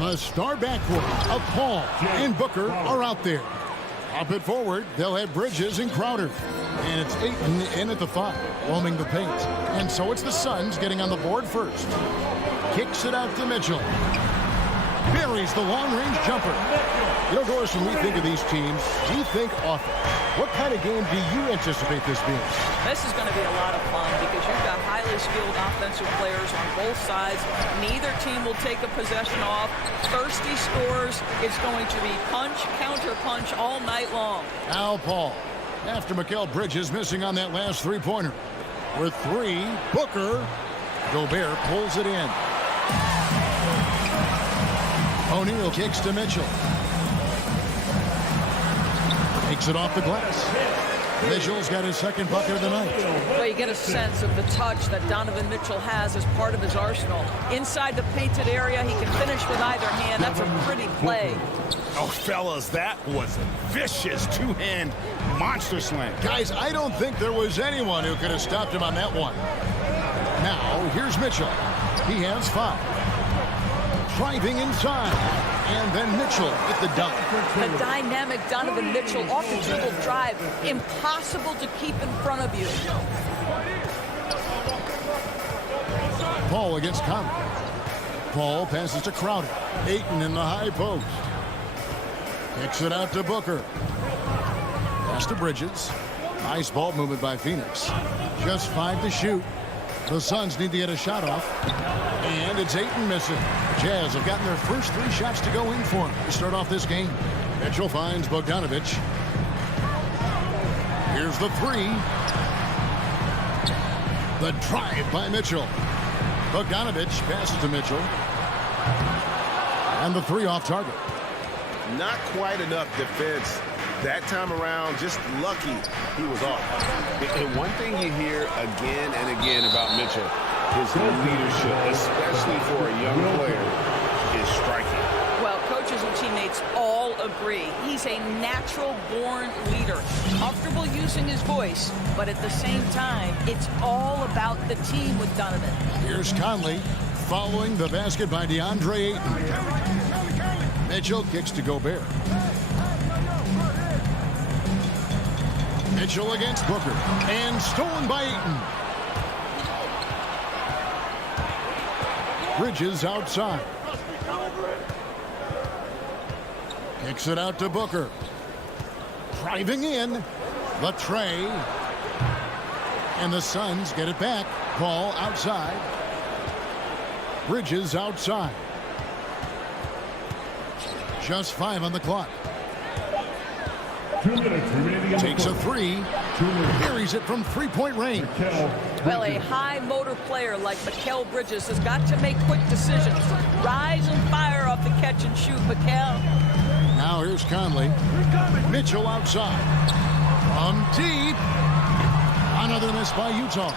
The star backcourt of Paul and Booker are out there. Up it forward, they'll have Bridges and Crowder. And it's Ayton in at the 5, roaming the paint. And so it's the Suns getting on the board first. Kicks it out to Mitchell. Buries the long-range jumper. You know, Doris, when we think of these teams, we think offense. What kind of game do you anticipate this being? This is going to be a lot of fun because you've got highly skilled offensive players on both sides. Neither team will take a possession off. Thirsty scores. It's going to be punch, counter punch all night long. Now Paul, after Mikal Bridges missing on that last three-pointer. With 3, Booker. Gobert pulls it in. O'Neal kicks to Mitchell. Takes it off the glass. Mitchell's got his second bucket of the night. Well, you get a sense of the touch that Donovan Mitchell has as part of his arsenal. Inside the painted area, he can finish with either hand. That's a pretty play. Oh, fellas, that was a vicious two-hand monster slam. Guys, I don't think there was anyone who could have stopped him on that one. Now, here's Mitchell. He has 5. Driving inside, and then Mitchell with the dunk. The dynamic Donovan Mitchell off the dribble drive. Impossible to keep in front of you. Paul against Conley. Paul passes to Crowder. Ayton in the high post. Kicks it out to Booker. Pass to Bridges. Nice ball movement by Phoenix. Just 5 to shoot. The Suns need to get a shot off. And it's Ayton missing. Jazz have gotten their first 3 shots to go in for him to start off this game. Mitchell finds Bogdanovic. Here's the 3. The drive by Mitchell. Bogdanovic passes to Mitchell. And the 3 off target. Not quite enough defense that time around. Just lucky he was off. And one thing you hear again and again about Mitchell, his leadership, especially for a young player, is striking. Well, coaches and teammates all agree. He's a natural-born leader, comfortable using his voice, but at the same time, it's all about the team with Donovan. Here's Conley following the basket by DeAndre Ayton. Mitchell kicks to Gobert. Mitchell against Booker. And stolen by Ayton. Bridges outside. Kicks it out to Booker. Driving in. The tray. And the Suns get it back. Ball outside. Bridges outside. Just 5 on the clock. 2 minutes remaining. Takes a 3. Carries it from 3-point range. Well, a high motor player like Mikal Bridges has got to make quick decisions. Rise and fire off the catch and shoot, Mikal. Now here's Conley. Mitchell outside. From deep. Another miss by Utah.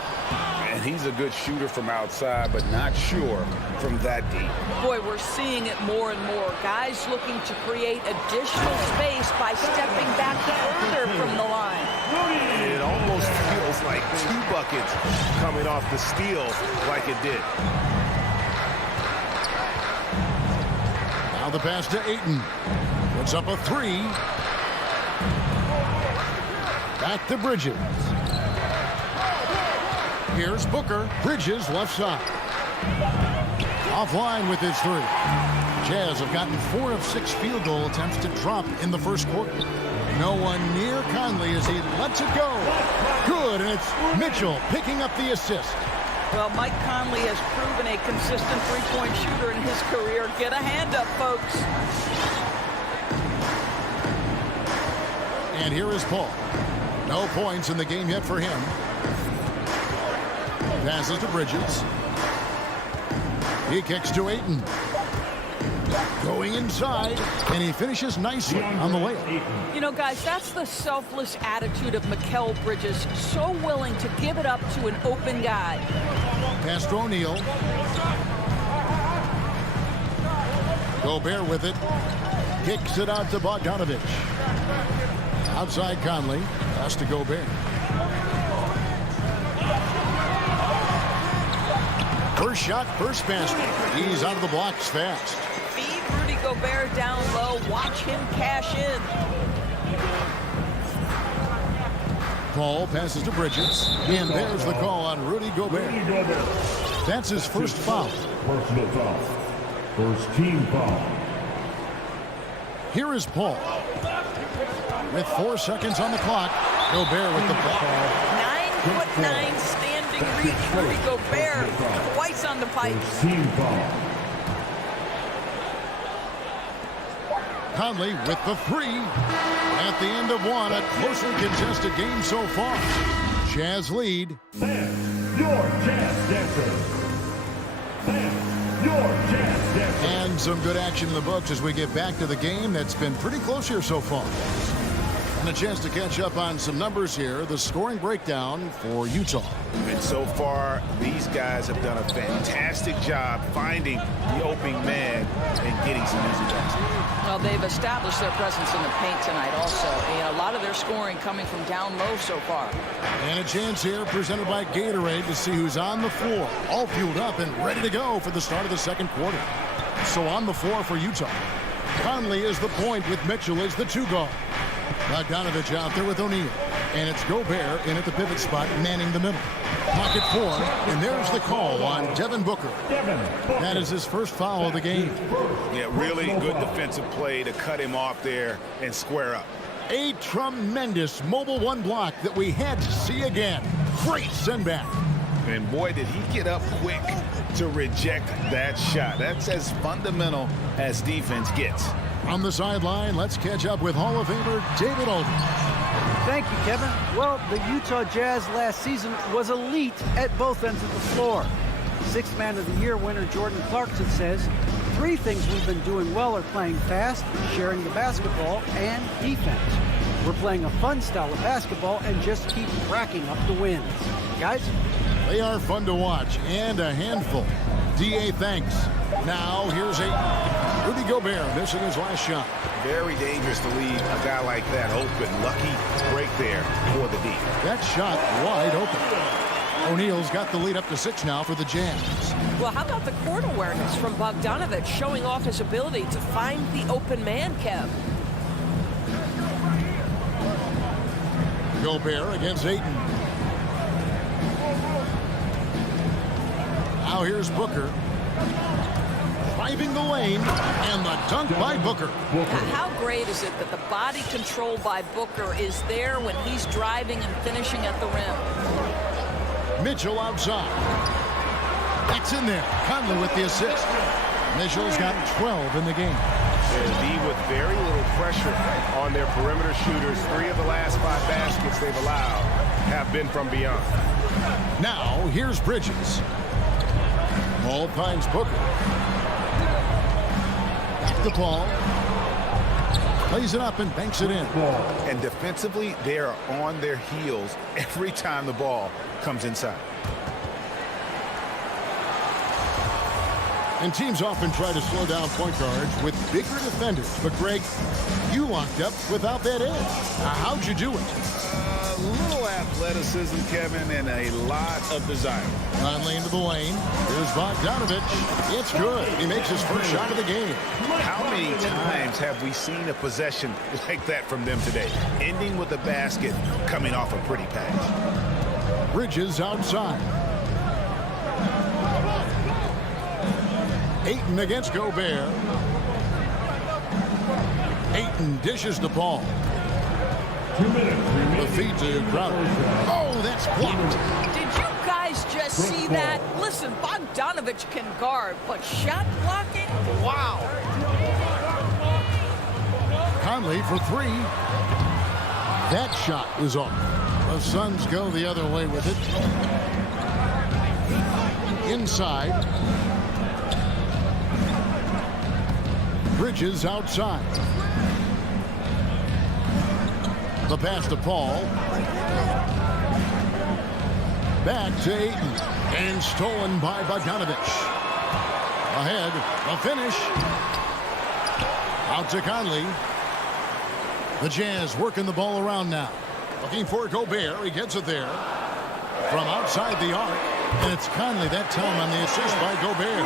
And he's a good shooter from outside, but not sure from that deep. Boy, we're seeing it more and more. Guys looking to create additional space by stepping back further from the line. It almost feels like 2 buckets coming off the steal like it did. Now the pass to Ayton. Puts up a 3. Back to Bridges. Here's Booker. Bridges left side. Offline with his 3. Jazz have gotten 4 of 6 field goal attempts to drop in the first quarter. No one near Conley as he lets it go. Good, and it's Mitchell picking up the assist. Well, Mike Conley has proven a consistent three-point shooter in his career. Get a hand up, folks. And here is Paul. No points in the game yet for him. Passes to Bridges. He kicks to Ayton. Going inside, and he finishes nicely on the layup. You know, guys, that's the selfless attitude of Mikal Bridges. So willing to give it up to an open guy. Pass to O'Neal. Gobert with it. Kicks it out to Bogdanovic. Outside Conley. Pass to Gobert. First shot, first basket. He's out of the blocks fast. Feed Gobert down low. Watch him cash in. Paul passes to Bridges, and there's the call on Rudy Gobert. That's his first foul. Personal foul. First team foul. Here is Paul. With 4 seconds on the clock, Gobert with the ball. 9'9" standing reach. Rudy Gobert twice on the pipe. First team foul. Conley with the three. At the end of one, a closely contested game so far. Jazz lead. And your Jazz Dancer. And your Jazz Dancer. And some good action in the books as we get back to the game that's been pretty close here so far. And a chance to catch up on some numbers here. The scoring breakdown for Utah. And so far, these guys have done a fantastic job finding the opening man and getting some easy baskets. Well, they've established their presence in the paint tonight also. And a lot of their scoring coming from down low so far. And a chance here presented by Gatorade to see who's on the floor. All fueled up and ready to go for the start of the second quarter. So on the floor for Utah. Conley is the point with Mitchell as the two guard. Bogdanovich out there with O'Neal. And it's Gobert in at the pivot spot, manning the middle. Pocket four, and there's the call on Devin Booker. That is his first foul of the game. Yeah, really good defensive play to cut him off there and square up. A tremendous mobile one block that we had to see again. Great send back. And boy, did he get up quick to reject that shot. That's as fundamental as defense gets. On the sideline, let's catch up with Hall of Famer David Aldridge. Thank you, Kevin. Well, the Utah Jazz last season was elite at both ends of the floor. Sixth Man of the Year winner Jordan Clarkson says, 3 things we've been doing well are playing fast, sharing the basketball, and defense. We're playing a fun style of basketball and just keep racking up the wins. Guys? They are fun to watch and a handful. D.A. thanks. Now, here's Rudy Gobert missing his last shot. Very dangerous to leave a guy like that open. Lucky break there for the D. That shot wide open. O'Neal's got the lead up to 6 now for the Jazz. Well, how about the court awareness from Bogdanovich showing off his ability to find the open man, Kev? Gobert against Ayton. Now here's Booker. Driving the lane, and the dunk by Booker. How great is it that the body control by Booker is there when he's driving and finishing at the rim? Mitchell outside. That's in there. Conley with the assist. Mitchell's got 12 in the game. And D with very little pressure on their perimeter shooters. 3 of the last 5 baskets they've allowed have been from beyond. Now, here's Bridges. Ball finds Booker. The ball. Plays it up and banks it in. And defensively, they are on their heels every time the ball comes inside. And teams often try to slow down point guards with bigger defenders. But, Greg, you locked up without that edge. How'd you do it? A little athleticism, Kevin, and a lot of desire. Conley into the lane. Here's Bogdanovich. It's good. He makes his first shot of the game. How many times have we seen a possession like that from them today? Ending with a basket, coming off a pretty pass. Bridges outside. Ayton against Gobert. Ayton dishes the ball. 2 minutes. The feed to Crowder. Oh, that's blocked. Did you guys just see that? Listen, Bogdanovich can guard, but shot blocking? Wow. Conley for 3. That shot is off. The Suns go the other way with it. Inside. Bridges outside. The pass to Paul. Back to Ayton. And stolen by Bogdanovich. Ahead, the finish. Out to Conley. The Jazz working the ball around now. Looking for Gobert. He gets it there. From outside the arc. And it's Conley that time on the assist by Gobert.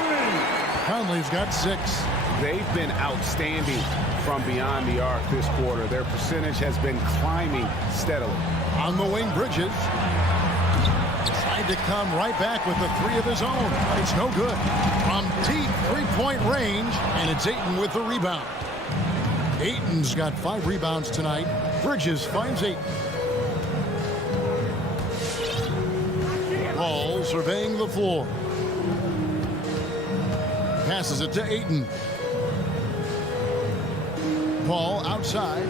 Conley's got 6. they've been outstanding from beyond the arc this quarter. Their percentage has been climbing steadily. On the wing, Bridges. Tried to come right back with the three of his own, but it's no good. From deep three-point range, and it's Ayton with the rebound. Ayton's got 5 rebounds tonight. Bridges finds Ayton. Ball surveying the floor. Passes it to Ayton. Ball outside.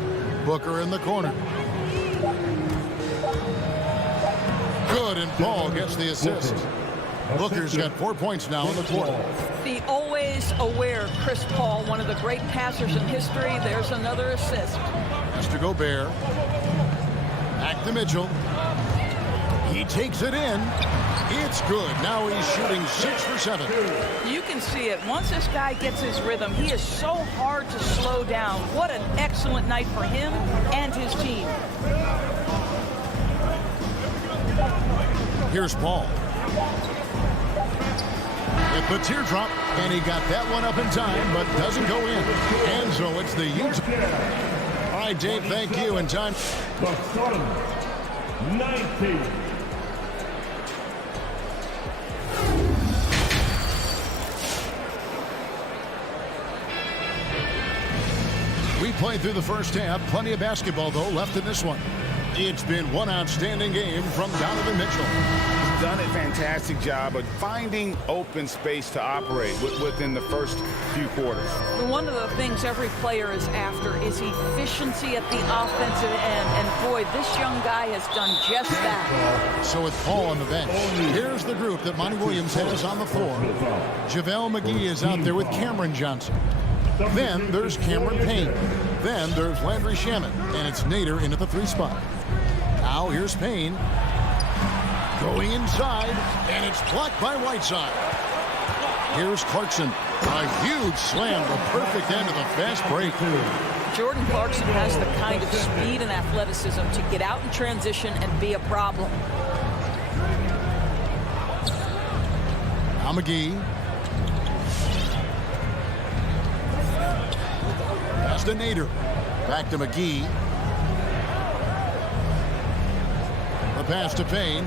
Booker in the corner. Good, and Paul gets the assist. Booker's got 4 points now in the quarter. The always aware Chris Paul, one of the great passers in history. There's another assist. Has to Gobert. Back to Mitchell. He takes it in. It's good. Now he's shooting 6 for 7. You can see it. Once this guy gets his rhythm, he is so hard to slow down. What an excellent night for him and his team. Here's Paul. With the teardrop, and he got that one up in time, but doesn't go in. And so it's the Utes. All right, Dave, thank you. And time. The Suns, 19. We played through the first half. Plenty of basketball, though, left in this one. It's been one outstanding game from Donovan Mitchell. He's done a fantastic job of finding open space to operate within the first few quarters. One of the things every player is after is efficiency at the offensive end. And boy, this young guy has done just that. So with Paul on the bench, here's the group that Monty Williams has on the floor. JaVale McGee is out there with Cameron Johnson. Then there's Cameron Payne. Then there's Landry Shamet. And it's Nader into the 3 spot. Now here's Payne. Going inside. And it's blocked by Whiteside. Here's Clarkson. A huge slam. The perfect end of the fast break. Jordan Clarkson has the kind of speed and athleticism to get out in transition and be a problem. Now McGee. Pass to Nader. Back to McGee. The pass to Payne.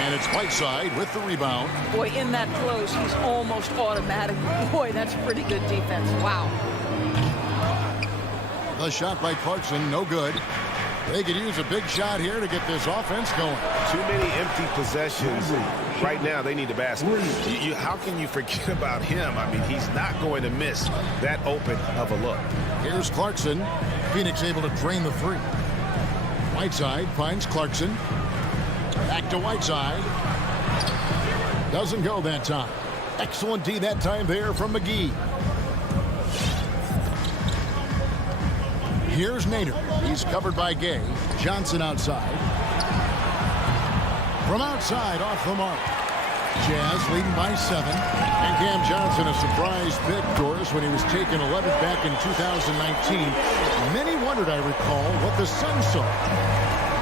And it's Whiteside with the rebound. Boy, in that close, he's almost automatic. Boy, that's pretty good defense. Wow. The shot by Clarkson, no good. They could use a big shot here to get this offense going. Too many empty possessions. Right now, they need a basket. How can you forget about him? I mean, he's not going to miss that open of a look. Here's Clarkson. Phoenix able to drain the 3. Whiteside finds Clarkson. Back to Whiteside. Doesn't go that time. Excellent D that time there from McGee. Here's Nader. He's covered by Gay. Johnson outside. From outside, off the mark. Jazz leading by 7. And Cam Johnson, a surprise pick, Doris, when he was taken 11th back in 2019. Many wondered, I recall, what the Suns saw.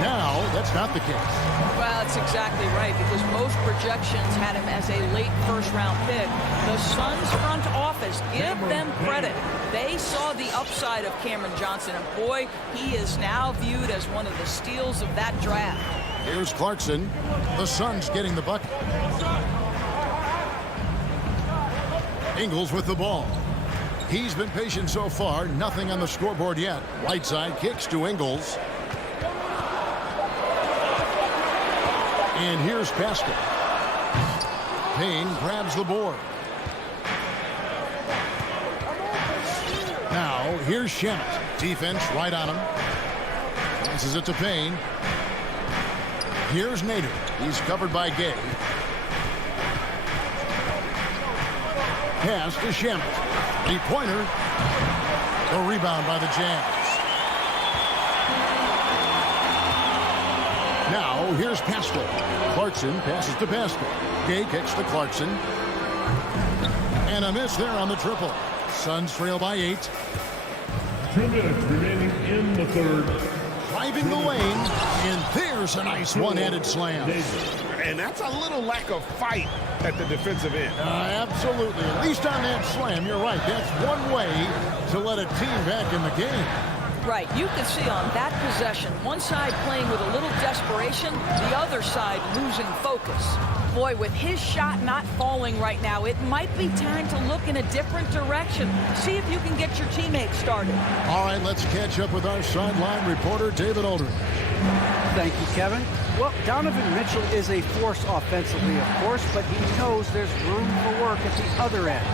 Now, that's not the case. Well, that's exactly right, because most projections had him as a late first-round pick. The Suns front office, give them credit. They saw the upside of Cameron Johnson, and boy, he is now viewed as one of the steals of that draft. Here's Clarkson. The Suns getting the bucket. Ingles with the ball. He's been patient so far. Nothing on the scoreboard yet. Whiteside kicks to Ingles. And here's Pascal. Payne grabs the board. Now, here's Shamet. Defense right on him. Passes it to Payne. Here's Nader. He's covered by Gay. Pass to Shamet. Three-pointer. The rebound by the Jazz. Now, here's Pascal. Clarkson passes to Pascal. Gay kicks to Clarkson. And a miss there on the triple. Suns trail by 8. 2 minutes remaining in the third. Driving the lane, and there's a nice one-handed slam. And that's a little lack of fight at the defensive end. Absolutely. At least on that slam, you're right. That's one way to let a team back in the game. Right, you can see on that possession, one side playing with a little desperation, the other side losing focus. Boy, with his shot not falling right now, it might be time to look in a different direction. See if you can get your teammates started. All right, let's catch up with our sideline reporter, David Aldridge. Thank you, Kevin. Well, Donovan Mitchell is a force offensively, of course, but he knows there's room for work at the other end.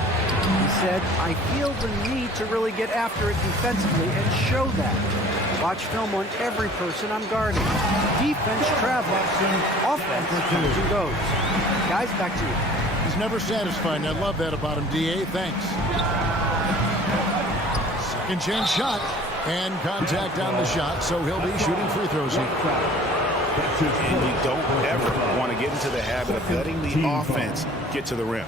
He said, I feel the need to really get after it defensively and show that. Watch film on every person I'm guarding. Defense travels, offense comes and goes. Guys, back to you. He's never satisfied, and I love that about him, D.A. Thanks. Second chance shot, and contact on the shot, so he'll be shooting free throws here. And you don't ever want to get into the habit of letting the offense get to the rim.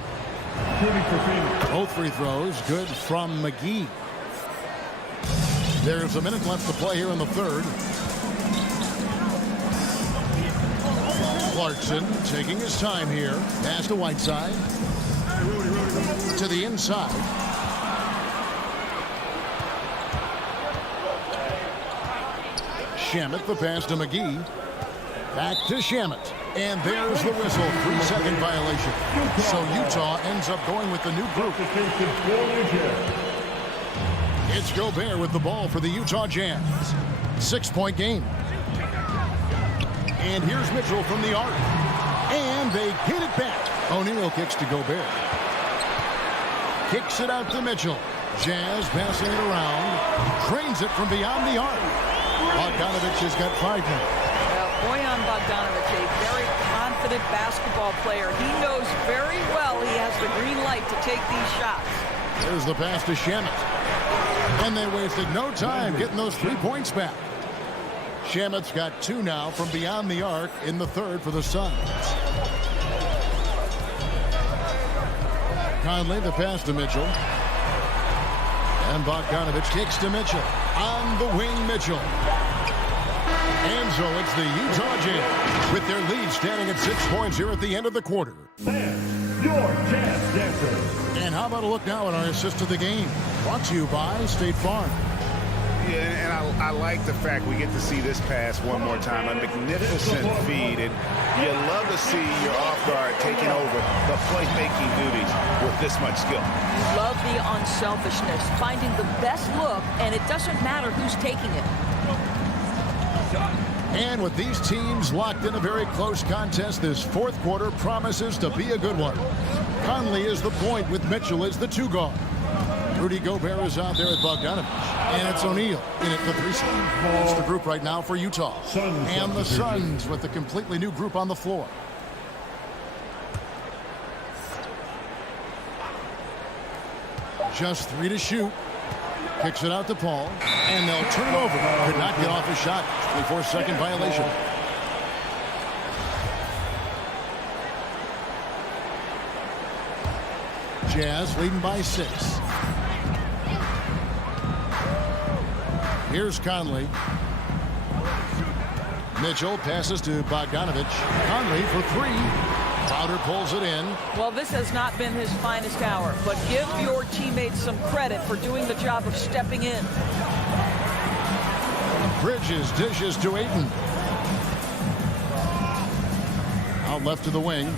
Both free throws good from McGee. There's a minute left to play here in the third. Clarkson taking his time here. Pass to Whiteside. To the inside. Shamet, the pass to McGee. Back to Shamet. And there's the whistle. 3-second violation. So Utah ends up going with the new group. It's Gobert with the ball for the Utah Jazz. 6-point game. And here's Mitchell from the arc. And they hit it back. O'Neal kicks to Gobert. Kicks it out to Mitchell. Jazz passing it around. Trains it from beyond the arc. Bogdanovich has got 5 now. Bojan Bogdanovic, a very confident basketball player. He knows very well he has the green light to take these shots. There's the pass to Shamet. And they wasted no time getting those 3 points back. Shamet's got 2 now from beyond the arc in the third for the Suns. Conley, the pass to Mitchell. And Bogdanovich kicks to Mitchell. On the wing, Mitchell. And so it's the Utah Jazz with their lead standing at 6 points here at the end of the quarter. And your Jazz Dancer. And how about a look now at our assist of the game? Brought to you by State Farm. Yeah, and I like the fact we get to see this pass one more time. A magnificent feed, and you love to see your off guard taking over the playmaking duties with this much skill. Love the unselfishness, finding the best look, and it doesn't matter who's taking it. And with these teams locked in a very close contest, this fourth quarter promises to be a good one. Conley is the point with Mitchell as the 2 guard. Rudy Gobert is out there at Bogdanovich. And it's O'Neal in at the 3 spot. It's the group right now for Utah. And the Suns with a completely new group on the floor. Just 3 to shoot. Kicks it out to Paul. And they'll turn it over. Could not get off his shot. 24-second violation. Jazz leading by 6. Here's Conley. Mitchell passes to Bogdanovich. Conley for 3. Crowder pulls it in. Well, this has not been his finest hour, but give your teammates some credit for doing the job of stepping in. Bridges dishes to Ayton. Out left to the wing.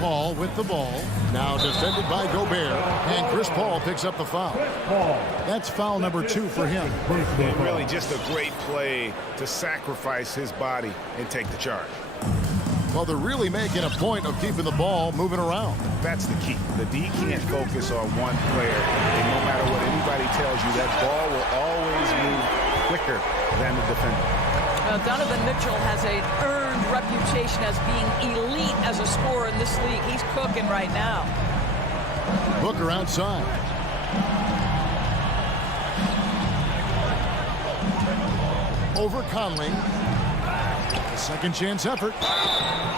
Paul with the ball. Now defended by Gobert. And Chris Paul picks up the foul. That's foul number 2 for him. And really just a great play to sacrifice his body and take the charge. Well, they're really making a point of keeping the ball moving around. That's the key. The D can't focus on one player. And no matter what anybody tells you, that ball will always move quicker than the defender. Donovan Mitchell has an earned reputation as being elite as a scorer in this league. He's cooking right now. Booker outside. Over Conley. Second chance effort.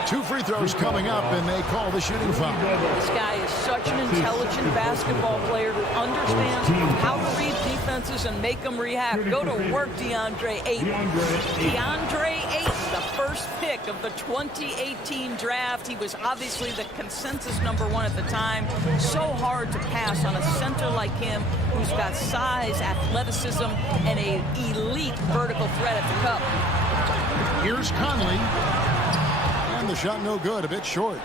2 free throws coming up, and they call the shooting foul. This guy is such an intelligent basketball player who understands how to read defenses and make them react. Go to work, DeAndre Ayton. DeAndre Ayton. the first pick of the 2018 draft. He was obviously the consensus #1 at the time. So hard to pass on a center like him who's got size, athleticism, and an elite vertical threat at the cup. Here's Conley. And the shot no good, a bit short.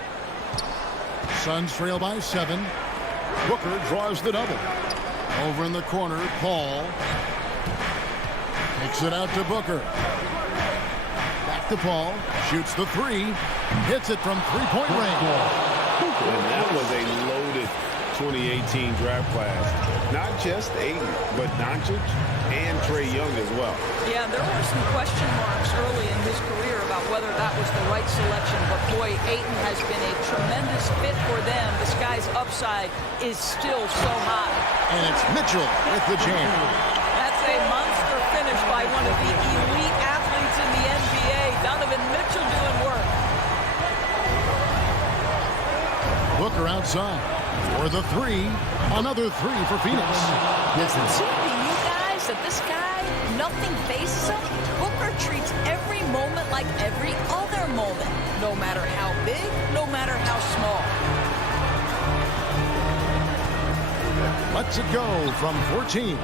Suns trail by 7. Booker draws the double. Over in the corner, Paul. Takes it out to Booker. Back to Paul. Shoots the 3. Hits it from three-point range. And that was a loaded 2018 draft class. Not just Ayton, but Doncic and Trae Young as well. Yeah, there were some question marks early in his career about whether that was the right selection. But boy, Ayton has been a tremendous fit for them. This guy's upside is still so high. And it's Mitchell with the jam. That's a monster finish by one of the elite athletes in the NBA. Donovan Mitchell doing work. Booker outside for the 3. Another 3 for Phoenix. Does it seem to you guys that this guy, nothing phases him? Booker treats every moment like every other moment, no matter how big, no matter how small. Lets it go from 14.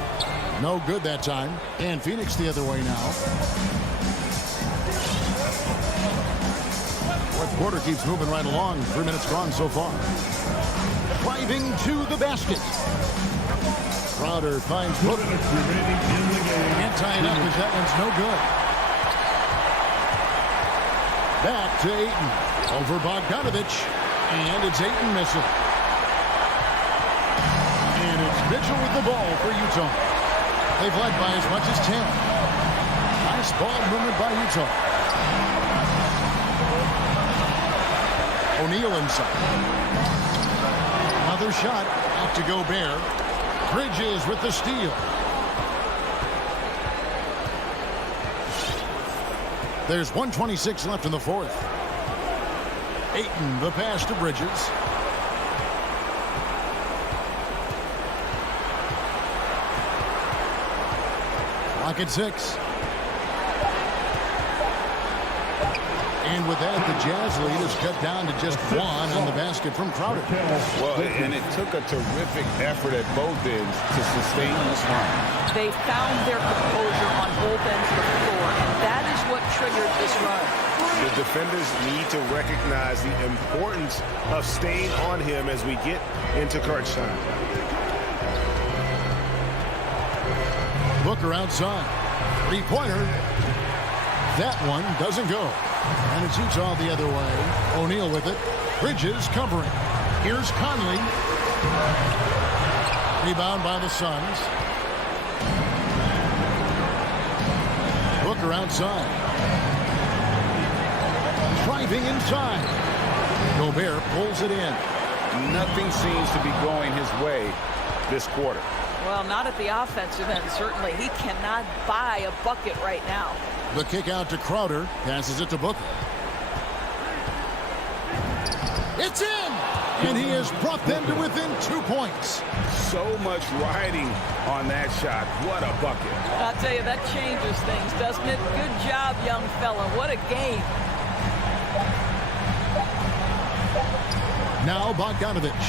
No good that time. And Phoenix the other way now. Fourth quarter keeps moving right along. 3 minutes gone so far. Driving to the basket. Crowder finds Booker. Can't tie it up as that one's no good. Back to Ayton. Over Bogdanovich. And it's Ayton missing. And it's Mitchell with the ball for Utah. They've led by as much as 10. Nice ball movement by Utah. O'Neal inside. Another shot out to Gobert. Bridges with the steal. There's 1:26 left in the fourth. Ayton, the pass to Bridges. Clock at 6. And with that, the Jazz lead is cut down to just 1 on the basket from Crowder. Well, and it took a terrific effort at both ends to sustain this run. They found their composure on both ends of the floor, and that is what triggered this run. The defenders need to recognize the importance of staying on him as we get into crunch time. Booker outside. 3-pointer. That one doesn't go. And it's Utah the other way. O'Neal with it. Bridges covering. Here's Conley. Rebound by the Suns. Booker outside. Driving inside. Gobert pulls it in. Nothing seems to be going his way this quarter. Well, not at the offensive end, certainly. He cannot buy a bucket right now. The kick out to Crowder. Passes it to Booker. It's in! And he has brought them to within 2 points. So much riding on that shot. What a bucket. I'll tell you, that changes things, doesn't it? Good job, young fella. What a game. Now Bogdanovich.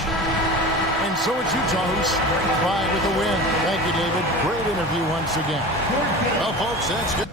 And so it's Utah who's straight by with a win. Thank you, David. Great interview once again. Well, folks, that's good.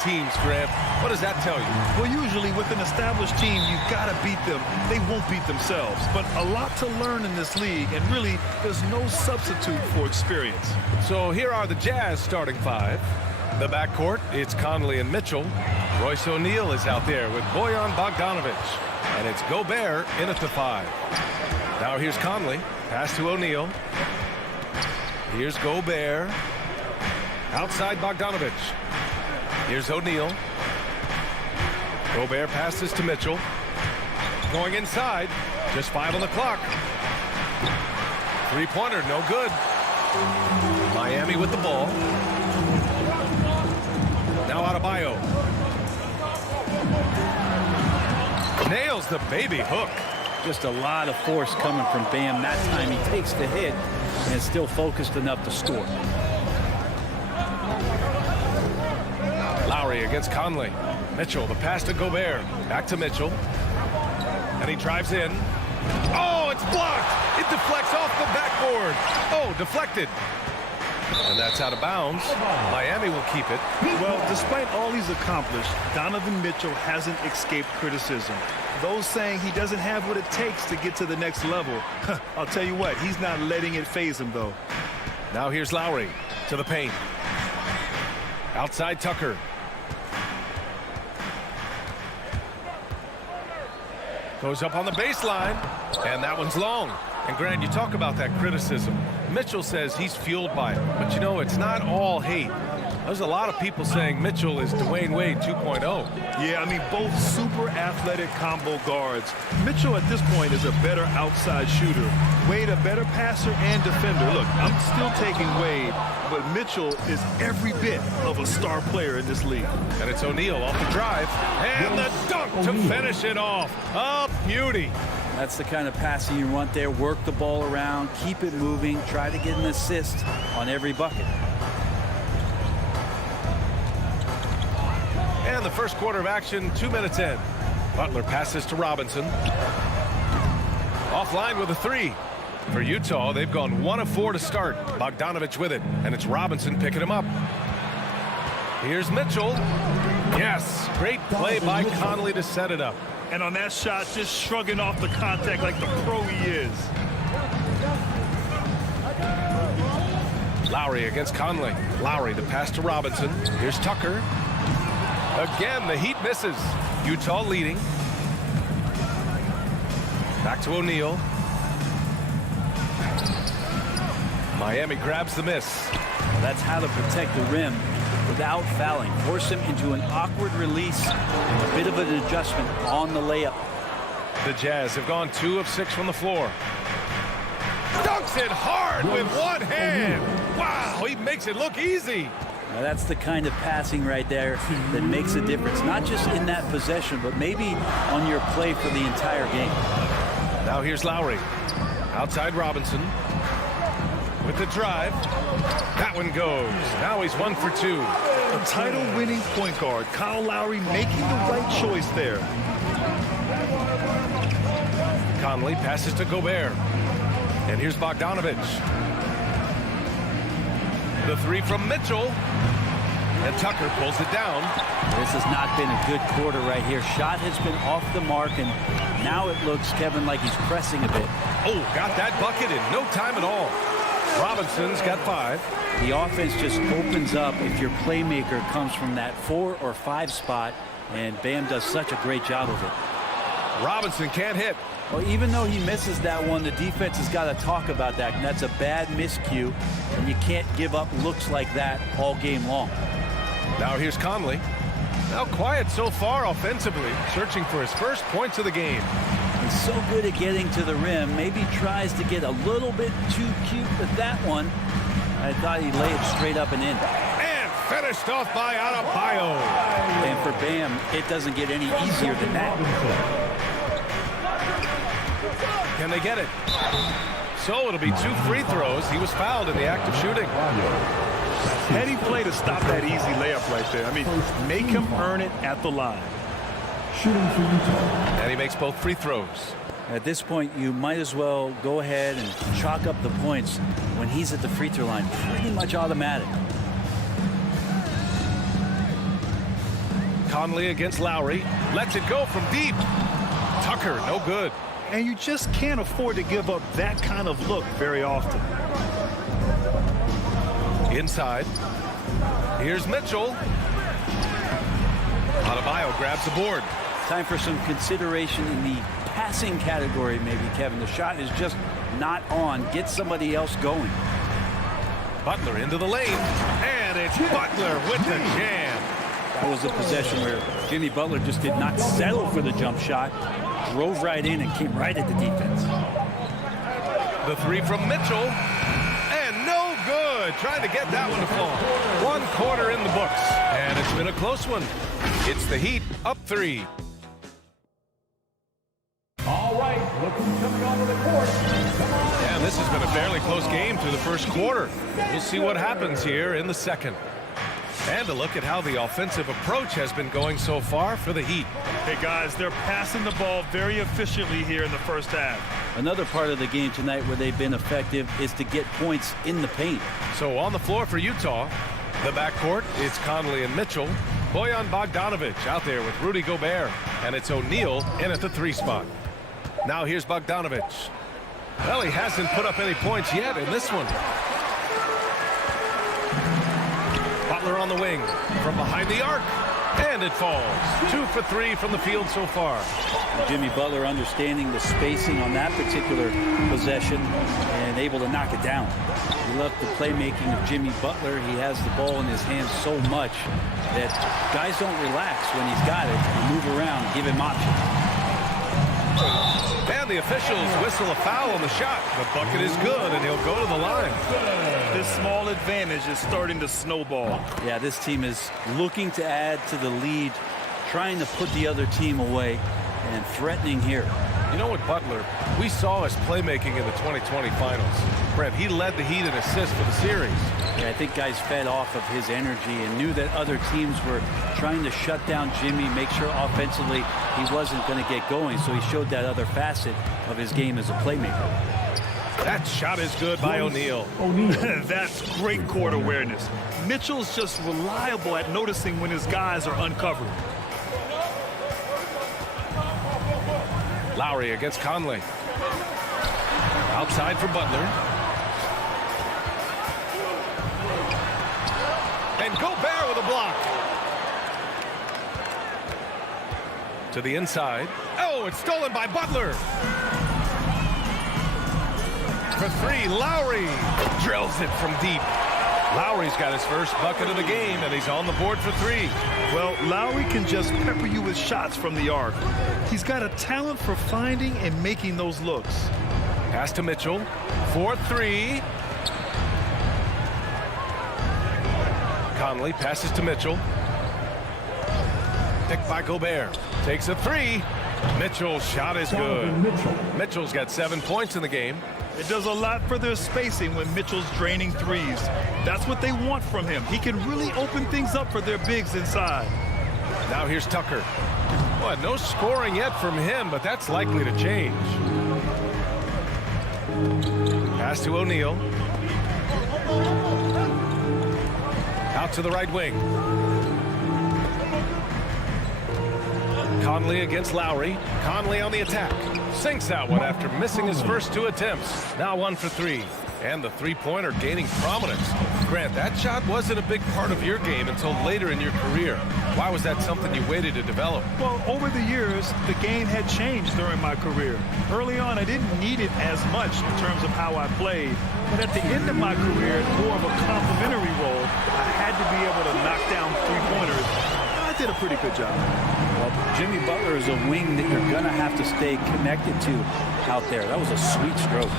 teams, Graham. What does that tell you? Well, usually with an established team, you've got to beat them. They won't beat themselves. But a lot to learn in this league, and really, there's no substitute for experience. So here are the Jazz starting five. The backcourt, it's Conley and Mitchell. Royce O'Neal is out there with Bojan Bogdanovic. And it's Gobert in at the 5. Now here's Conley. Pass to O'Neal. Here's Gobert. Outside Bogdanovic. Here's O'Neal. Gobert passes to Mitchell. Going inside. Just 5 on the clock. Three-pointer, no good. Miami with the ball. Now Adebayo. Nails the baby hook. Just a lot of force coming from Bam. That time he takes the hit and is still focused enough to score. Lowry against Conley. Mitchell, the pass to Gobert. Back to Mitchell. And he drives in. Oh, it's blocked. It deflects off the backboard. Oh, deflected. And that's out of bounds. Miami will keep it. Well, despite all he's accomplished, Donovan Mitchell hasn't escaped criticism. Those saying he doesn't have what it takes to get to the next level. I'll tell you what, he's not letting it faze him, though. Now here's Lowry to the paint. Outside Tucker. Goes up on the baseline. And that one's long. And Grant, you talk about that criticism. Mitchell says he's fueled by it. But you know, it's not all hate. There's a lot of people saying Mitchell is Dwayne Wade 2.0. Yeah, I mean, both super athletic combo guards. Mitchell at this point is a better outside shooter. Wade a better passer and defender. Look, I'm still taking Wade, but Mitchell is every bit of a star player in this league. And it's O'Neal off the drive. And the dunk to finish it off. A beauty. That's the kind of passing you want there. Work the ball around, keep it moving, try to get an assist on every bucket. And the first quarter of action, 2 minutes in. Butler passes to Robinson. Offline with a 3. For Utah, they've gone 1 of 4 to start. Bogdanovic with it, and it's Robinson picking him up. Here's Mitchell. Yes, great play by Conley to set it up. And on that shot, just shrugging off the contact like the pro he is. Lowry against Conley. Lowry, the pass to Robinson. Here's Tucker. Again, the Heat misses. Utah leading. Back to O'Neal. Miami grabs the miss. Well, that's how to protect the rim without fouling. Force him into an awkward release. A bit of an adjustment on the layup. The Jazz have gone 2 of 6 from the floor. Dunks it hard with one hand. Wow, he makes it look easy. Now that's the kind of passing right there that makes a difference. Not just in that possession, but maybe on your play for the entire game. Now here's Lowry. Outside Robinson. With the drive. That one goes. Now he's 1 for 2. A title-winning point guard, Kyle Lowry, making the right choice there. Conley passes to Gobert. And here's Bogdanovic. The 3 from Mitchell. And Tucker pulls it down. This has not been a good quarter right here. Shot has been off the mark, and now it looks, Kevin, like he's pressing a bit. Oh, got that bucket in no time at all. Robinson's got 5. The offense just opens up if your playmaker comes from that 4 or 5 spot, and Bam does such a great job of it. Robinson can't hit. Well, even though he misses that one, the defense has got to talk about that, and that's a bad miscue, and you can't give up looks like that all game long. Now here's Conley. Now quiet so far offensively, searching for his first points of the game. He's so good at getting to the rim. Maybe tries to get a little bit too cute with that one. I thought he'd lay it straight up and in. And finished off by Adebayo. And for Bam, it doesn't get any easier than that. Can they get it? So it'll be 2 free throws. He was fouled in the act of shooting. Heady play to stop that easy layup right there. I mean, make him earn it at the line. And he makes both free throws. At this point, you might as well go ahead and chalk up the points when he's at the free throw line. Pretty much automatic. Conley against Lowry. Lets it go from deep. Tucker, no good. And you just can't afford to give up that kind of look very often. Inside. Here's Mitchell. Adebayo grabs the board. Time for some consideration in the passing category, maybe, Kevin. The shot is just not on. Get somebody else going. Butler into the lane. And it's Butler with the jam. That was a possession where Jimmy Butler just did not settle for the jump shot. Drove right in and came right at the defense. The three from Mitchell. And no good. Trying to get that one to fall. 1 quarter in the books. And it's been a close one. It's the Heat up 3. All right, look who's coming onto the court. Come on. And this has been a fairly close game through the first quarter. We'll see what happens here in the second. And a look at how the offensive approach has been going so far for the Heat. Hey, guys, they're passing the ball very efficiently here in the first half. Another part of the game tonight where they've been effective is to get points in the paint. So on the floor for Utah, the backcourt is Conley and Mitchell. Bojan Bogdanovic out there with Rudy Gobert. And it's O'Neal in at the 3 spot. Now here's Bogdanovic. Well, he hasn't put up any points yet in this one. Butler on the wing from behind the arc. And it falls. 2 for 3 from the field so far. Jimmy Butler understanding the spacing on that particular possession and able to knock it down. We love the playmaking of Jimmy Butler. He has the ball in his hands so much that guys don't relax when he's got it. They move around, give him options. And the officials whistle a foul on the shot. The bucket is good, and he'll go to the line. This small advantage is starting to snowball. Yeah, this team is looking to add to the lead, trying to put the other team away, and threatening here. You know what, Butler? We saw his playmaking in the 2020 finals. Brent, he led the Heat in assists for the series. Yeah, I think guys fed off of his energy and knew that other teams were trying to shut down Jimmy, make sure offensively he wasn't going to get going. So he showed that other facet of his game as a playmaker. That shot is good by O'Neal. That's great court awareness. Mitchell's just reliable at noticing when his guys are uncovered. Lowry against Conley. Outside for Butler. And Gobert with a block. To the inside. Oh, it's stolen by Butler. For 3, Lowry drills it from deep. Lowry's got his first bucket of the game, and he's on the board for 3. Well, Lowry can just pepper you with shots from the arc. He's got a talent for finding and making those looks. Pass to Mitchell. 4-3. Conley passes to Mitchell. Picked by Gobert. Takes a 3. Mitchell's shot is good. Mitchell's got 7 points in the game. It does a lot for their spacing when Mitchell's draining threes. That's what they want from him. He can really open things up for their bigs inside. Now here's Tucker. Well, no scoring yet from him, but that's likely to change. Pass to O'Neal. Out to the right wing. Conley against Lowry. Conley on the attack. Sinks that one after missing his first 2 attempts. Now 1 for 3. And the three-pointer gaining prominence. Grant, that shot wasn't a big part of your game until later in your career. Why was that something you waited to develop? Well, over the years, the game had changed during my career. Early on, I didn't need it as much in terms of how I played. But at the end of my career, more of a complementary role, I had to be able to knock down three-pointers. I did a pretty good job. Well, Jimmy Butler is a wing that you're going to have to stay connected to out there. That was a sweet stroke.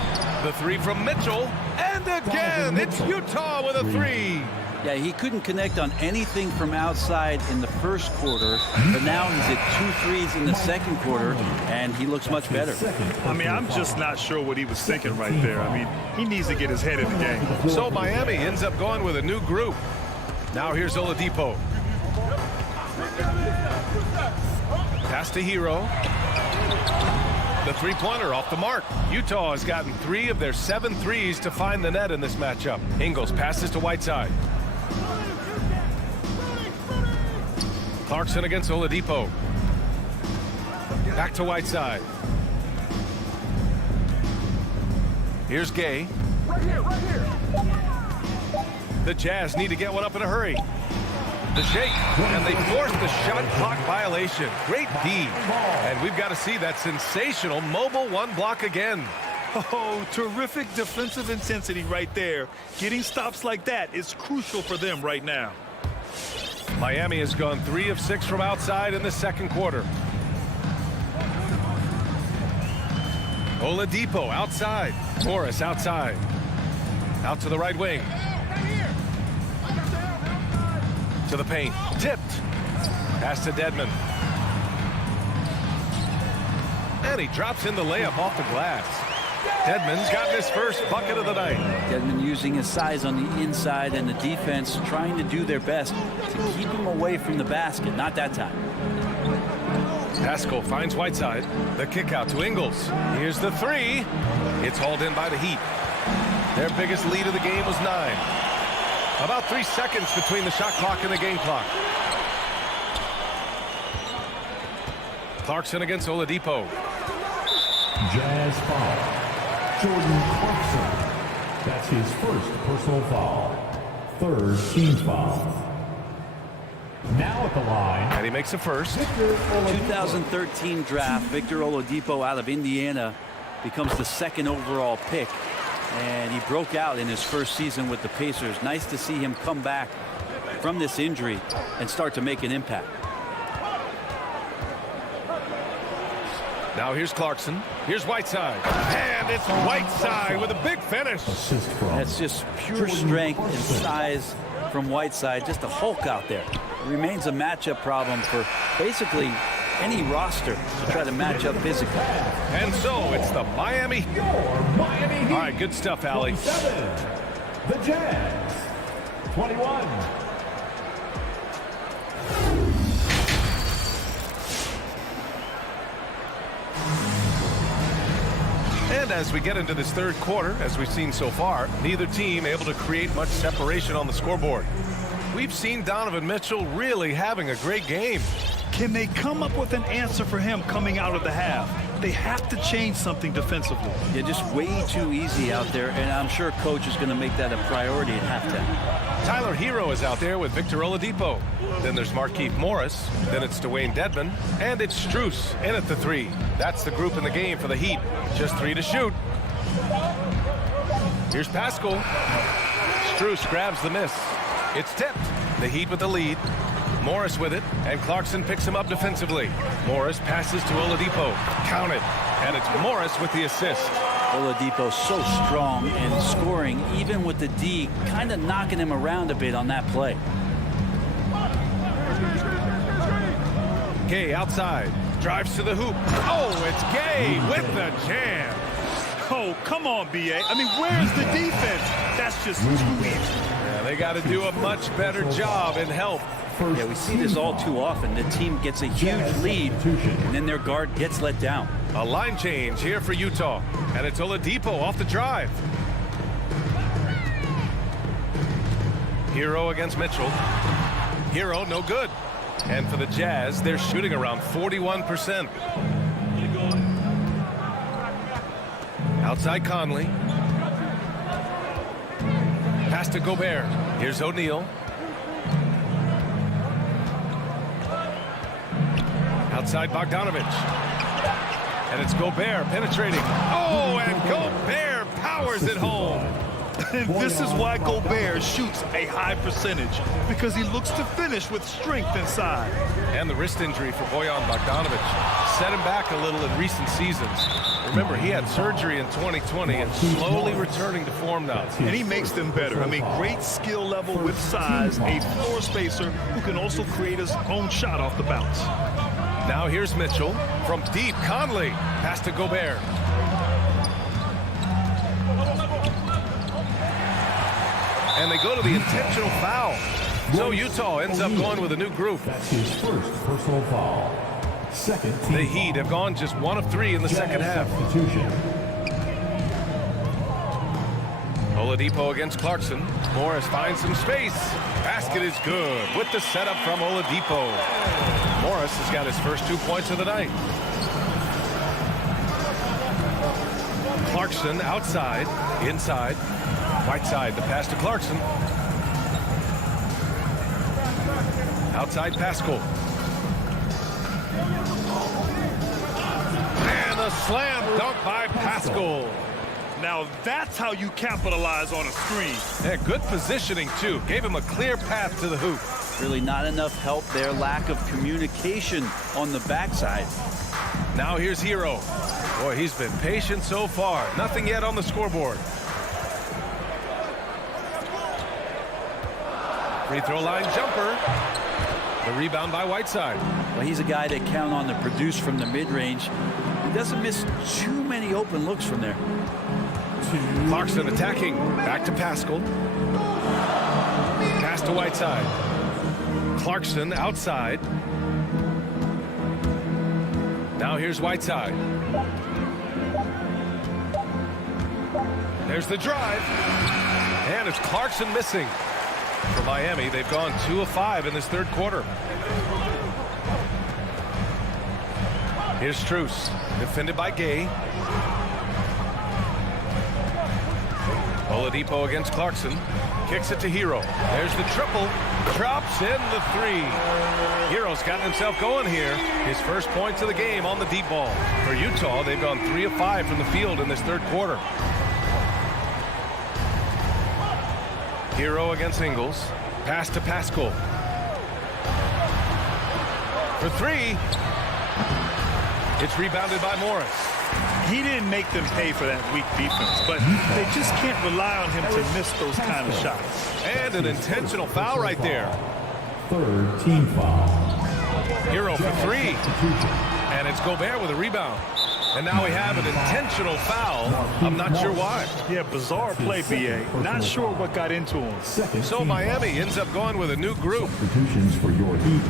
The 3 from Mitchell. And again, it's Utah with a 3. Yeah, he couldn't connect on anything from outside in the first quarter, but now he's at 2 threes in the second quarter, and he looks much better. I mean, I'm just not sure what he was thinking right there. I mean, he needs to get his head in the game. So Miami ends up going with a new group. Now here's Oladipo. Pass to Hero. The three-pointer off the mark. Utah has gotten 3 of their 7 threes to find the net in this matchup. Ingles passes to Whiteside. Clarkson against Oladipo. Back to Whiteside. Here's Gay. Right here. The Jazz need to get one up in a hurry. The shake, and they force the shot clock violation. Great D. And we've got to see that sensational mobile one block again. Oh, terrific defensive intensity right there. Getting stops like that is crucial for them right now. Miami has gone 3 of 6 from outside in the second quarter. Oladipo outside. Morris outside. Out to the right wing. To the paint. Tipped. Pass to Dedmon. And he drops in the layup off the glass. Dedmon's got his first bucket of the night. Dedmon using his size on the inside and the defense trying to do their best to keep him away from the basket. Not that time. Pascal finds Whiteside. The kick out to Ingles. Here's the three. It's hauled in by the Heat. Their biggest lead of the game was 9. About 3 seconds between the shot clock and the game clock. Clarkson against Oladipo. Jazz foul. Jordan Clarkson. That's his first personal foul. Third team's foul. Now at the line. And he makes a first. 2013 draft, Victor Oladipo out of Indiana becomes the 2nd overall pick. And he broke out in his first season with the Pacers. Nice to see him come back from this injury and start to make an impact. Now here's Clarkson. Here's Whiteside. And it's Whiteside with a big finish. That's just pure strength and size from Whiteside. Just a Hulk out there. Remains a matchup problem for basically any roster to try to match up physically. And so it's the Miami. All right, good stuff, Allie. The Jazz. 21. And as we get into this third quarter, as we've seen so far, neither team able to create much separation on the scoreboard. We've seen Donovan Mitchell really having a great game. Can they come up with an answer for him coming out of the half? They have to change something defensively. Yeah, just way too easy out there, and I'm sure coach is going to make that a priority at halftime. Tyler Hero is out there with Victor Oladipo. Then there's Markieff Morris. Then it's Dwayne Dedmon. And it's Strus in at the 3. That's the group in the game for the Heat. Just 3 to shoot. Here's Pascal. Strus grabs the miss. It's tipped. The Heat with the lead. Morris with it, and Clarkson picks him up defensively. Morris passes to Oladipo. Counted. And it's Morris with the assist. Oladipo so strong and scoring, even with the D, kind of knocking him around a bit on that play. Gay outside. Drives to the hoop. Oh, it's Gay with the jam. Oh, come on, B.A. I mean, where's the defense? That's just too easy. Yeah, they got to do a much better job in help. Yeah, we see this all too often. The team gets a huge lead, and then their guard gets let down. A line change here for Utah, and it's Oladipo off the drive. Hero against Mitchell. Hero, no good. And for the Jazz, they're shooting around 41%. Outside Conley. Pass to Gobert. Here's O'Neal. Outside Bogdanovich. And it's Gobert penetrating. Oh, and Gobert powers it home. And this is why Gobert shoots a high percentage, because he looks to finish with strength inside. And the wrist injury for Bojan Bogdanovich set him back a little in recent seasons. Remember, he had surgery in 2020 and slowly returning to form now. And he makes them better. I mean, great skill level with size, a floor spacer who can also create his own shot off the bounce. Now here's Mitchell from deep. Conley. Pass to Gobert. And they go to the intentional foul. So Utah ends up going with a new group. That's his first personal foul. Second team The Heat have gone just 1 of 3 in the second half. substitution. Oladipo against Clarkson. Morris finds some space. Basket is good with the setup from Oladipo. Morris has got his first 2 points of the night. Clarkson outside, inside. Whiteside, the pass to Clarkson. Outside Pascal. And a slam dunk by Pascal. Now that's how you capitalize on a screen. Yeah, good positioning, too. Gave him a clear path to the hoop. Really not enough help there. Lack of communication on the backside. Now here's Hero. Boy, he's been patient so far. Nothing yet on the scoreboard. Free throw line jumper. The rebound by Whiteside. Well, he's a guy that count on to produce from the mid-range. He doesn't miss too many open looks from there. Clarkson attacking. Back to Pascal. Pass to Whiteside. Clarkson outside. Now here's Whiteside. There's the drive. And it's Clarkson missing. For Miami, they've gone 2 of 5 in this third quarter. Here's Strus, defended by Gay. Oladipo against Clarkson. Kicks it to Hero. There's the triple. Drops in the 3. Hero's gotten himself going here. His first points of the game on the deep ball. For Utah, they've gone 3 of 5 from the field in this third quarter. Hero against Ingles. Pass to Pascal. For 3. It's rebounded by Morris. He didn't make them pay for that weak defense, but they just can't rely on him to miss those kind of shots. And an intentional foul right there. Third team foul. Hero for 3. And it's Gobert with a rebound. And now we have an intentional foul. I'm not sure why. Yeah, bizarre play, B.A. Not sure what got into him. So Miami ends up going with a new group. Substitutions for your Heat.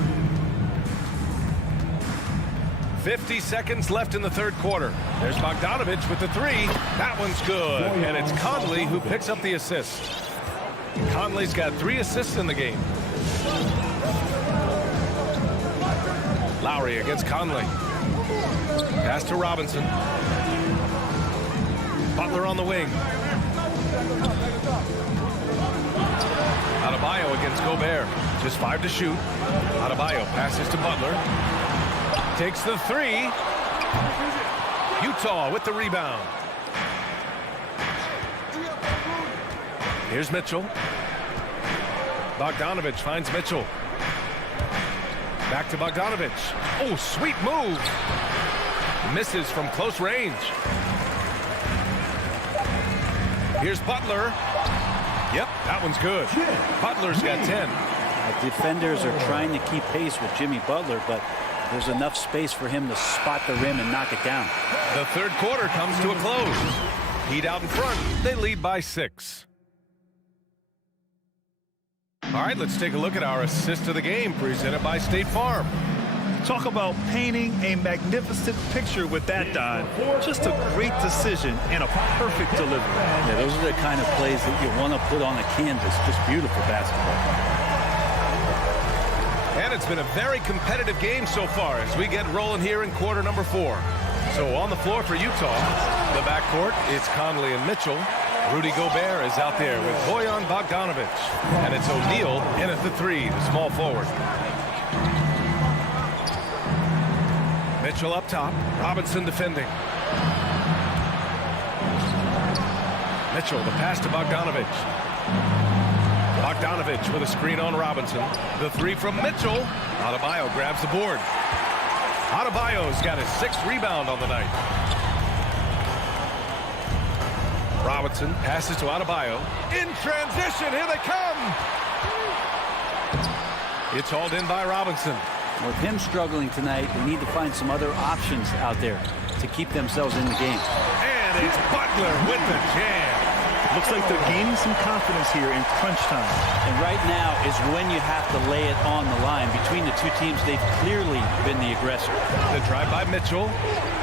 50 seconds left in the third quarter. There's Bogdanovich with the 3. That one's good. And it's Conley who picks up the assist. Conley's got 3 assists in the game. Lowry against Conley. Pass to Robinson. Butler on the wing. Adebayo against Gobert. Just 5 to shoot. Adebayo passes to Butler. Takes the 3. Utah with the rebound. Here's Mitchell. Bogdanovich finds Mitchell. Back to Bogdanovich. Oh, sweet move. Misses from close range. Here's Butler. Yep, that one's good. Butler's got 10. Defenders are trying to keep pace with Jimmy Butler, but there's enough space for him to spot the rim and knock it down. The third quarter comes to a close. Heat out in front. They lead by 6. All right, let's take a look at our assist of the game presented by State Farm. Talk about painting a magnificent picture with that, Don. Just a great decision and a perfect delivery. Yeah, those are the kind of plays that you want to put on a canvas. Just beautiful basketball. And it's been a very competitive game so far as we get rolling here in quarter number 4. So on the floor for Utah, the backcourt, it's Conley and Mitchell. Rudy Gobert is out there with Bojan Bogdanovich. And it's O'Neal in at the 3, the small forward. Mitchell up top. Robinson defending. Mitchell, the pass to Bogdanovich. Bogdanovich with a screen on Robinson. The 3 from Mitchell. Adebayo grabs the board. Adebayo's got his 6th rebound on the night. Robinson passes to Adebayo. In transition, here they come! It's hauled in by Robinson. With him struggling tonight, they need to find some other options out there to keep themselves in the game. And it's Butler with the jam. Looks like they're gaining some confidence here in crunch time. And right now is when you have to lay it on the line. Between the two teams, they've clearly been the aggressor. The drive by Mitchell.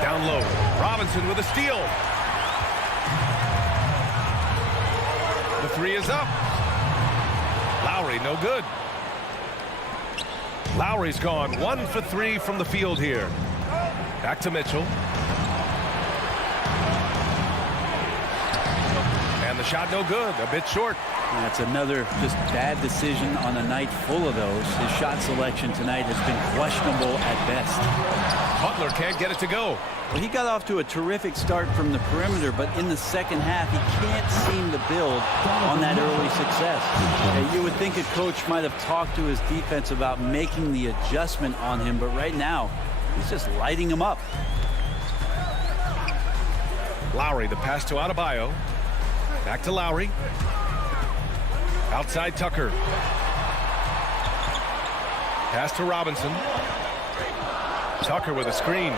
Down low. Robinson with a steal. The 3 is up. Lowry, no good. Lowry's gone 1 for 3 from the field here. Back to Mitchell. And the shot no good, a bit short. That's another just bad decision on a night full of those. His shot selection tonight has been questionable at best. Butler can't get it to go. Well, he got off to a terrific start from the perimeter, but in the second half, he can't seem to build on that early success. You would think a coach might have talked to his defense about making the adjustment on him, but right now, he's just lighting him up. Lowry, the pass to Adebayo. Back to Lowry. Outside Tucker. Pass to Robinson. Tucker with a screen.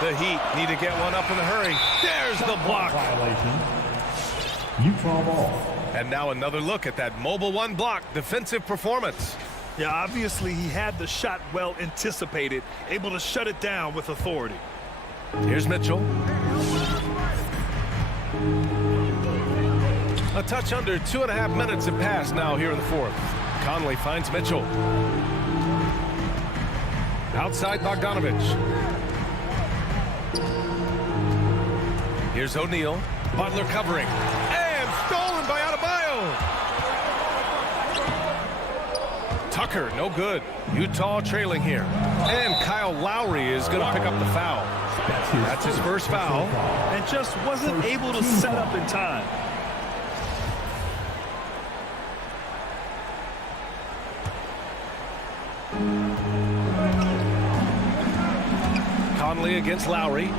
The Heat need to get one up in a hurry. There's the block. Violation. Utah ball. And now another look at that mobile one block defensive performance. Yeah, obviously he had the shot well anticipated, able to shut it down with authority. Here's Mitchell. A touch under 2.5 minutes have passed now here in the fourth. Conley finds Mitchell. Outside Bogdanovich. Here's O'Neal. Butler covering. And stolen by Adebayo. Tucker, no good. Utah trailing here. And Kyle Lowry is going to pick up the foul. That's his first foul. And just wasn't able to set up in time. Conley against Lowry.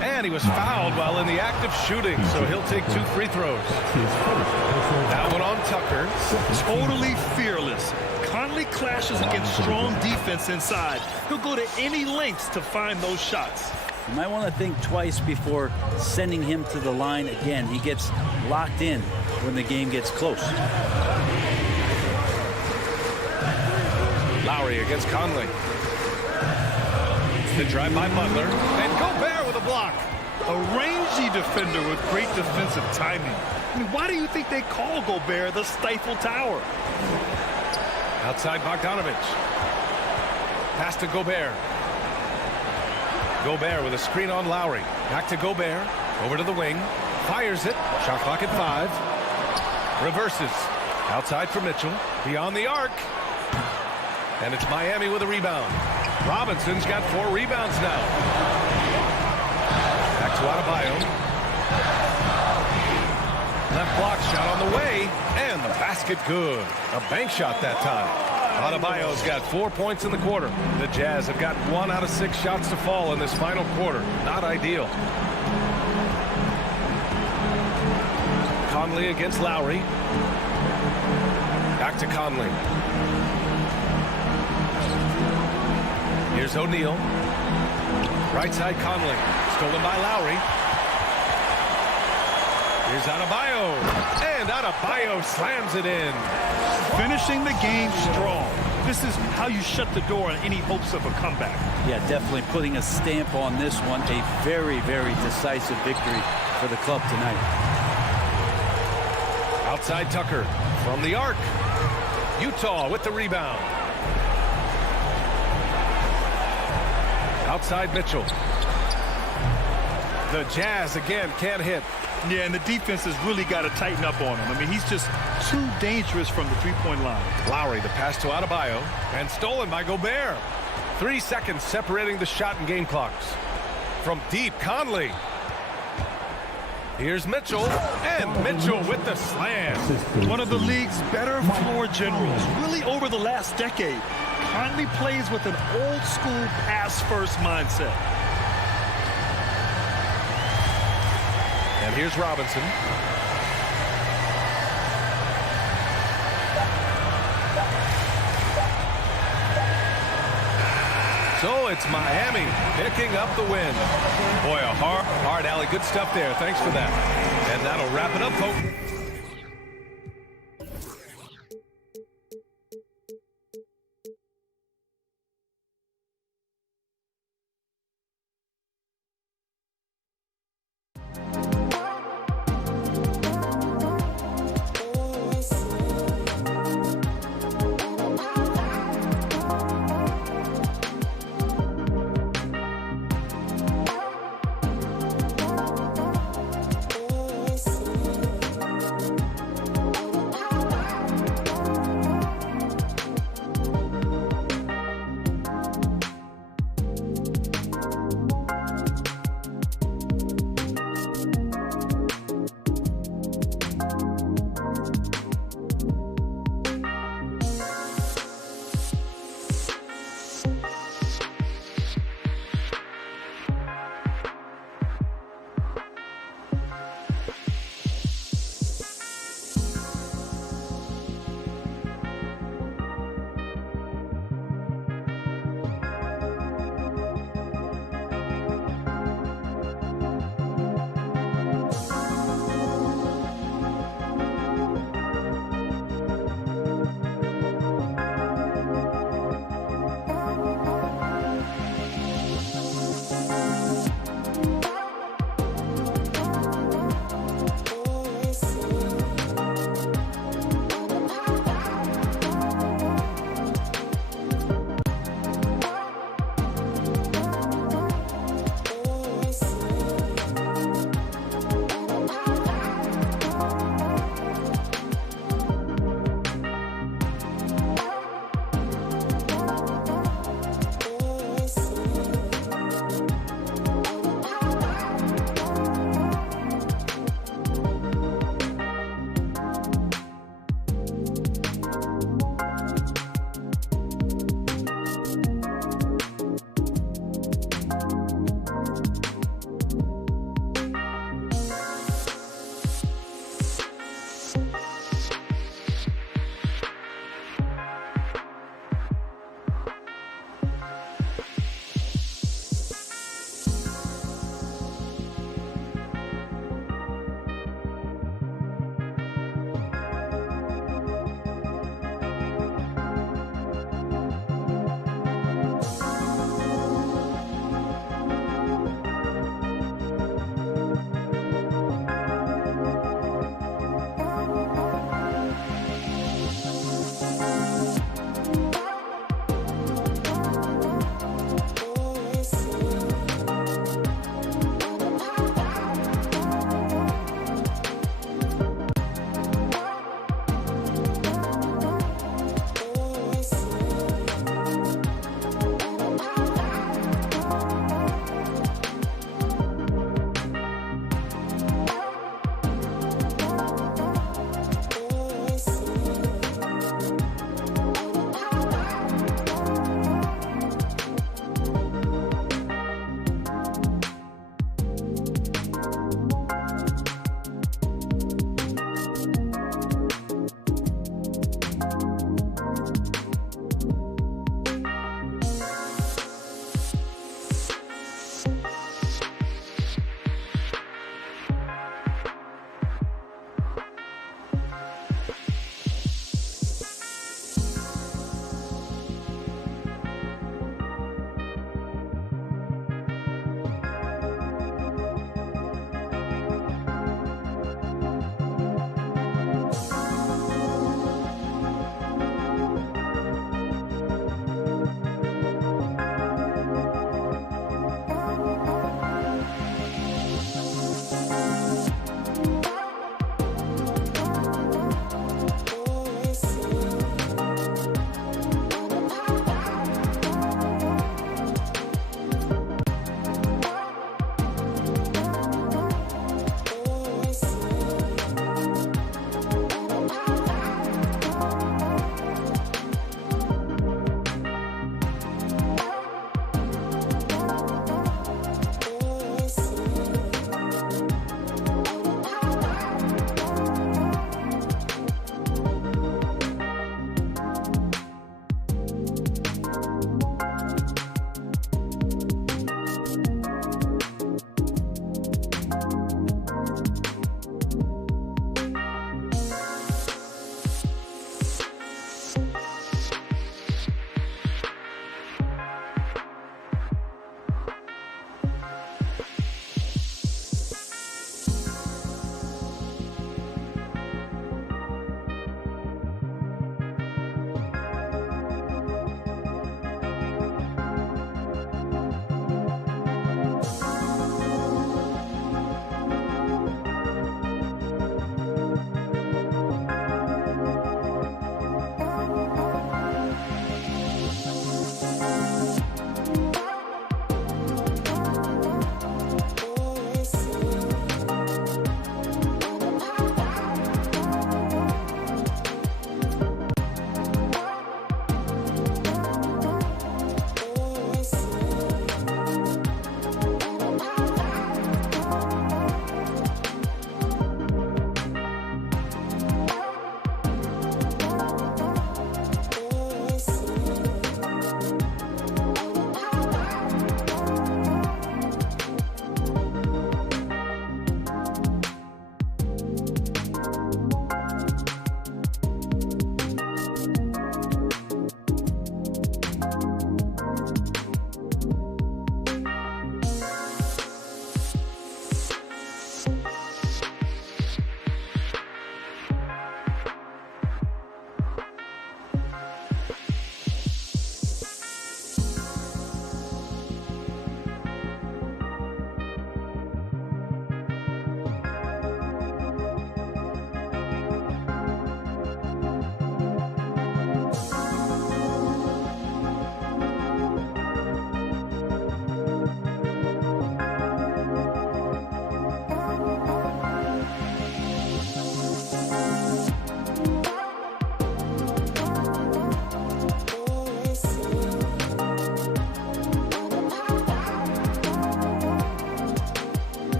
And he was fouled while in the act of shooting, so he'll take 2 free throws. That one on Tucker. Totally fearless. Conley clashes against strong defense inside. He'll go to any lengths to find those shots. You might want to think twice before sending him to the line again. He gets locked in when the game gets close. Lowry against Conley. The drive by Butler. And Gobert with a block. A rangy defender with great defensive timing. I mean, why do you think they call Gobert the Stifle Tower? Outside Bogdanovich. Pass to Gobert. Gobert with a screen on Lowry. Back to Gobert. Over to the wing. Fires it. Shot clock at 5. Reverses. Outside for Mitchell. Beyond the arc. And it's Miami with a rebound. Robinson's got 4 rebounds now. Back to Adebayo. Left block shot on the way. And the basket good. A bank shot that time. Adebayo's got 4 points in the quarter. The Jazz have got 1 out of 6 shots to fall in this final quarter. Not ideal. Conley against Lowry. Back to Conley. Here's O'Neal. Right side Conley. Stolen by Lowry. Here's Adebayo. And Adebayo slams it in. Finishing the game strong. This is how you shut the door on any hopes of a comeback. Yeah, definitely putting a stamp on this one. A very, very decisive victory for the club tonight. Outside Tucker from the arc. Utah with the rebound. Outside Mitchell. The Jazz again can't hit. Yeah, and the defense has really got to tighten up on him. I mean, he's just too dangerous from the three-point line. Lowry, the pass to Adebayo, and stolen by Gobert. 3 seconds separating the shot and game clocks. From deep, Conley. Here's Mitchell, and Mitchell with the slam. One of the league's better floor generals, really over the last decade. Conley plays with an old-school pass-first mindset. And here's Robinson. So it's Miami picking up the win. Boy, a hard alley. Good stuff there. Thanks for that. And that'll wrap it up, folks.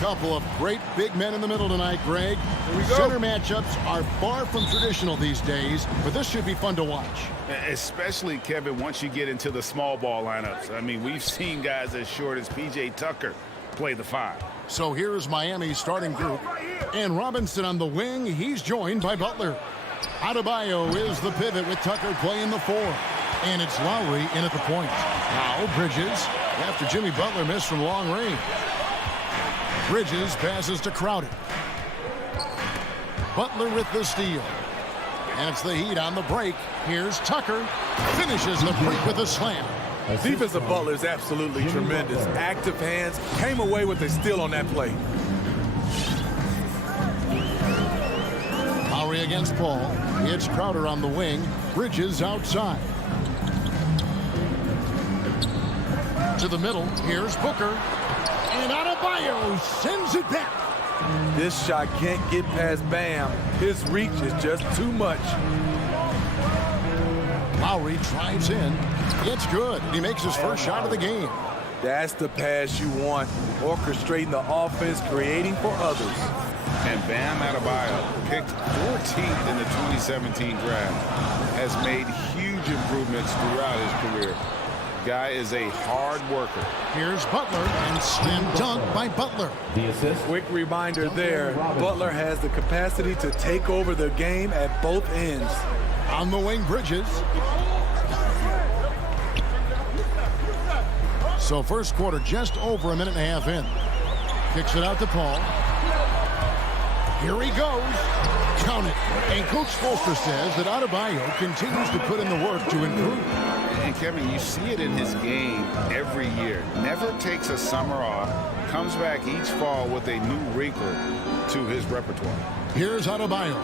Couple of great big men in the middle tonight, Greg. Here we go. Center matchups are far from traditional these days, but this should be fun to watch. Especially, Kevin, once you get into the small ball lineups. I mean, we've seen guys as short as P.J. Tucker play the 5. So here's Miami's starting group. And Robinson on the wing. He's joined by Butler. Adebayo is the pivot with Tucker playing the 4. And it's Lowry in at the point. Now Bridges after Jimmy Butler missed from long range. Bridges passes to Crowder. Butler with the steal. And it's the Heat on the break. Here's Tucker. Finishes the break with a slam. Defensive Butler is absolutely tremendous. Active hands, came away with a steal on that play. Lowry against Paul. It's Crowder on the wing. Bridges outside. To the middle. Here's Booker. And Adebayo sends it back. This shot can't get past Bam. His reach is just too much. Lowry drives in. It's good. He makes his first shot of the game. That's the pass you want. Orchestrating the offense, creating for others. And Bam Adebayo, picked 14th in the 2017 draft, has made huge improvements throughout his career. Guy is a hard worker. Here's Butler and slam dunk by Butler. The assist. Quick reminder there. Butler has the capacity to take over the game at both ends. On the wing, Bridges. So first quarter just over a minute and a half in. Kicks it out to Paul. Here he goes. Count it. And Coach Foster says that Adebayo continues to put in the work to improve. And Kevin, you see it in his game every year. Never takes a summer off. Comes back each fall with a new wrinkle to his repertoire. Here's Adebayo.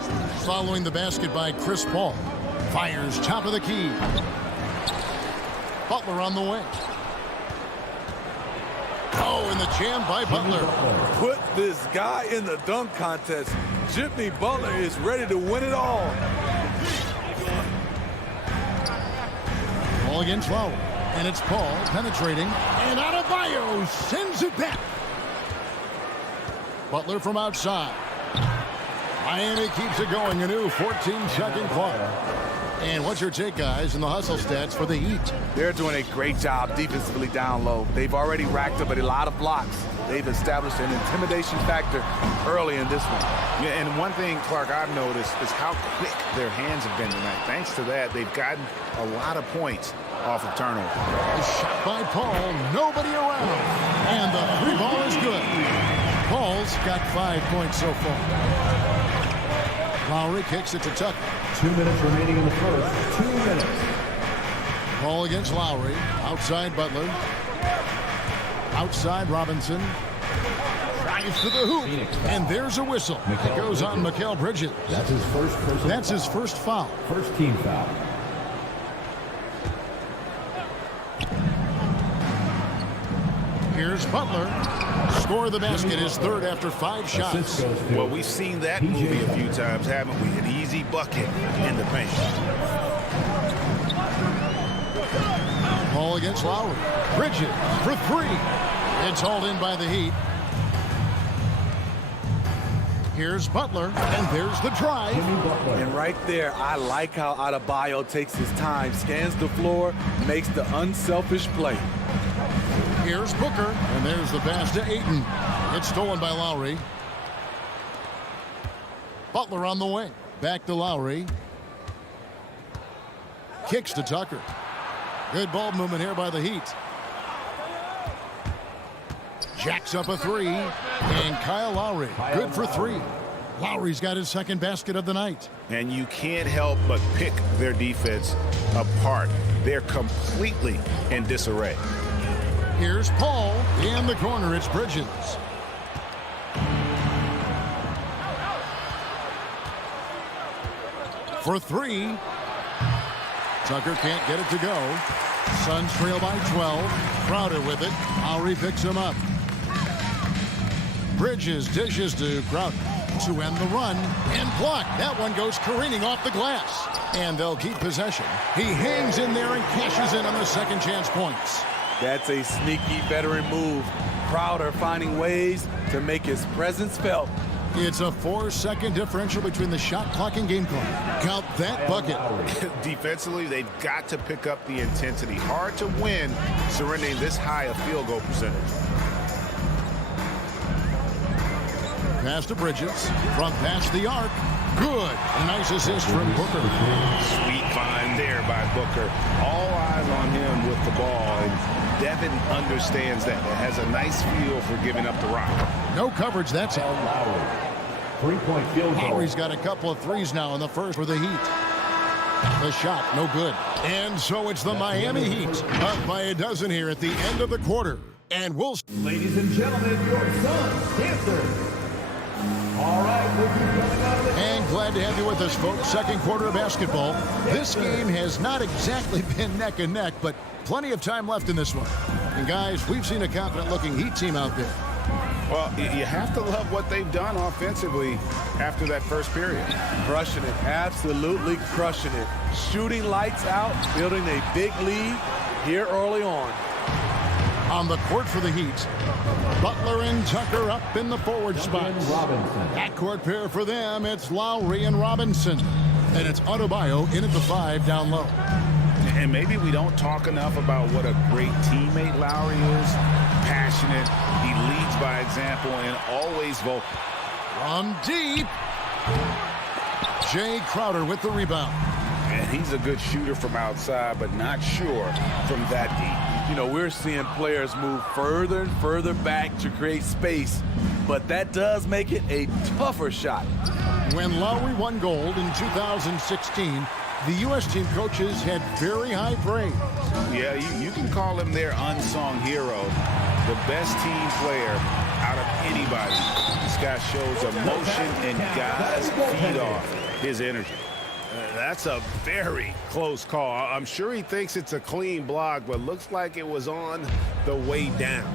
Following the basket by Chris Paul. Fires top of the key. Butler on the wing. Oh, and the jam by Butler. Put this guy in the dunk contest. Jimmy Butler is ready to win it all. Ball against Lowry. And it's Paul penetrating. And Adebayo sends it back. Butler from outside. Miami keeps it going. A new 14-second clock. And what's your take, guys, in the hustle stats for the Heat? They're doing a great job defensively down low. They've already racked up a lot of blocks. They've established an intimidation factor early in this one. Yeah, and one thing, Clark, I've noticed is how quick their hands have been tonight. Thanks to that, they've gotten a lot of points off of turnover. A shot by Paul. Nobody around. And the three ball is good. Paul's got 5 points so far. Lowry kicks it to Tucker. 2 minutes remaining in the first. 2 minutes. Paul against Lowry. Outside Butler. Outside Robinson. Drives to the hoop. And there's a whistle. It goes on Mikal Bridges. That's his first personal. That's his first foul. First team foul. Here's Butler. Score the basket, his third after 5 shots. Well, we've seen that movie a few times, haven't we? An easy bucket in the paint. Paul against Lowry. Bridges for 3. It's hauled in by the Heat. Here's Butler, and there's the drive. And right there, I like how Adebayo takes his time, scans the floor, makes the unselfish play. Here's Booker, and there's the pass to Ayton. It's stolen by Lowry. Butler on the wing. Back to Lowry. Kicks to Tucker. Good ball movement here by the Heat. Jacks up a 3. And Kyle Lowry, good for 3. Lowry's got his second basket of the night. And you can't help but pick their defense apart. They're completely in disarray. Here's Paul. In the corner, it's Bridges. For 3. Tucker can't get it to go. Suns trail by 12. Crowder with it. Lowry picks him up. Bridges dishes to Crowder to end the run and block. That one goes careening off the glass. And they'll keep possession. He hangs in there and cashes in on the second chance points. That's a sneaky veteran move. Crowder finding ways to make his presence felt. It's a 4-second differential between the shot clock and game clock. Count that bucket. Defensively, they've got to pick up the intensity. Hard to win surrendering this high a field goal percentage. Pass to Bridges. From past the arc. Good. A nice assist from Booker. Sweet find there by Booker. All eyes on him with the ball. And Devin understands that. It has a nice feel for giving up the rock. No coverage, that's it. Three-point field goal. Lowry's got a couple of threes now in the first for the Heat. The shot, no good. And so it's the Miami Heat up by a dozen here at the end of the quarter. And we'll... Ladies and gentlemen, your Suns dancers. All right, we'll be coming out of the... And glad to have you with us, folks. Second quarter of basketball. This game has not exactly been neck and neck, but plenty of time left in this one. And guys, we've seen a confident-looking Heat team out there. Well, you have to love what they've done offensively after that first period. Crushing it, absolutely crushing it. Shooting lights out, building a big lead here early on. On the court for the Heat, Butler and Tucker up in the forward spots. Backcourt pair for them, it's Lowry and Robinson. And it's Adebayo in at the 5 down low. And maybe we don't talk enough about what a great teammate Lowry is. Passionate, he leads by example, and always vocal. From deep, Jay Crowder with the rebound. And he's a good shooter from outside, but not sure from that deep. You know, we're seeing players move further and further back to create space, but that does make it a tougher shot. When Lowry won gold in 2016, the U.S. team coaches had very high praise. Yeah, you can call him their unsung hero. The best team player out of anybody. This guy shows emotion and guys feed off his energy. That's a very close call. I'm sure he thinks it's a clean block, but looks like it was on the way down.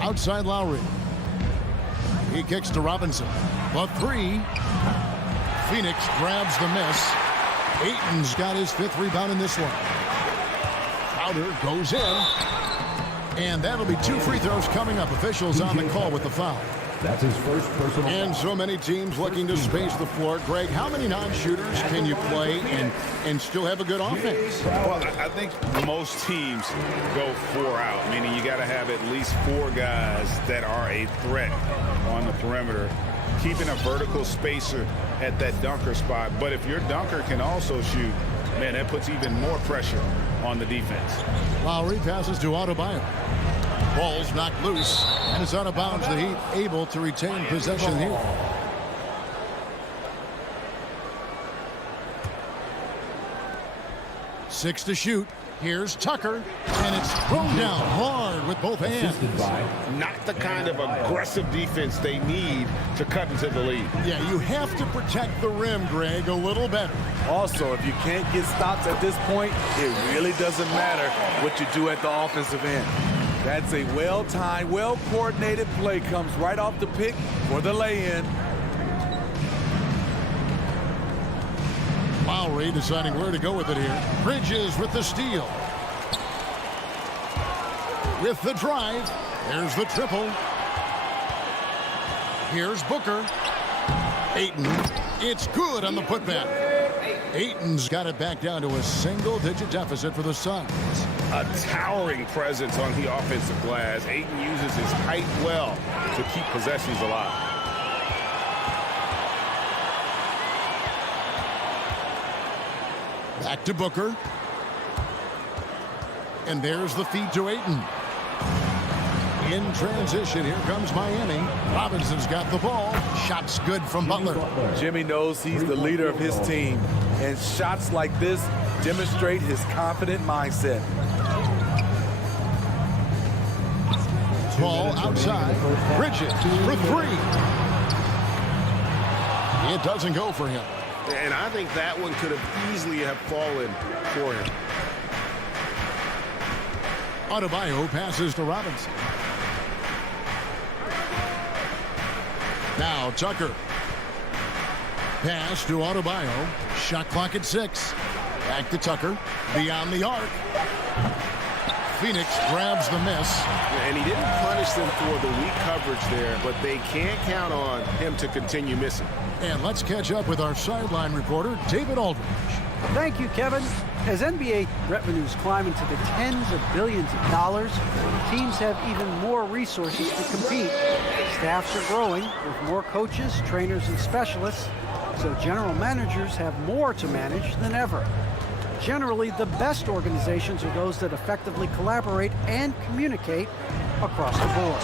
Outside Lowry. He kicks to Robinson. The 3. Phoenix grabs the miss. Ayton's got his 5th rebound in this one. Crowder goes in. And that'll be 2 free throws coming up. Officials on the call with the foul. That's his first personal. And so many teams looking to space the floor. Greg, how many non-shooters can you play and still have a good offense? Well, I think most teams go 4 out, meaning you got to have at least 4 guys that are a threat on the perimeter, keeping a vertical spacer at that dunker spot. But if your dunker can also shoot, man, that puts even more pressure on the defense. Lowry passes to Adebayo. Ball's knocked loose, and it's out of bounds. The Heat able to retain possession here. Six to shoot. Here's Tucker, and it's thrown down hard with both hands. Not the kind of aggressive defense they need to cut into the lead. Yeah, you have to protect the rim, Greg, a little better. Also, if you can't get stops at this point, it really doesn't matter what you do at the offensive end. That's a well-timed, well-coordinated play. Comes right off the pick for the lay-in. Lowry deciding where to go with it here. Bridges with the steal. With the drive. There's the triple. Here's Booker. Ayton. It's good on the putback. Ayton's got it back down to a single-digit deficit for the Suns. A towering presence on the offensive glass. Ayton uses his height well to keep possessions alive. Back to Booker. And there's the feed to Ayton. In transition, here comes Miami. Robinson's got the ball. Shots good from Butler. Jimmy knows he's the leader of his team, and shots like this demonstrate his confident mindset. Ball outside. Bridges for 3. It doesn't go for him. And I think that one could have easily have fallen for him. Adebayo passes to Robinson. Now Tucker. Pass to Adebayo. Shot clock at 6. Back to Tucker. Beyond the arc. Phoenix grabs the miss. And he didn't punish them for the weak coverage there, but they can't count on him to continue missing. And let's catch up with our sideline reporter, David Aldridge. Thank you, Kevin. As NBA revenues climb into the tens of billions of dollars, teams have even more resources to compete. Staffs are growing with more coaches, trainers, and specialists, so general managers have more to manage than ever. Generally, the best organizations are those that effectively collaborate and communicate across the board.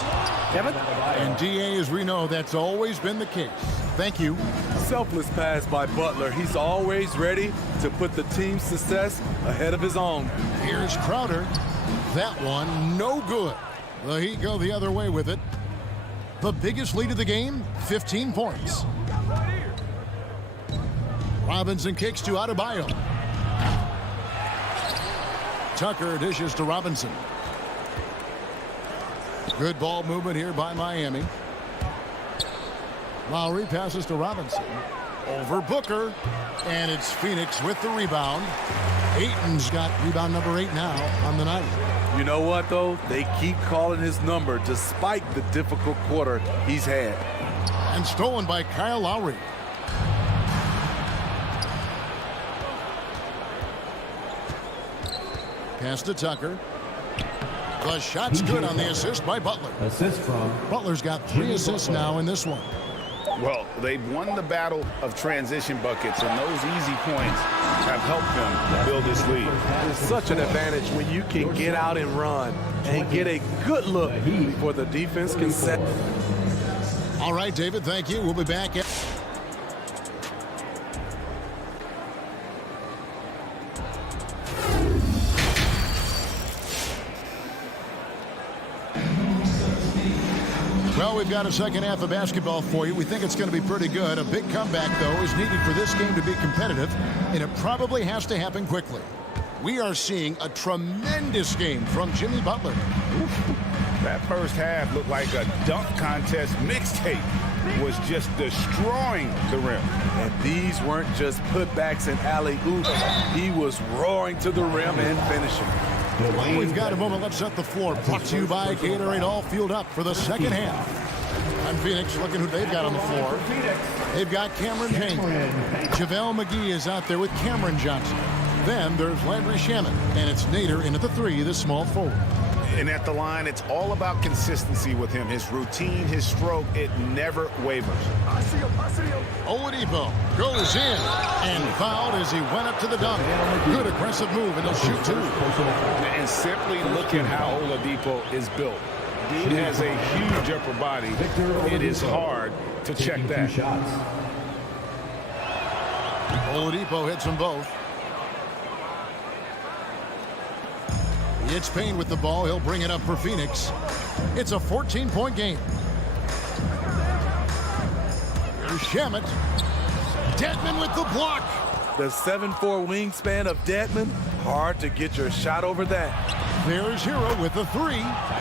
Kevin? And DA, as we know, that's always been the case. Thank you. Selfless pass by Butler. He's always ready to put the team's success ahead of his own. Here's Crowder. That one, no good. The Heat go the other way with it. The biggest lead of the game, 15 points. Robinson kicks to Adebayo. Tucker dishes to Robinson. Good ball movement here by Miami. Lowry passes to Robinson. Over Booker. And it's Phoenix with the rebound. Ayton's got rebound number 8 now on the night. You know what, though? They keep calling his number despite the difficult quarter he's had. And stolen by Kyle Lowry. Pass to Tucker. The shot's good on the assist by Butler. Assist from Butler's got 3 assists now in this one. Well, they've won the battle of transition buckets, and those easy points have helped them build this lead. It's such an advantage when you can get out and run and get a good look before the defense can set. All right, David, thank you. We'll be back. Well, we've got a second half of basketball for you. We think it's going to be pretty good. A big comeback, though, is needed for this game to be competitive, and it probably has to happen quickly. We are seeing a tremendous game from Jimmy Butler. That first half looked like a dunk contest mixtape. Was just destroying the rim. And these weren't just putbacks and alley-oops. He was roaring to the rim and finishing. Well, we've got a moment. Let's set the floor. Brought to you by Gatorade, all fueled up for the second half. And Phoenix, looking who they've got on the floor. They've got Cameron Payne. JaVale McGee is out there with Cameron Johnson. Then there's Landry Shamet. And it's Nader in at the 3, the small forward. And at the line, it's all about consistency with him. His routine, his stroke, it never wavers. Oladipo goes in and fouled as he went up to the dunk. Good aggressive move, and he'll shoot 2. And simply look at how Oladipo is built. Dude has a huge upper body. It is hard to check that. Oladipo hits them both. It's Payne with the ball. He'll bring it up for Phoenix. It's a 14-point game. Here's Shamet. Dedmon with the block. The 7'4" wingspan of Dedmon. Hard to get your shot over that. There's Hero with the 3.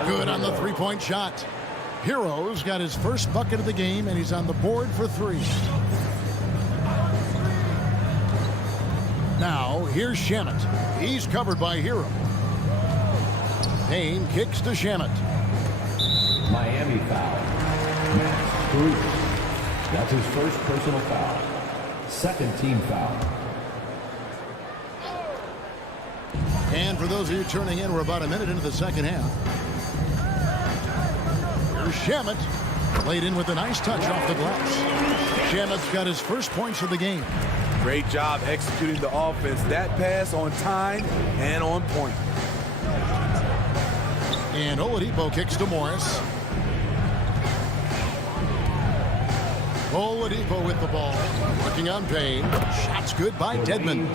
Good on the 3-point shot. Hero's got his first bucket of the game, and he's on the board for 3. Now, here's Shamet. He's covered by Hero. Payne kicks to Shamet. Miami foul. Cruz. That's his first personal foul. Second team foul. And for those of you turning in, we're about a minute into the second half. Here's Shamet. Laid in with a nice touch off the glass. Shamet's got his first points of the game. Great job executing the offense. That pass on time and on point. And Oladipo kicks to Morris. Oladipo with the ball. Working on Payne. Shots good by Dedmon.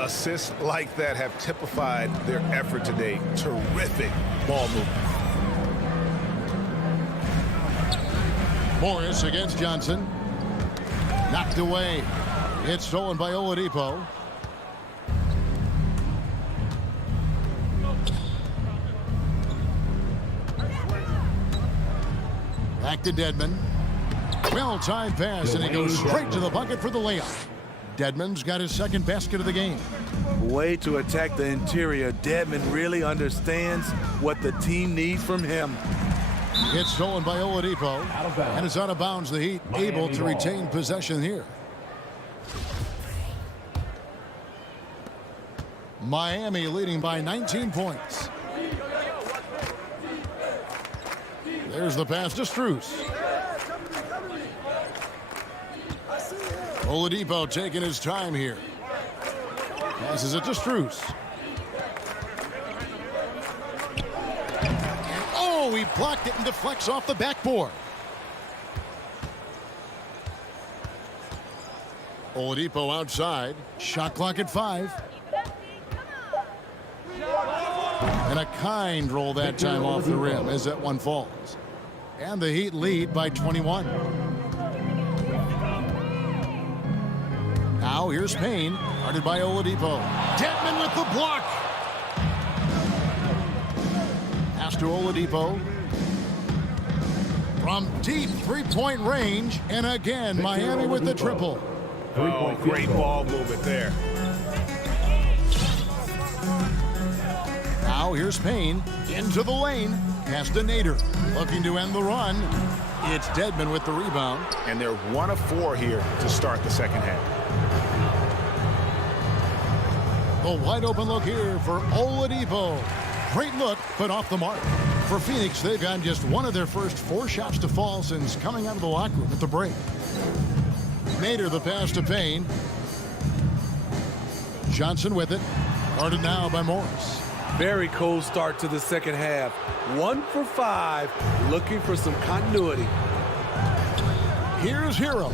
Assists like that have typified their effort today. Terrific ball movement. Morris against Johnson. Knocked away. It's stolen by Oladipo. Back to Dedmon. Well-timed pass, and he goes straight to the bucket for the layup. Dedmon's got his second basket of the game. Way to attack the interior. Dedmon really understands what the team needs from him. It's stolen by Oladipo, and it's out of bounds. The Heat able to retain possession here. Miami leading by 19 points. There's the pass to Strus. Oladipo taking his time here. Passes it to Strus. Oh, he blocked it and deflects off the backboard. Oladipo outside. Shot clock at 5. And a kind roll that time off the rim as that one falls. And the Heat lead by 21. Now here's Payne, guarded by Oladipo. Dedmon with the block. Pass to Oladipo. From deep three-point range, and again, Miami with the triple. Oh, great ball movement there. Now here's Payne into the lane. Pass to Nader, looking to end the run. It's Dedmon with the rebound. And they're 1 of 4 here to start the second half. The wide open look here for Oladipo. Great look, but off the mark. For Phoenix, they've gotten just one of their first 4 shots to fall since coming out of the locker room at the break. Nader the pass to Payne. Johnson with it. Guarded now by Morris. Very cold start to the second half. 1 for 5, looking for some continuity. Here's Hero.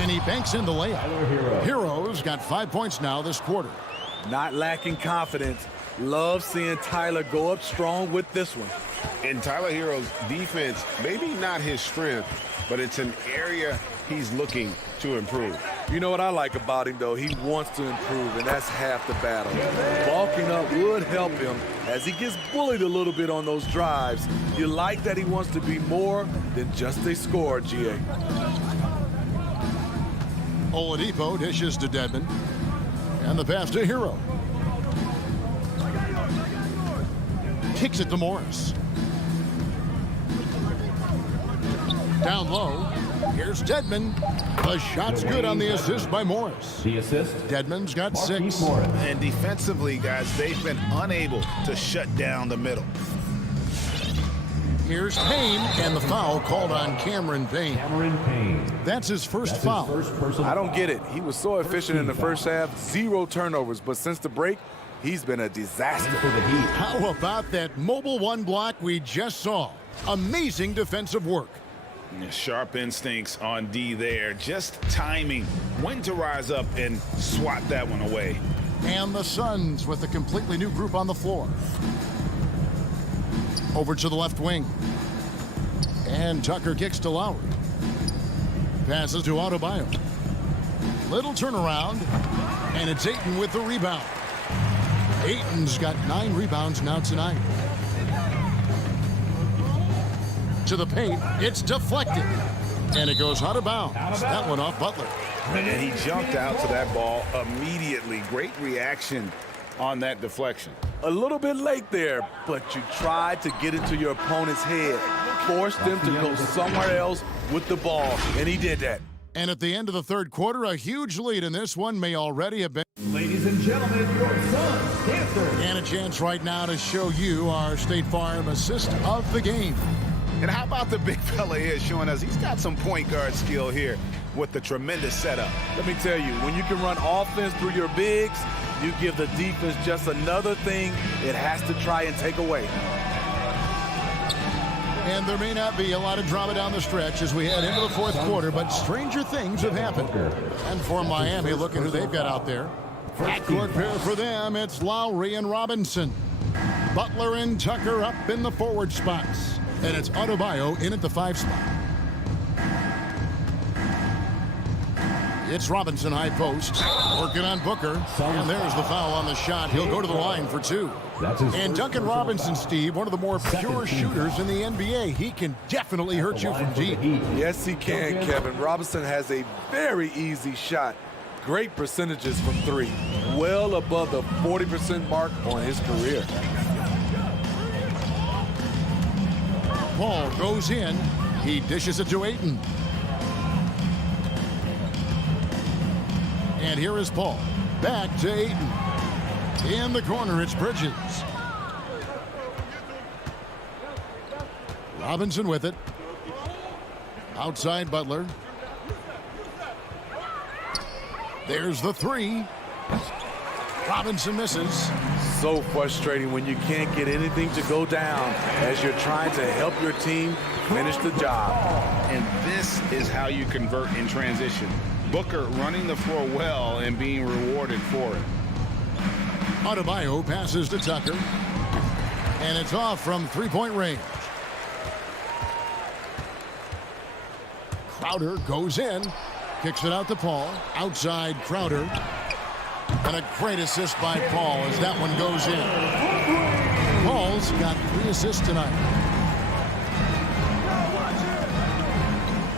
And he banks in the layup. Hero's got 5 points now this quarter. Not lacking confidence. Love seeing Tyler go up strong with this one. And Tyler Hero's defense, maybe not his strength, but it's an area he's looking to improve. You know what I like about him, though? He wants to improve, and that's half the battle. Bulking up would help him as he gets bullied a little bit on those drives. You like that he wants to be more than just a scorer, GA. Oladipo dishes to Dedmon. And the pass to Hero. Kicks it to Morris. Down low. Here's Dedmon. The shot's good on the assist by Morris. The assist. Dedmon's got 6. And defensively, guys, they've been unable to shut down the middle. Here's Payne, and the foul called on Cameron Payne. That's his first foul. I don't get it. He was so efficient in the first half, 0 turnovers, but since the break, he's been a disaster. How about that mobile 1 block we just saw? Amazing defensive work. Sharp instincts on D there. Just timing when to rise up and swat that one away. And the Suns with a completely new group on the floor. Over to the left wing. And Tucker kicks to Lowry. Passes to Adebayo. Little turnaround. And it's Ayton with the rebound. Ayton's got 9 rebounds now tonight. To the paint. It's deflected. And it goes out of bounds. That one off Butler. And he jumped out to that ball immediately. Great reaction on that deflection. A little bit late there, but you tried to get into your opponent's head. Forced them to go somewhere else with the ball, and he did that. And at the end of the third quarter, a huge lead in this one may already have been. Ladies and gentlemen, your Suns Panthers. And a chance right now to show you our State Farm assist of the game. And how about the big fella here showing us he's got some point guard skill here with the tremendous setup. Let me tell you, when you can run offense through your bigs, you give the defense just another thing it has to try and take away. And there may not be a lot of drama down the stretch as we head into the fourth quarter, but stranger things have happened. And for Miami, look at who they've got out there. Backcourt pair for them, it's Lowry and Robinson. Butler and Tucker up in the forward spots. And it's Adebayo in at the 5 spot. It's Robinson high post, working on Booker, and there's the foul on the shot. He'll go to the line for 2. And Duncan Robinson, Steve, one of the more pure shooters in the NBA. He can definitely hurt you from deep. Yes, he can, Kevin. Robinson has a very easy shot. great percentages from three, well above the 40% mark on his career. Paul goes in. He dishes it to Ayton. And here is Paul. Back to Ayton. In the corner, it's Bridges. Robinson with it. Outside Butler. There's the three. Robinson misses. So frustrating when you can't get anything to go down as you're trying to help your team finish the job. And this is how you convert in transition. Booker running the floor well and being rewarded for it. Adebayo passes to Tucker. And it's off from three-point range. Crowder goes in. Kicks it out to Paul. Outside Crowder. And a great assist by Paul as that one goes in. Paul's got 3 assists tonight.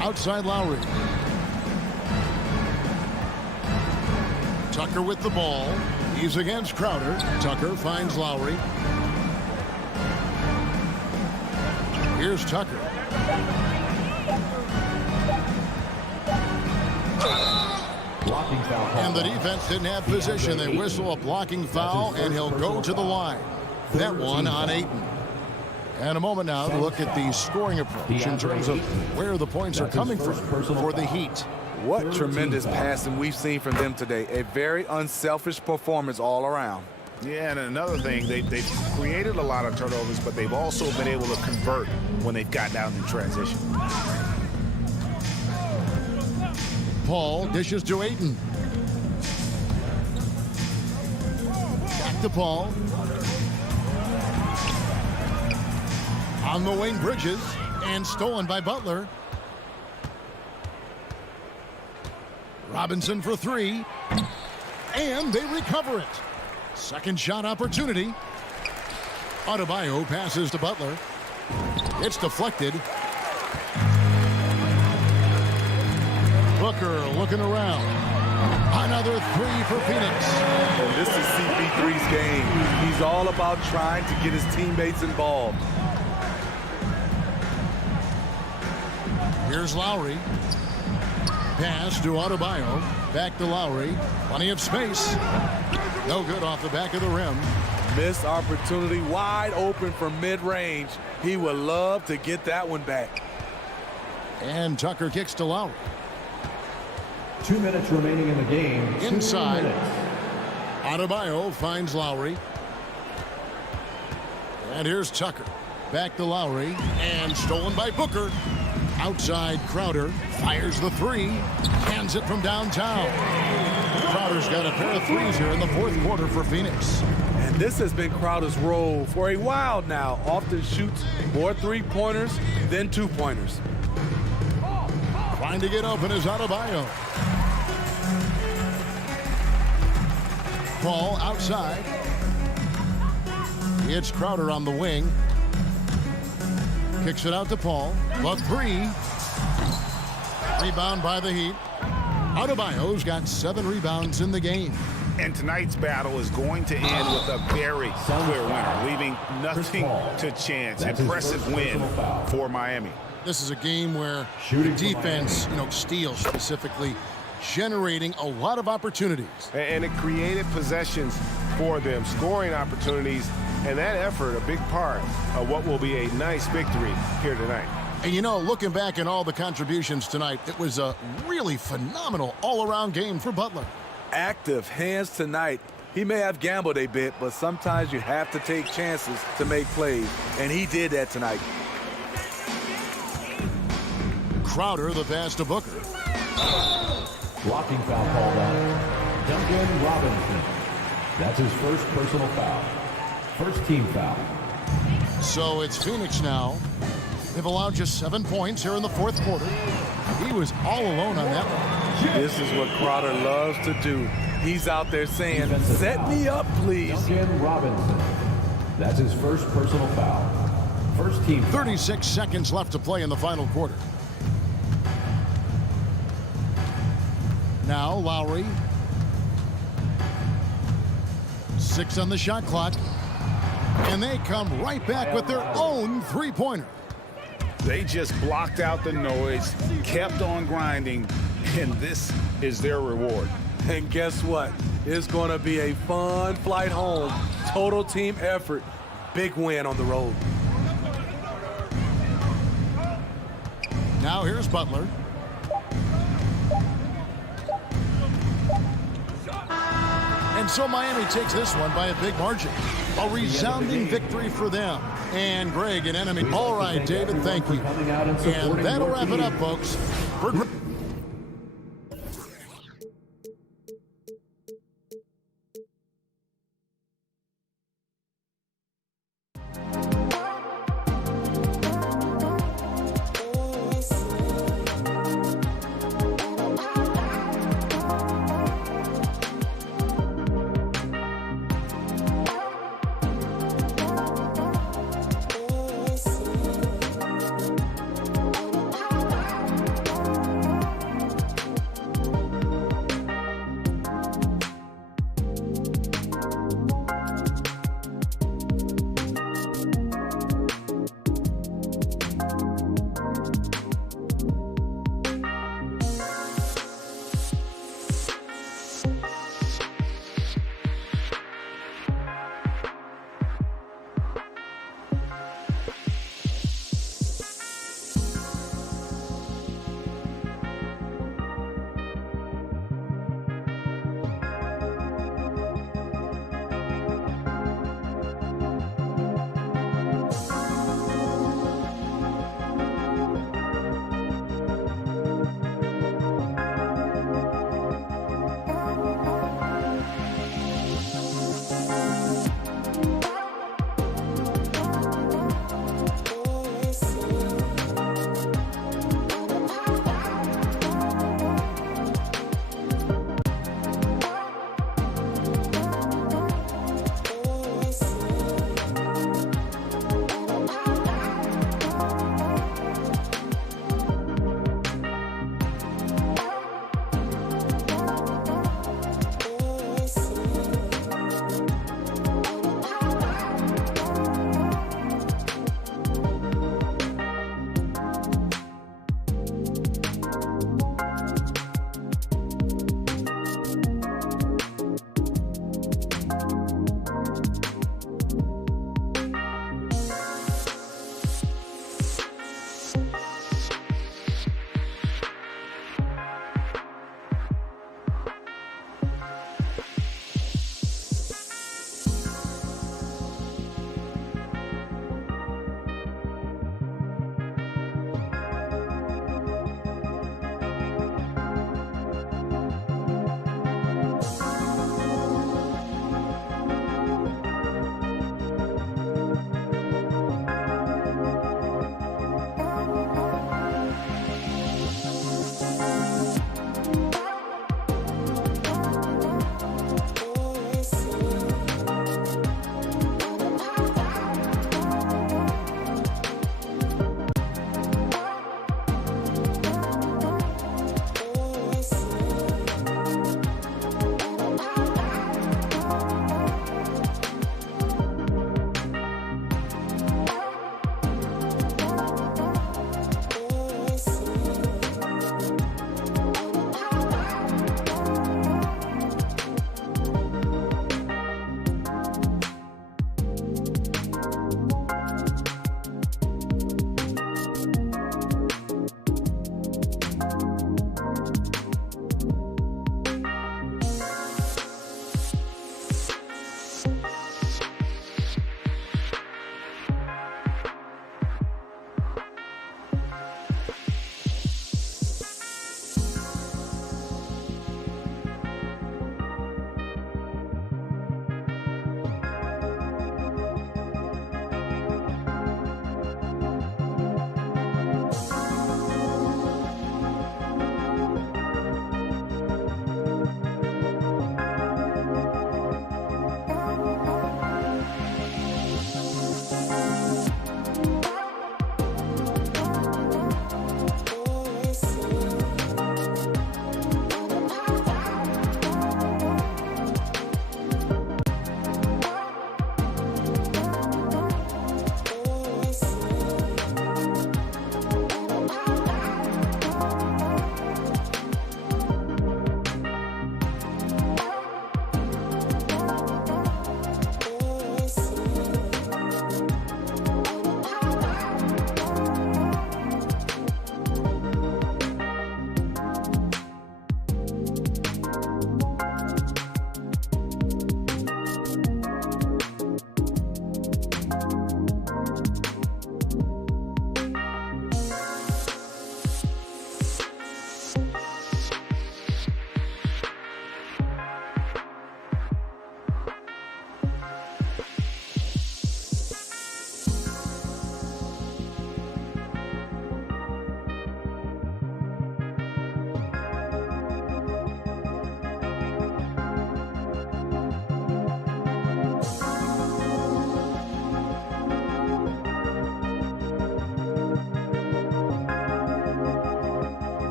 Outside Lowry. Tucker with the ball. He's against Crowder. Tucker finds Lowry. Here's Tucker. And the defense didn't have position. They whistle a blocking foul, and he'll go to the line. That one on Ayton. And a moment now to look at the scoring approach in terms of where the points are coming from for the Heat. What tremendous passing we've seen from them today. A very unselfish performance all around. Yeah, and another thing, they've created a lot of turnovers, but they've also been able to convert when they've gotten out in transition. Paul dishes to Ayton. Back to Paul. On the wing, Bridges, and stolen by Butler. Robinson for 3. And they recover it. Second shot opportunity. Adebayo passes to Butler. It's deflected. Booker looking around. Another 3 for Phoenix. And this is CP3's game. He's all about trying to get his teammates involved. Here's Lowry. Pass to Adebayo. Back to Lowry. Plenty of space. No good off the back of the rim. Missed opportunity, wide open from mid-range. He would love to get that one back. And Tucker kicks to Lowry. 2 minutes remaining in the game. Inside. Adebayo finds Lowry. And here's Tucker. Back to Lowry. And stolen by Booker. Outside Crowder. Fires the 3. Hands it from downtown. Crowder's got a pair of 3s here in the fourth quarter for Phoenix. And this has been Crowder's role for a while now. Often shoots more 3-pointers than 2-pointers. Trying to get open is Adebayo. Paul outside. It's Crowder on the wing. Kicks it out to Paul. The 3. Rebound by the Heat. Adebayo's got 7 rebounds in the game. And tonight's battle is going to end with a very clear winner, leaving nothing to chance. Impressive win for Miami. This is a game where the defense, steals specifically, generating a lot of opportunities. And it created possessions for them, scoring opportunities, and that effort, a big part of what will be a nice victory here tonight. And looking back at all the contributions tonight, it was a really phenomenal all-around game for Butler. Active hands tonight. He may have gambled a bit, but sometimes you have to take chances to make plays, and he did that tonight. Crowder, the pass to Booker. Blocking foul called on Duncan Robinson. That's his first personal foul. First team foul. So it's Phoenix now. They've allowed just 7 points here in the fourth quarter. He was all alone on that one. This is what Crowder loves to do. He's out there saying, set me up, please. Duncan Robinson. That's his first personal foul. First team foul. 36 seconds left to play in the final quarter. Now Lowry 6 on the shot clock. And they come right back with their own three-pointer. They just blocked out the noise, kept on grinding, and this is their reward. And guess what? It's going to be a fun flight home. Total team effort. Big win on the road. Now here's Butler. And so Miami takes this one by a big margin. A resounding victory for them. And Greg, an enemy. All right, David, thank you. And that'll wrap it up, folks.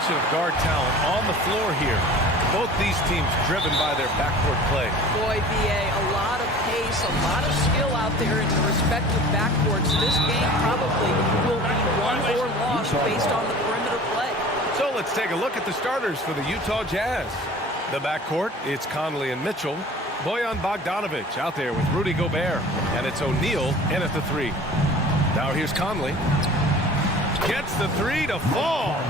selection of guard talent on the floor here. Both these teams driven by their backcourt play. Boy, BA, a lot of pace, a lot of skill out there in the respective backcourts. This game probably will be won or lost based on the perimeter play. So let's take a look at the starters for the Utah Jazz. The backcourt, it's Conley and Mitchell. Bojan Bogdanovic out there with Rudy Gobert. And it's O'Neal in at the 3. Now here's Conley. Gets the 3 to fall.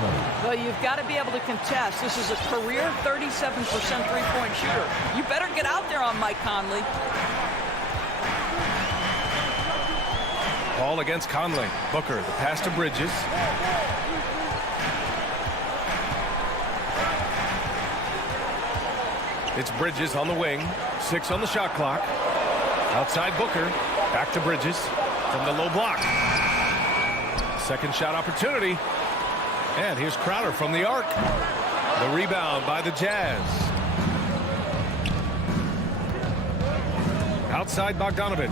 Well, you've got to be able to contest. This is a career 37% three-point shooter. You better get out there on Mike Conley. Ball against Conley. Booker, the pass to Bridges. It's Bridges on the wing. 6 on the shot clock. Outside Booker. Back to Bridges from the low block. Second shot opportunity. And here's Crowder from the arc. The rebound by the Jazz. Outside Bogdanovic.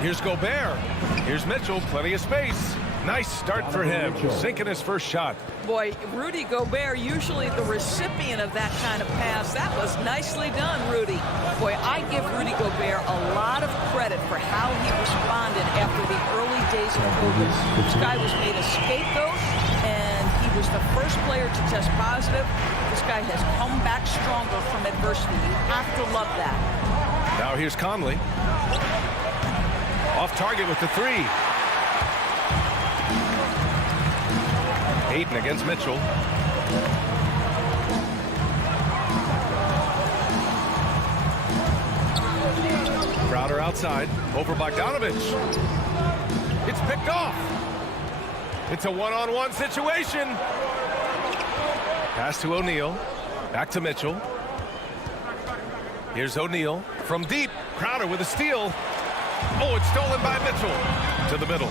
Here's Gobert. Here's Mitchell. Plenty of space. Nice start for him. Sinking his first shot. Boy, Rudy Gobert, usually the recipient of that kind of pass. That was nicely done, Rudy. Boy, I give Rudy Gobert a lot of credit for how he responded after the early days of COVID. This guy was made a scapegoat, and he was the first player to test positive. This guy has come back stronger from adversity. You have to love that. Now here's Conley. Off target with the 3. Ayton against Mitchell. Crowder outside. Over Bogdanovic. It's picked off. It's a one-on-one situation. Pass to O'Neal. Back to Mitchell. Here's O'Neal from deep. Crowder with a steal. Oh, it's stolen by Mitchell. To the middle.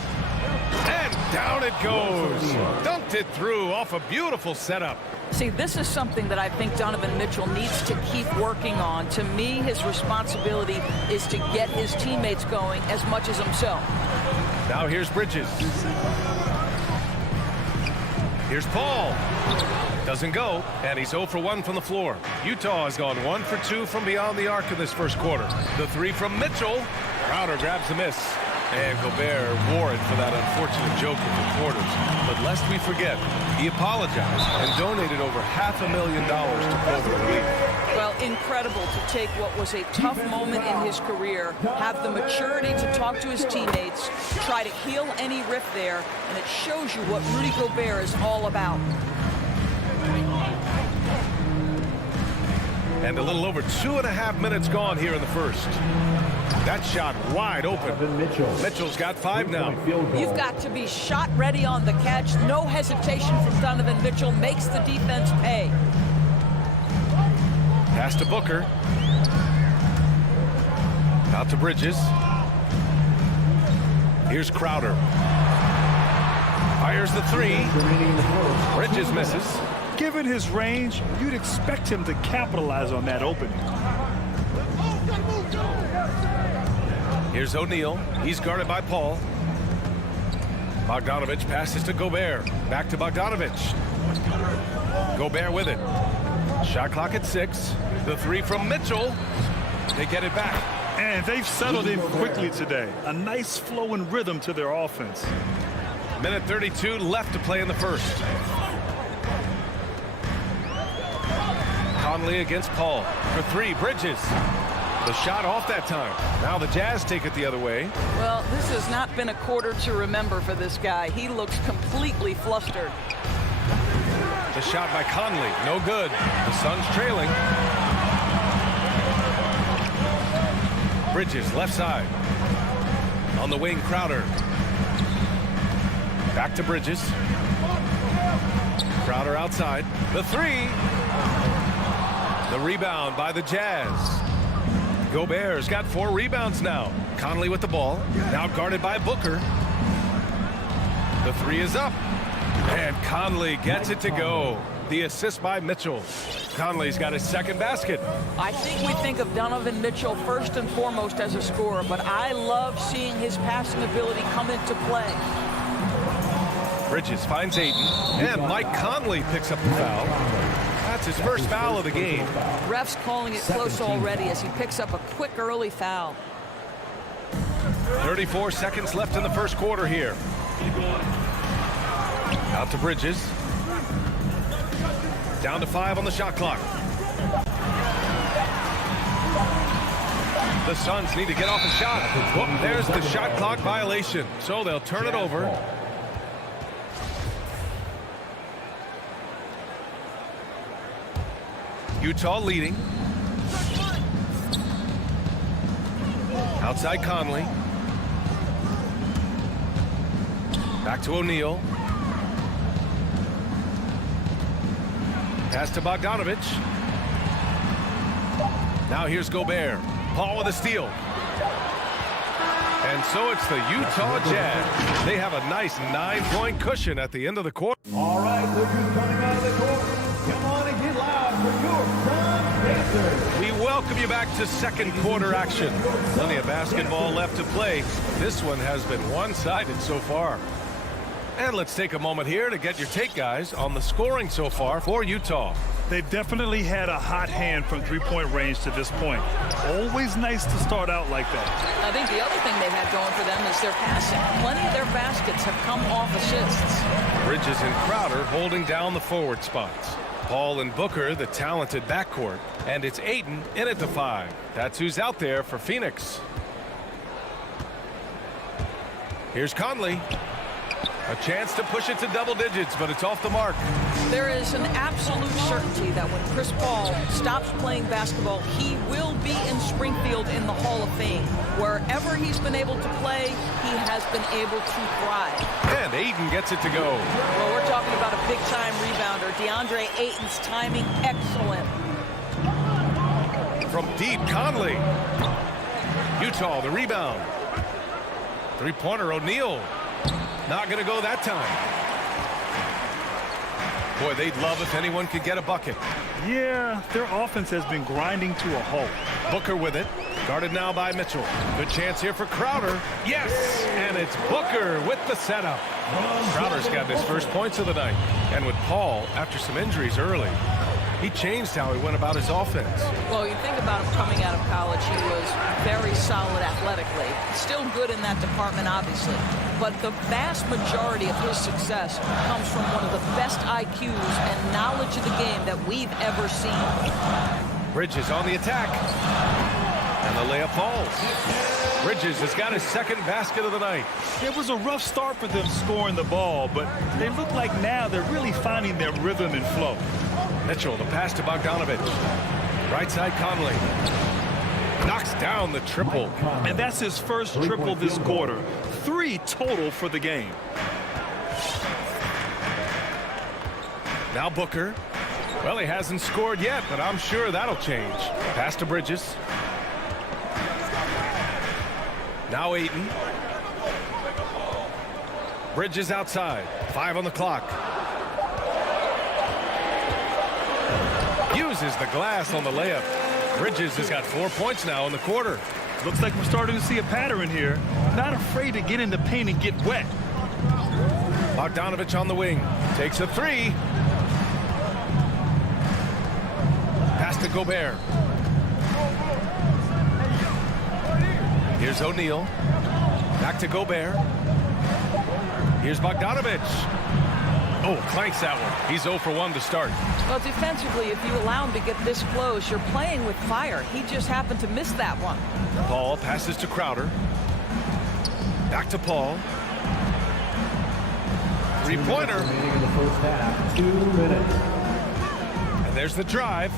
And down it goes. Dunked it through off a beautiful setup. See, this is something that I think Donovan Mitchell needs to keep working on. To me, his responsibility is to get his teammates going as much as himself. Now here's Bridges. Here's Paul. Doesn't go, and he's 0 for 1 from the floor. Utah has gone 1 for 2 from beyond the arc in this first quarter. The 3 from Mitchell. Crowder grabs the miss. And Gobert wore it for that unfortunate joke with reporters. But lest we forget, he apologized and donated over $500,000 to COVID relief. Well, incredible to take what was a tough moment in his career, have the maturity to talk to his teammates, try to heal any rift there, and it shows you what Rudy Gobert is all about. And a little over 2.5 minutes gone here in the first. That shot wide open. Mitchell's got 5 now. You've got to be shot ready on the catch. No hesitation from Donovan Mitchell. Makes the defense pay. Pass to Booker. Out to Bridges. Here's Crowder. Fires the 3. Bridges misses. Given his range, you'd expect him to capitalize on that opening. Here's O'Neal. He's guarded by Paul. Bogdanovic passes to Gobert. Back to Bogdanovic. Gobert with it. Shot clock at 6. The 3 from Mitchell. They get it back. And they've settled in quickly today. A nice flow and rhythm to their offense. Minute 32 left to play in the first. Conley against Paul. For 3, Bridges. The shot off that time. Now the Jazz take it the other way. Well, this has not been a quarter to remember for this guy. He looks completely flustered. The shot by Conley. No good. The Suns trailing. Bridges, left side. On the wing, Crowder. Back to Bridges. Crowder outside. The 3. The rebound by the Jazz. Gobert's got 4 rebounds now. Conley with the ball. Now guarded by Booker. The 3 is up. And Conley gets it to go. The assist by Mitchell. Conley's got his second basket. I think we think of Donovan Mitchell first and foremost as a scorer, but I love seeing his passing ability come into play. Bridges finds Aiden, and Mike Conley picks up the foul. That's his first foul of the game. Ref's calling it close already as he picks up a quick early foul. 34 seconds left in the first quarter here. Out to Bridges. Down to 5 on the shot clock. The Suns need to get off a shot. Well, there's the shot clock violation, so they'll turn it over. Utah leading. Outside Conley. Back to O'Neal. Pass to Bogdanovich. Now here's Gobert. Paul with a steal. And so it's the Utah Jazz. They have a nice 9-point cushion at the end of the quarter. All right, look who's coming out of the court. Come on and get loud for your Sun Pacers. We welcome you back to second quarter action. Plenty of basketball left to play. This one has been one-sided so far. And let's take a moment here to get your take, guys, on the scoring so far for Utah. They've definitely had a hot hand from three-point range to this point. Always nice to start out like that. I think the other thing they've had going for them is their passing. Plenty of their baskets have come off assists. Bridges and Crowder holding down the forward spots. Paul and Booker, the talented backcourt. And it's Ayton in at the 5. That's who's out there for Phoenix. Here's Conley. A chance to push it to double digits, but it's off the mark. There is an absolute certainty that when Chris Paul stops playing basketball, he will be in Springfield in the Hall of Fame. Wherever he's been able to play, he has been able to thrive. And Ayton gets it to go. Well, we're talking about a big-time rebounder. DeAndre Ayton's timing, excellent. From deep, Conley. Utah, the rebound. Three-pointer, O'Neal. Not going to go that time. Boy, they'd love if anyone could get a bucket. Yeah, their offense has been grinding to a halt. Booker with it. Guarded now by Mitchell. Good chance here for Crowder. Yes! And it's Booker with the setup. Crowder's got his first points of the night. And with Paul, after some injuries early, he changed how he went about his offense. Well, you think about him coming out of college, he was very solid athletically. Still good in that department, obviously. But the vast majority of his success comes from one of the best IQs and knowledge of the game that we've ever seen. Bridges on the attack. And the layup falls. Bridges has got his second basket of the night. It was a rough start for them scoring the ball, but they look like now they're really finding their rhythm and flow. Mitchell, the pass to Bogdanovich. Right side, Conley. Knocks down the triple. And that's his first triple this quarter. 3 total for the game. Now Booker. Well, he hasn't scored yet, but I'm sure that'll change. Pass to Bridges. Now Ayton. Bridges outside. 5 on the clock. Uses the glass on the layup. Bridges has got 4 points now in the quarter. Looks like we're starting to see a pattern here. Not afraid to get in the paint and get wet. Bogdanovich on the wing. Takes a 3. Pass to Gobert. Here's O'Neal. Back to Gobert. Here's Bogdanovich. Oh, clanks that one. He's 0 for 1 to start. Well, defensively, if you allow him to get this close, you're playing with fire. He just happened to miss that one. Paul passes to Crowder. Back to Paul. Three-pointer. Remaining in the first half, 2 minutes. And there's the drive.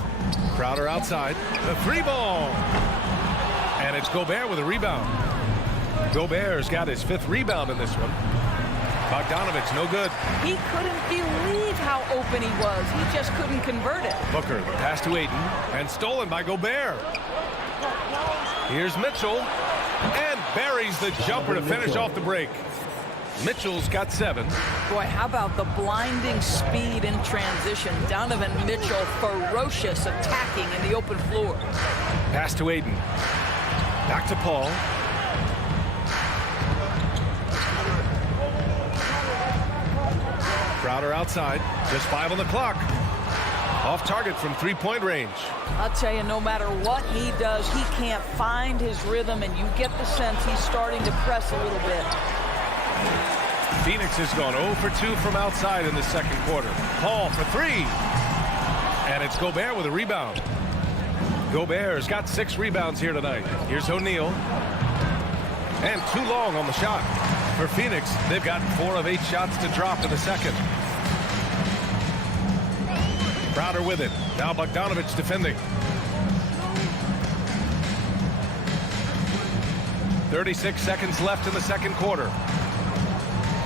Crowder outside. The 3-ball. And it's Gobert with a rebound. Gobert's got his 5th rebound in this one. Bogdanovich, no good. He couldn't believe how open he was. He just couldn't convert it. Booker, pass to Ayton, and stolen by Gobert. Here's Mitchell, and buries the jumper to finish off the break. Mitchell's got 7. Boy, how about the blinding speed in transition? Donovan Mitchell, ferocious attacking in the open floor. Pass to Ayton. Back to Paul. Crowder outside. Just 5 on the clock. Off target from 3-point range. I'll tell you, no matter what he does, he can't find his rhythm, and you get the sense he's starting to press a little bit. Phoenix has gone 0 for 2 from outside in the second quarter. Paul for 3. And it's Gobert with a rebound. Gobert's got 6 rebounds here tonight. Here's O'Neal. And too long on the shot. For Phoenix, they've gotten 4 of 8 shots to drop in the second. Crowder with it. Now Bogdanovich defending. 36 seconds left in the second quarter.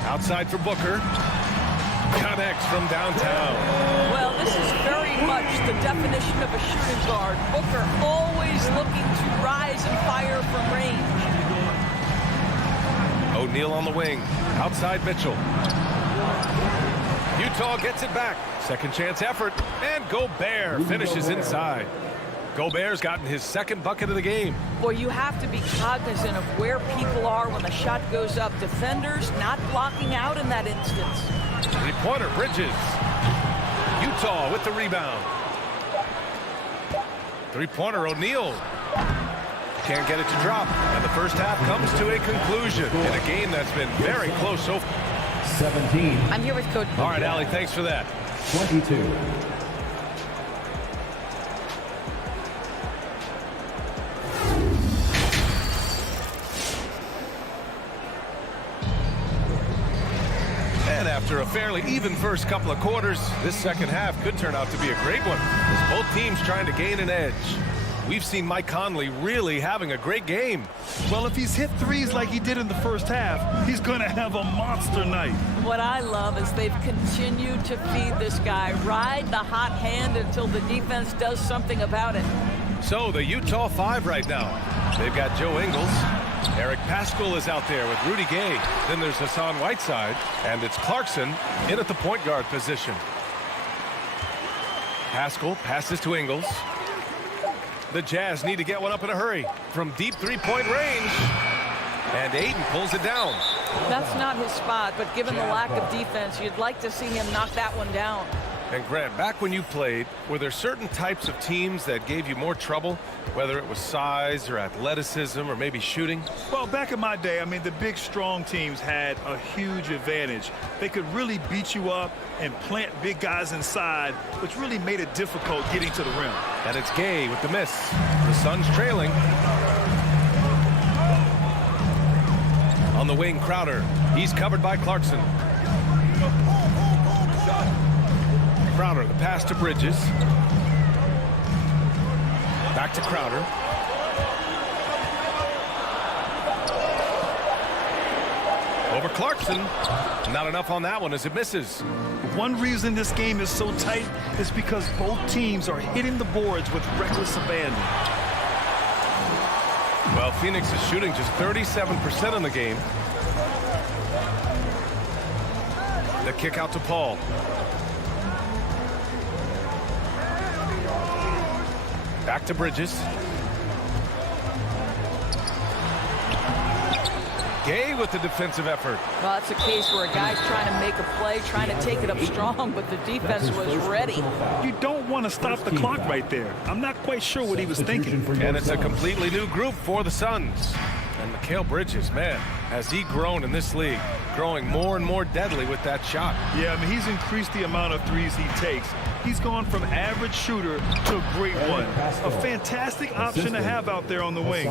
Outside for Booker. Connects from downtown. Well, this is very much the definition of a shooting guard. Booker always looking to rise and fire from range. O'Neal on the wing. Outside Mitchell. Utah gets it back. Second chance effort. And Gobert finishes inside. Gobert's gotten his second bucket of the game. Boy, you have to be cognizant of where people are when the shot goes up. Defenders not blocking out in that instance. Three-pointer, Bridges. Utah with the rebound. Three-pointer, O'Neal. Can't get it to drop. And the first half comes to a conclusion in a game that's been very close so far. 17. I'm here with Coach. All right, Allie, thanks for that. 22. And after a fairly even first couple of quarters, this second half could turn out to be a great one, as both teams trying to gain an edge. We've seen Mike Conley really having a great game. Well, if he's hit threes like he did in the first half, he's going to have a monster night. What I love is they've continued to feed this guy. Ride the hot hand until the defense does something about it. So the Utah 5 right now. They've got Joe Ingles. Eric Paschall is out there with Rudy Gay. Then there's Hassan Whiteside. And it's Clarkson in at the point guard position. Paschall passes to Ingles. The Jazz need to get one up in a hurry from deep three-point range. And Ayton pulls it down. That's not his spot, but given the lack of defense, you'd like to see him knock that one down. And Grant, back when you played, were there certain types of teams that gave you more trouble, whether it was size or athleticism or maybe shooting? Well, back in my day, I mean, the big, strong teams had a huge advantage. They could really beat you up and plant big guys inside, which really made it difficult getting to the rim. And it's Gay with the miss. The Suns trailing. On the wing, Crowder. He's covered by Clarkson. Crowder, the pass to Bridges. Back to Crowder. Over Clarkson. Not enough on that one as it misses. One reason this game is so tight is because both teams are hitting the boards with reckless abandon. Well, Phoenix is shooting just 37% in the game. The kick out to Paul. Back to Bridges. Gay with the defensive effort. Well, that's a case where a guy's trying to make a play, trying to take it up strong, but the defense was ready. You don't want to stop the clock right there. I'm not quite sure what he was thinking. And it's a completely new group for the Suns. And Mikal Bridges, man, has he grown in this league, growing more and more deadly with that shot. Yeah, I mean, he's increased the amount of threes he takes. He's gone from average shooter to a great one. A fantastic option to have out there on the wing.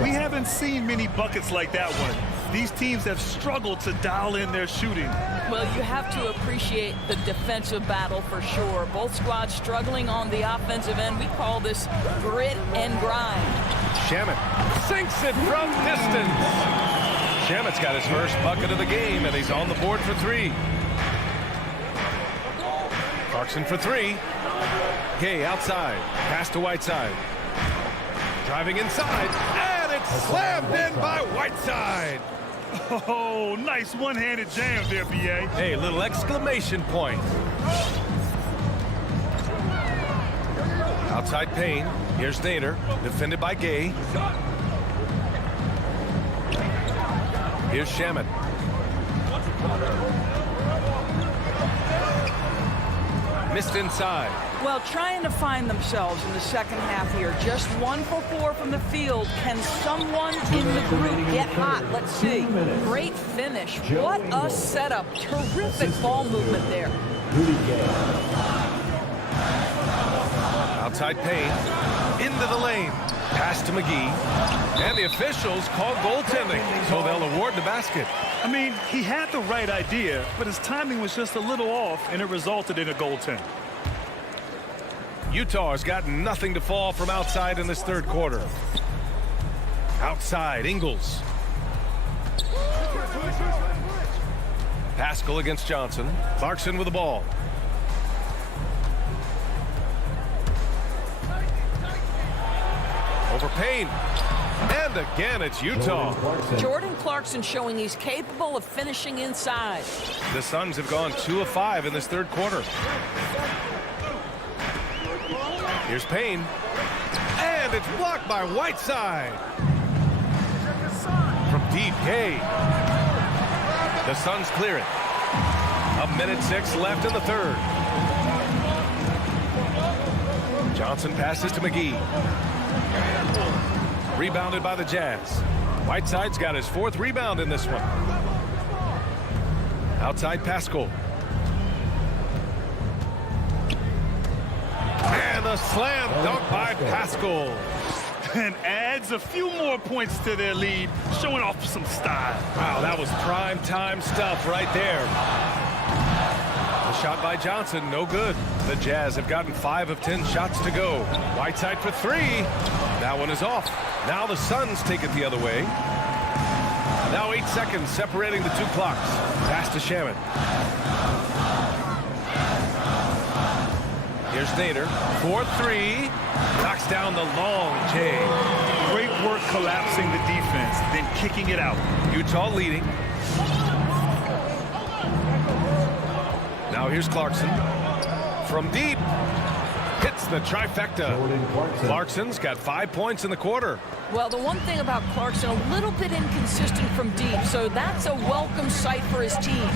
We haven't seen many buckets like that one. These teams have struggled to dial in their shooting. Well, you have to appreciate the defensive battle for sure. Both squads struggling on the offensive end. We call this grit and grind. Shamet sinks it from distance. Shamet's got his first bucket of the game, and he's on the board for 3. Clarkson for 3. Gay outside. Pass to Whiteside. Driving inside. And it's slammed in by Whiteside. Oh, nice one-handed jam there, B.A. Hey, little exclamation point. Outside Payne. Here's Nader. Defended by Gay. Here's Shamet. Missed inside. Well, trying to find themselves in the second half here. Just 1 for 4 from the field. Can someone in the group get hot? Let's see. Great finish. What a setup. Terrific ball movement there. Outside Payne. Into the lane. Pass to McGee. And the officials call goaltending, so they'll award the basket. I mean, he had the right idea, but his timing was just a little off, and it resulted in a goaltend. Utah's got nothing to fall from outside in this third quarter. Outside, Ingles. Pascal against Johnson. Clarkson with the ball. Over Payne. And again, it's Utah. Jordan Clarkson showing he's capable of finishing inside. The Suns have gone 2 of 5 in this third quarter. Here's Payne. And it's blocked by Whiteside. From deep, Gay. The Suns clear it. 1:06 left in the third. Johnson passes to McGee. Rebounded by the Jazz. Whiteside's got his 4th rebound in this one. Outside Pascal. And a slam dunk by Pascal. And adds a few more points to their lead, showing off some style. Wow, that was prime time stuff right there. The shot by Johnson, no good. The Jazz have gotten 5 of 10 shots to go. Whiteside for 3. That one is off. Now the Suns take it the other way. Now 8 seconds separating the 2 clocks. Pass to Shaman. Here's Nader. 4-3. Knocks down the long J. Great work collapsing the defense, then kicking it out. Utah leading. Now here's Clarkson. From deep. Hits the trifecta. Clarkson's got 5 points in the quarter. Well, the one thing about Clarkson, a little bit inconsistent from deep, so that's a welcome sight for his team.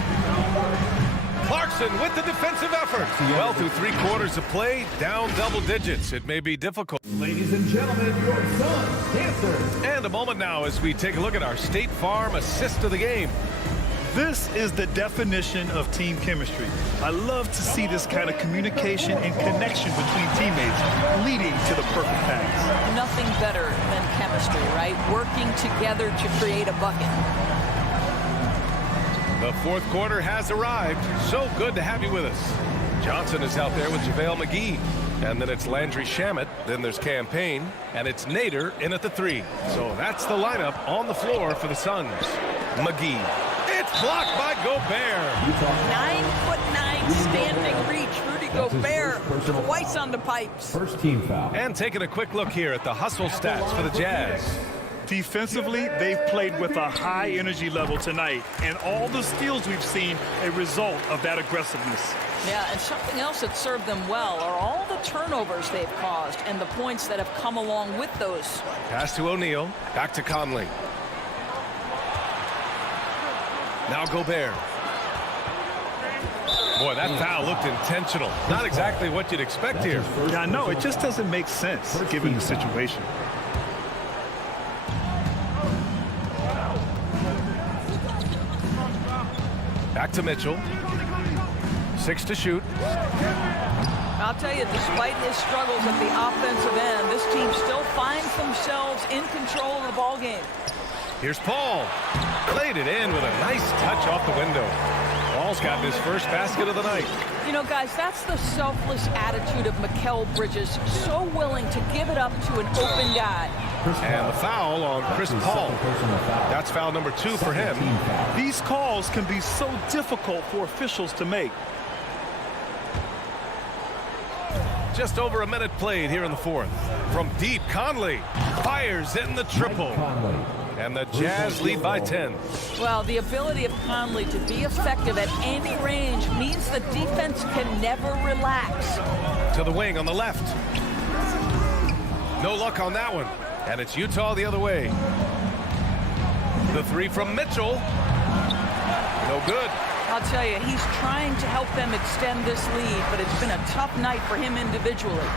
Clarkson with the defensive effort. Well, through 3 quarters of play, down double digits. It may be difficult. Ladies and gentlemen, your Suns dancers. And a moment now as we take a look at our State Farm assist of the game. This is the definition of team chemistry. I love to see this kind of communication and connection between teammates leading to the perfect pass. Nothing better than chemistry, right? Working together to create a bucket. The 4th quarter has arrived. So good to have you with us. Johnson is out there with JaVale McGee. And then it's Landry Shamet. Then there's Campaign. And it's Nader in at the 3. So that's the lineup on the floor for the Suns. McGee. It's blocked by Gobert. 9'9" standing reach. Rudy Gobert twice on the pipes. First team foul. And taking a quick look here at the hustle stats for the Jazz. Defensively, they've played with a high energy level tonight, and all the steals we've seen a result of that aggressiveness. Yeah, and something else that served them well are all the turnovers they've caused and the points that have come along with those. Pass to O'Neal. Back to Conley. Now Gobert. Boy, that foul looked intentional. Not exactly what you'd expect here. Yeah, I know. It just doesn't make sense given the situation. Back to Mitchell. 6 to shoot. I'll tell you, despite his struggles at the offensive end, this team still finds themselves in control of the ball game. Here's Paul. Laid it in with a nice touch off the window. Paul's gotten his first basket of the night. You know, guys, that's the selfless attitude of Mikal Bridges. So willing to give it up to an open guy. And the foul on Chris Paul. That's foul number 2 for him. These calls can be so difficult for officials to make. Just over a minute played here in the 4th. From deep, Conley fires in the triple. And the Jazz lead by 10. Well, the ability of Conley to be effective at any range means the defense can never relax. To the wing on the left. No luck on that one. And it's Utah the other way. The 3 from Mitchell. No good. I'll tell you, he's trying to help them extend this lead, but it's been a tough night for him individually.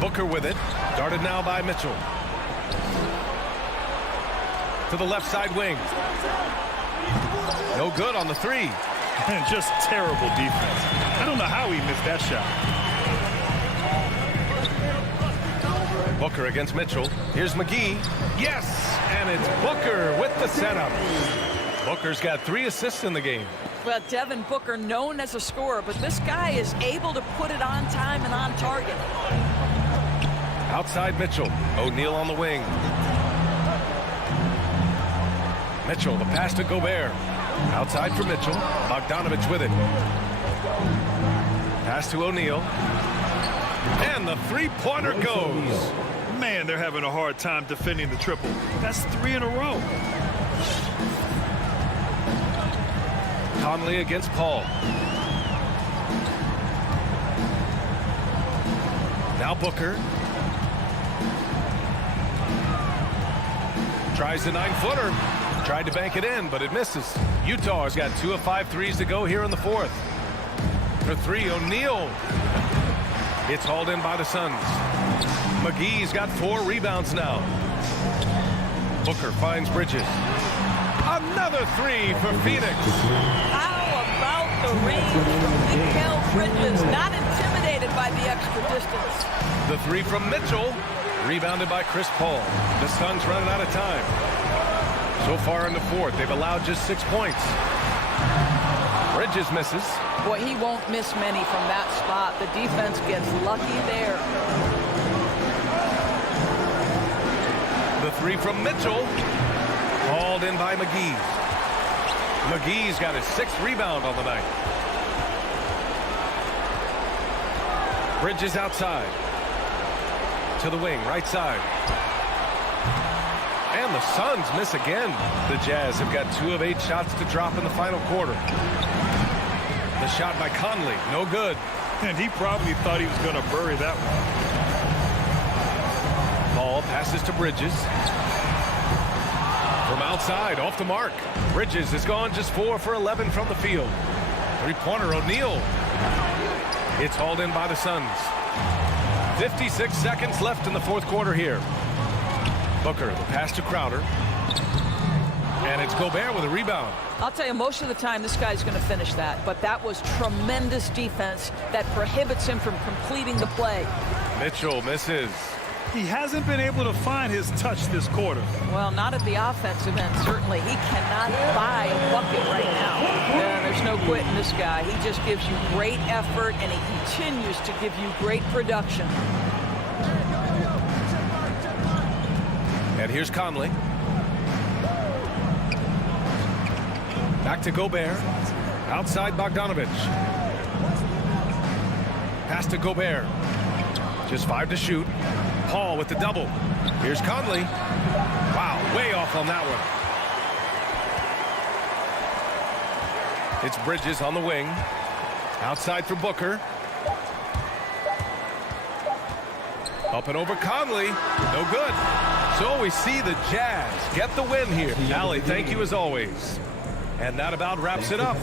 Booker with it. Guarded now by Mitchell. To the left side wing. No good on the three. And just terrible defense. I don't know how he missed that shot. Booker against Mitchell. Here's McGee. Yes! And it's Booker with the setup. Booker's got 3 assists in the game. Well, Devin Booker, known as a scorer, but this guy is able to put it on time and on target. Outside Mitchell. O'Neal on the wing. Mitchell, the pass to Gobert. Outside for Mitchell. Bogdanovich with it. Pass to O'Neal. And the three-pointer goes. Man, they're having a hard time defending the triple. That's 3 in a row. Conley against Paul. Now Booker. Tries the 9-footer. Tried to bank it in, but it misses. Utah has got 2 of 5 threes to go here in the 4th. For 3, O'Neal. It's hauled in by the Suns. McGee's got 4 rebounds now. Booker finds Bridges. Another 3 for Phoenix. How about the range from Mikal Bridges? Not intimidated by the extra distance. The 3 from Mitchell. Rebounded by Chris Paul. The Suns running out of time. So far in the 4th, they've allowed just 6 points. Bridges misses. Boy, he won't miss many from that spot. The defense gets lucky there. The 3 from Mitchell. Hauled in by McGee. McGee's got his 6th rebound on the night. Bridges outside. To the wing, right side. And the Suns miss again. The Jazz have got 2 of 8 shots to drop in the final quarter. The shot by Conley, no good. And he probably thought he was going to bury that one. Ball passes to Bridges. From outside, off the mark. Bridges has gone just 4 for 11 from the field. Three-pointer, O'Neal. It's hauled in by the Suns. 56 seconds left in the 4th quarter here. Booker, the pass to Crowder. And it's Gobert with a rebound. I'll tell you, most of the time this guy's going to finish that, but that was tremendous defense that prohibits him from completing the play. Mitchell misses. He hasn't been able to find his touch this quarter. Well, not at the offensive end, certainly. He cannot buy a bucket right now. There's no quitting this guy. He just gives you great effort, and he continues to give you great production. And here's Conley. Back to Gobert. Outside Bogdanovich. Pass to Gobert. Just 5 to shoot. Paul with the double. Here's Conley. Wow, way off on that one. It's Bridges on the wing. Outside for Booker. Up and over Conley. No good. So we see the Jazz get the win here. Allie, thank you as always. And that about wraps it up.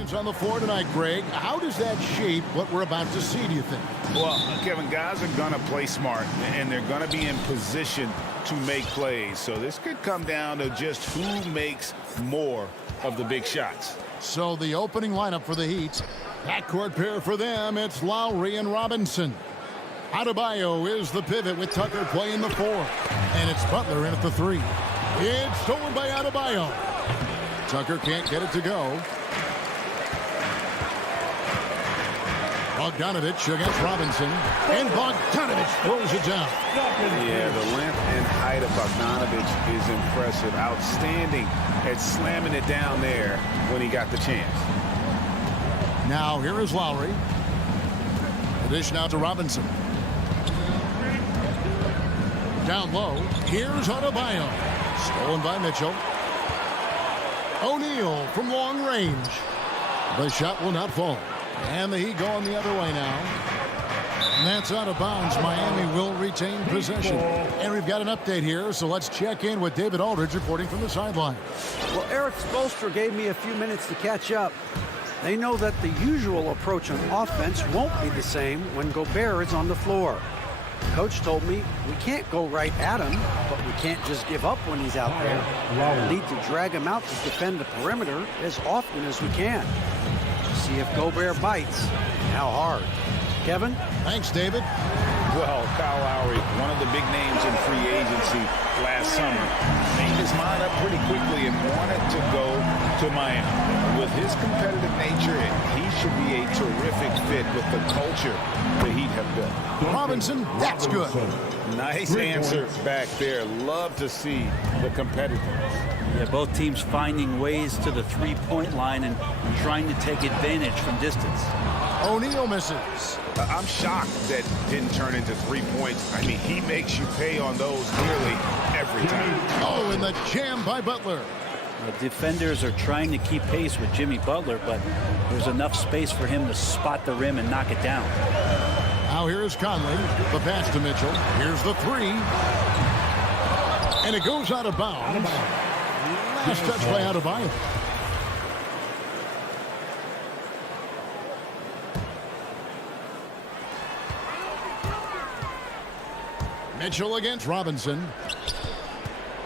It's on the floor tonight, Greg. How does that shape what we're about to see, do you think? Well, Kevin, guys are going to play smart, and they're going to be in position to make plays. So this could come down to just who makes more of the big shots. So the opening lineup for the Heat. Backcourt pair for them, it's Lowry and Robinson. Adebayo is the pivot with Tucker playing the 4. And it's Butler in at the 3. It's stolen by Adebayo. Tucker can't get it to go. Bogdanovich against Robinson. And Bogdanovich throws it down. Yeah, the length and height of Bogdanovich is impressive. Outstanding at slamming it down there when he got the chance. Now here is Lowry. Dish now to Robinson. Down low. Here's Adebayo. Stolen by Mitchell. O'Neal from long range. The shot will not fall. And the Heat going the other way now. And that's out of bounds. Miami will retain possession. And we've got an update here, so let's check in with David Aldridge reporting from the sideline. Well, Eric Spoelstra gave me a few minutes to catch up. They know that the usual approach on offense won't be the same when Gobert is on the floor. Coach told me we can't go right at him, but we can't just give up when he's out there. We need to drag him out to defend the perimeter as often as we can. To see if Gobert bites and how hard. Kevin? Thanks, David. Well, Kyle Lowry, one of the big names in free agency last summer, made his mind up pretty quickly and wanted to go to Miami. With his competitive nature, he should be a terrific fit with the culture the Heat have built. Robinson, that's good. Nice answer back there. Love to see the competitiveness. Yeah, both teams finding ways to the three-point line and trying to take advantage from distance. O'Neal misses. I'm shocked that didn't turn into 3 points. I mean, he makes you pay on those nearly every time. Oh, and the jam by Butler. The defenders are trying to keep pace with Jimmy Butler, but there's enough space for him to spot the rim and knock it down. Now here's Conley. The pass to Mitchell. Here's the 3. And it goes out of bounds. Last touch by Adebayo. Mitchell against Robinson.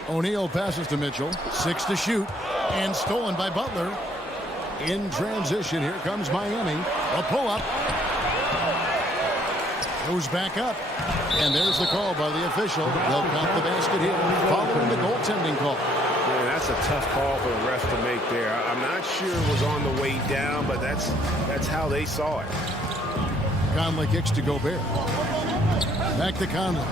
O'Neal passes to Mitchell. 6 to shoot. And stolen by Butler. In transition, here comes Miami. A pull-up. Goes back up. And there's the call by the official. They'll count the basket here following the goaltending call. Yeah, that's a tough call for the refs to make there. I'm not sure it was on the way down, but that's how they saw it. Conley kicks to Gobert. Back to Conley.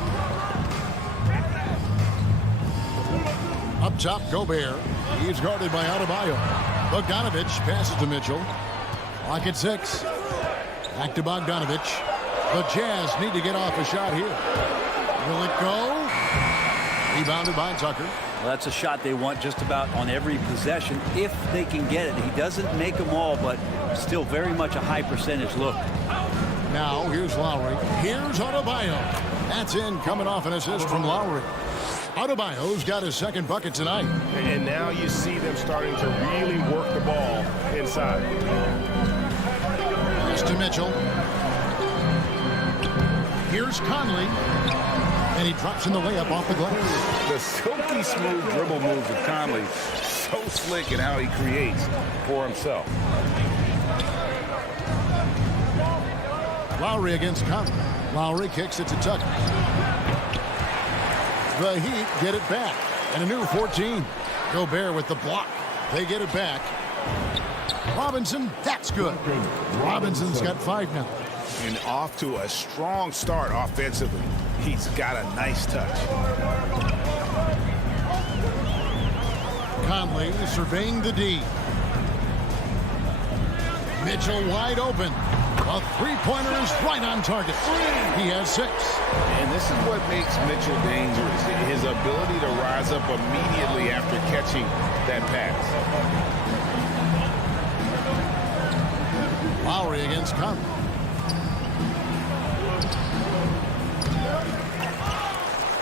Up top, Gobert. He's guarded by Adebayo. Bogdanovich passes to Mitchell. Clock at 6. Back to Bogdanovich. The Jazz need to get off a shot here. Will it go? Rebounded by Tucker. Well, that's a shot they want just about on every possession if they can get it. He doesn't make them all, but still very much a high percentage look. Now, here's Lowry. Here's Adebayo. That's in, coming off an assist from Lowry. Adebayo's got his second bucket tonight. And now you see them starting to really work the ball inside. Pass to Mitchell. Here's Conley. And he drops in the layup off the glass. The silky smooth dribble moves of Conley. So slick in how he creates for himself. Lowry against Conley. Lowry kicks it to Tucker. The Heat get it back. And a new 14. Gobert with the block. They get it back. Robinson, that's good. Robinson's got 5 now. And off to a strong start offensively. He's got a nice touch. Conley surveying the D. Mitchell wide open. A three-pointer is right on target. He has 6. And this is what makes Mitchell dangerous. His ability to rise up immediately after catching that pass. Lowry against Conley.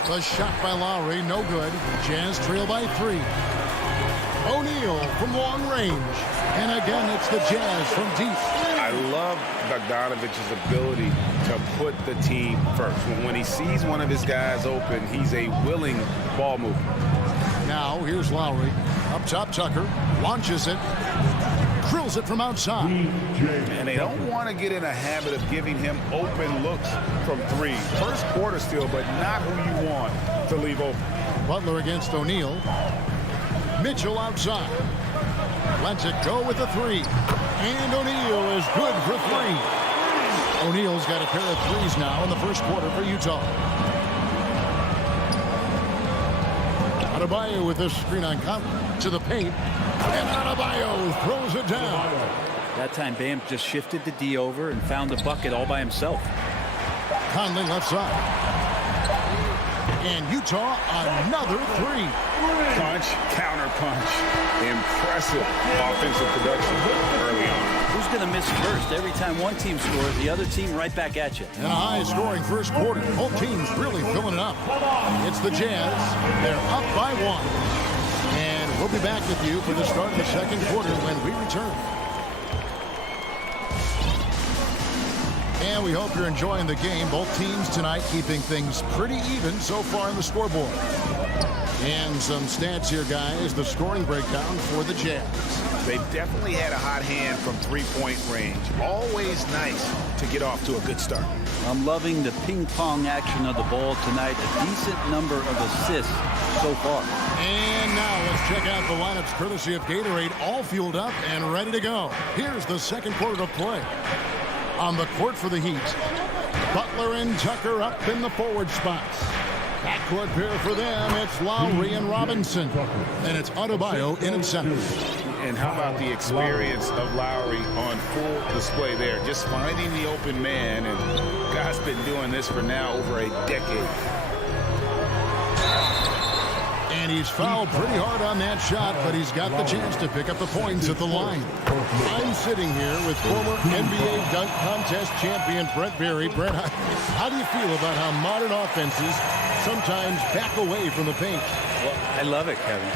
The shot by Lowry, no good. Jazz trail by 3. O'Neal from long range. And again, it's the Jazz from deep. I love Bogdanovich's ability to put the team first. When he sees one of his guys open, he's a willing ball mover. Now, here's Lowry. Up top, Tucker. Launches it. Drills it from outside. And they don't want to get in a habit of giving him open looks from three. First quarter still, but not who you want to leave open. Butler against O'Neal. Mitchell outside. Lets it go with the three. And O'Neal is good for three. O'Neal's got a pair of threes now in the first quarter for Utah. Adebayo with this screen on Conley to the paint. And Adebayo throws it down. That time Bam just shifted the D over and found the bucket all by himself. Conley left side. And Utah, another three. Punch, counter punch. Impressive offensive production early on. Who's going to miss first? Every time one team scores, the other team right back at you. And a high-scoring first quarter. Both teams really filling it up. It's the Jazz. They're up by one. And we'll be back with you for the start of the second quarter when we return. And we hope you're enjoying the game. Both teams tonight keeping things pretty even so far in the scoreboard. And some stats here, guys. The scoring breakdown for the Jazz. They've definitely had a hot hand from three-point range. Always nice to get off to a good start. I'm loving the ping-pong action of the ball tonight. A decent number of assists so far. And now let's check out the lineups courtesy of Gatorade, all fueled up and ready to go. Here's the second quarter of play. On the court for the Heat, Butler and Tucker up in the forward spots. Backcourt pair for them, it's Lowry and Robinson. And it's Adebayo in center. And how about the experience of Lowry on full display there? Just finding the open man, and guy's been doing this for now over a decade. And he's fouled pretty hard on that shot, but he's got the chance to pick up the points at the line. I'm sitting here with former NBA dunk contest champion Brent Berry. Brent, how do you feel about how modern offenses sometimes back away from the paint? Well, I love it, Kevin.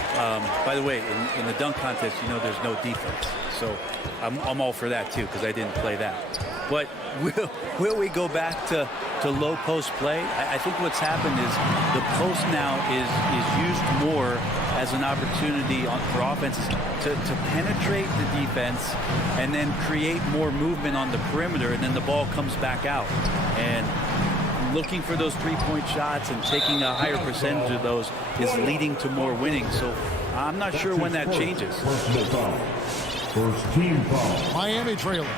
By the way, in the dunk contest, you know there's no defense. So I'm all for that, too, because I didn't play that. But will we go back to low post play? I think what's happened is the post now is used more as an opportunity for offenses to penetrate the defense and then create more movement on the perimeter, and then the ball comes back out. And looking for those three-point shots and taking a higher percentage of those is leading to more winning. So I'm not sure when that changes. First team foul. Miami trailer.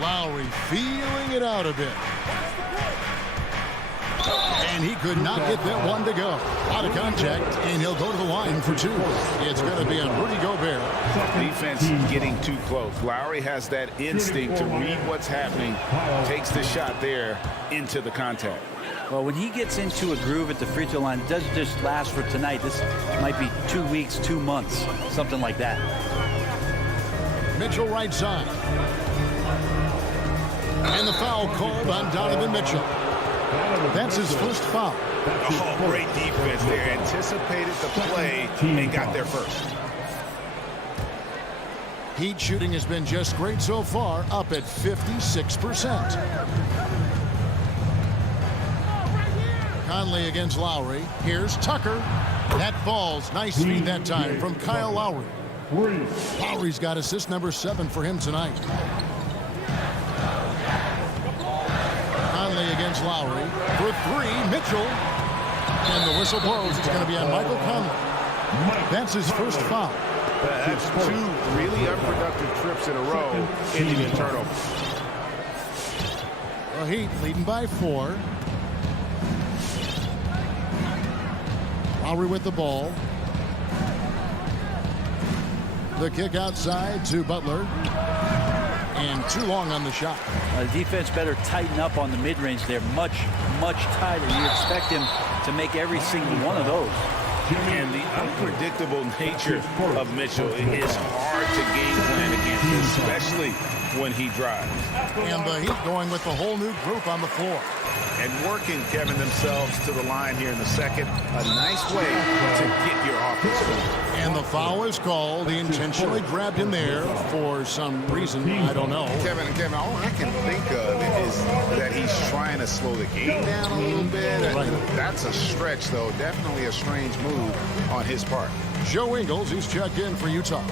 Lowry feeling it out a bit. And he could not get that one to go. Out of contact, and he'll go to the line for two. It's going to be on Rudy Gobert. Defense getting too close. Lowry has that instinct to read what's happening, takes the shot there into the contact. Well, when he gets into a groove at the free throw line, it doesn't just last for tonight. This might be 2 weeks, 2 months, something like that. Mitchell right side. And the foul called on Donovan Mitchell. That's his first foul. Oh, great defense there. Anticipated the play and got there first. Heat shooting has been just great so far, up at 56%. Conley against Lowry. Here's Tucker. That falls. Nice feed that time from Kyle Lowry. Lowry's got assist number 7 for him tonight. Conley against Lowry. For 3, Mitchell. And the whistle blows. It's going to be on Michael Conley. That's his first foul. That's 2 really unproductive trips in a row, ending in turnover. The Heat leading by 4. Lowry with the ball. The kick outside to Butler. And too long on the shot. The defense better tighten up on the mid-range there. Much, much tighter. You expect him to make every single one of those. And the unpredictable nature of Mitchell is hard to game plan against, especially when he drives. And the Heat going with the whole new group on the floor. And working, Kevin, themselves to the line here in the second. A nice way to get your offense going. And the foul is called. He intentionally grabbed him there for some reason. I don't know. Kevin, all I can think of is that he's trying to slow the game down a little bit. Right. That's a stretch, though. Definitely a strange move on his part. Joe Ingles, he's checked in for Utah.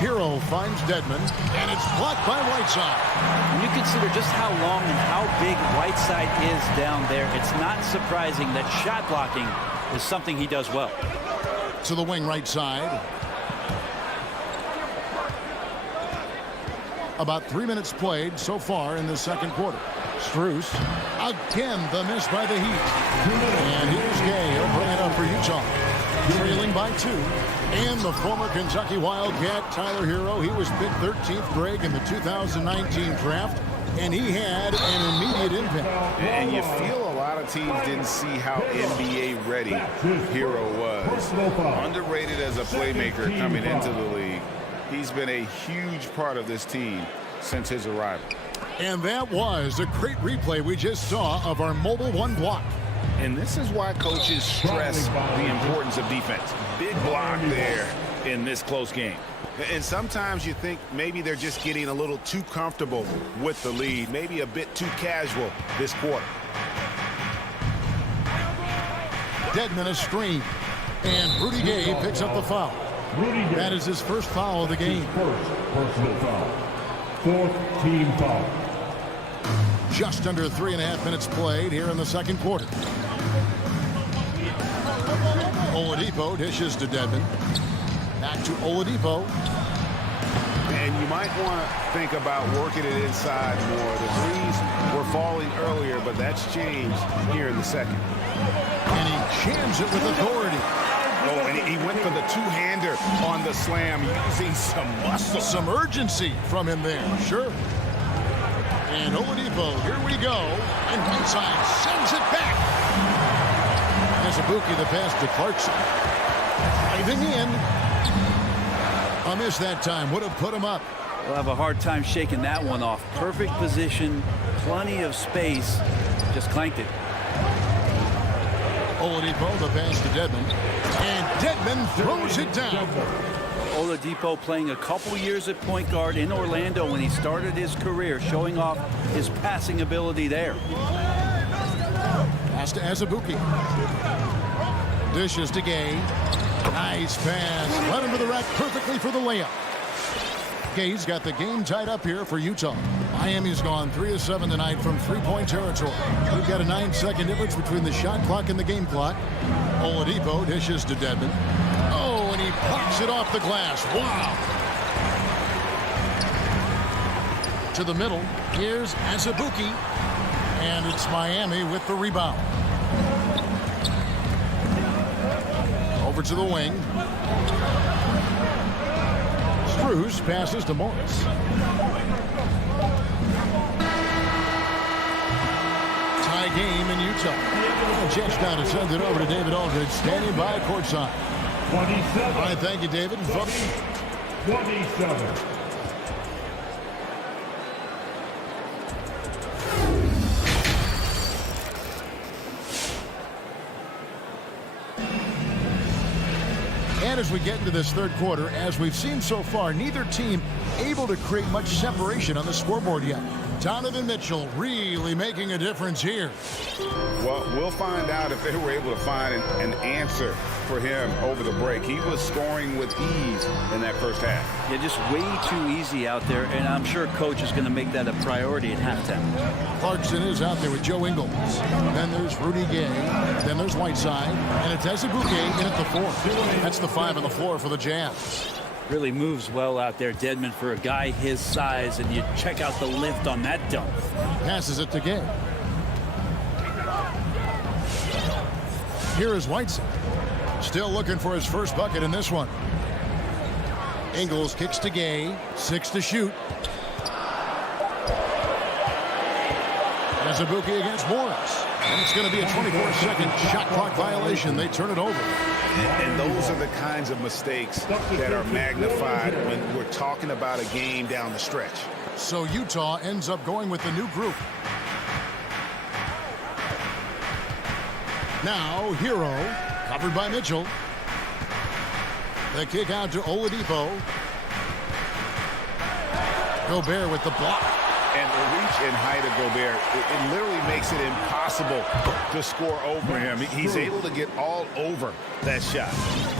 Hero finds Dedmon, and it's blocked by Whiteside. When you consider just how long and how big Whiteside is down there, it's not surprising that shot blocking is something he does well. To the wing right side. About 3 minutes played so far in the second quarter. Strus, again the miss by the Heat. And here's Gay. He'll bring it up for Utah. Trailing by 2. And the former Kentucky Wildcat, Tyler Hero, he was picked 13th grade in the 2019 draft, and he had an immediate impact. And you feel a lot of teams didn't see how NBA ready Hero was. Underrated as a playmaker coming into the league. He's been a huge part of this team since his arrival. And that was a great replay we just saw of our Mobile One block. And this is why coaches stress the importance of defense. Big block there in this close game. And sometimes you think maybe they're just getting a little too comfortable with the lead, maybe a bit too casual this quarter. Dedmon a screen, and Rudy Gay picks up the foul. That is his first foul of the game. First personal foul. Fourth team foul. Just under 3.5 minutes played here in the second quarter. Oladipo dishes to Dedmon. Back to Oladipo. And you might want to think about working it inside more. The threes were falling earlier, but that's changed here in the second. And he jams it with authority. Oh, and he went for the two-hander on the slam, using some muscle. Some urgency from him there, sure. And Oladipo, here we go. And Whiteside sends it back. Azubuike the pass to Clarkson. Driving in. A miss that time. Would have put him up. We'll have a hard time shaking that one off. Perfect position, plenty of space. Just clanked it. Oladipo the pass to Dedmon. And Dedmon throws it down. Oladipo playing a couple years at point guard in Orlando when he started his career, showing off his passing ability there. Pass to Azubuike. Dishes to Gay. Nice pass. Led him to the rack perfectly for the layup. Gay's got the game tied up here for Utah. Miami's gone 3 of 7 tonight from three-point territory. We've got a 9-second difference between the shot clock and the game clock. Oladipo dishes to Dedmon. Oh, and he pops it off the glass. Wow. To the middle. Here's Azubuike. And it's Miami with the rebound. Over to the wing. Strus passes to Morris. Tie game in Utah. Jets down to send it over to David Aldridge, standing by courtside. 27. All right, thank you, David. 27. And as we get into this third quarter, as we've seen so far, neither team able to create much separation on the scoreboard yet. Donovan Mitchell really making a difference here. Well, we'll find out if they were able to find an answer for him over the break. He was scoring with ease in that first half. Yeah, just way too easy out there, and I'm sure coach is going to make that a priority at halftime. Clarkson is out there with Joe Ingles. Then there's Rudy Gay. Then there's Whiteside. And it's Azubuike in at the 4. That's the 5 on the floor for the Jazz. Really moves well out there, Dedmon, for a guy his size, and you check out the lift on that dunk. Passes it to Gay. Here is Whiteside. Still looking for his first bucket in this one. Ingles kicks to Gay. 6 to shoot. Azubuike against Morris. And it's going to be a 24-second shot clock violation. They turn it over. And those are the kinds of mistakes that are magnified when we're talking about a game down the stretch. So Utah ends up going with the new group. Now, Hero, covered by Mitchell. The kick out to Oladipo. Gobert with the block. And the reach and height of Gobert, it literally makes it impossible to score over him. He's able to get all over that shot.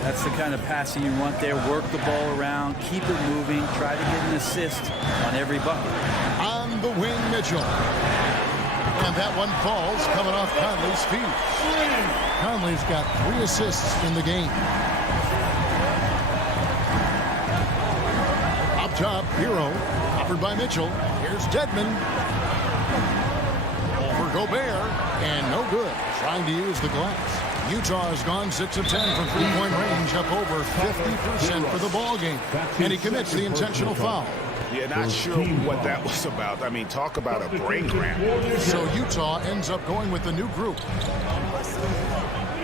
That's the kind of passing you want there. Work the ball around, keep it moving, try to get an assist on every bucket. On the wing, Mitchell. And that one falls coming off Conley's feet. Conley's got 3 assists in the game. Up top, Hero, covered by Mitchell. Here's Dedmon. Over Gobert, and no good. Trying to use the glass. Utah has gone 6 of 10 from three-point range, up over 50% for the ball game. And he commits the intentional foul. Yeah, not sure what that was about. I mean, talk about a brain cramp. So Utah ends up going with the new group.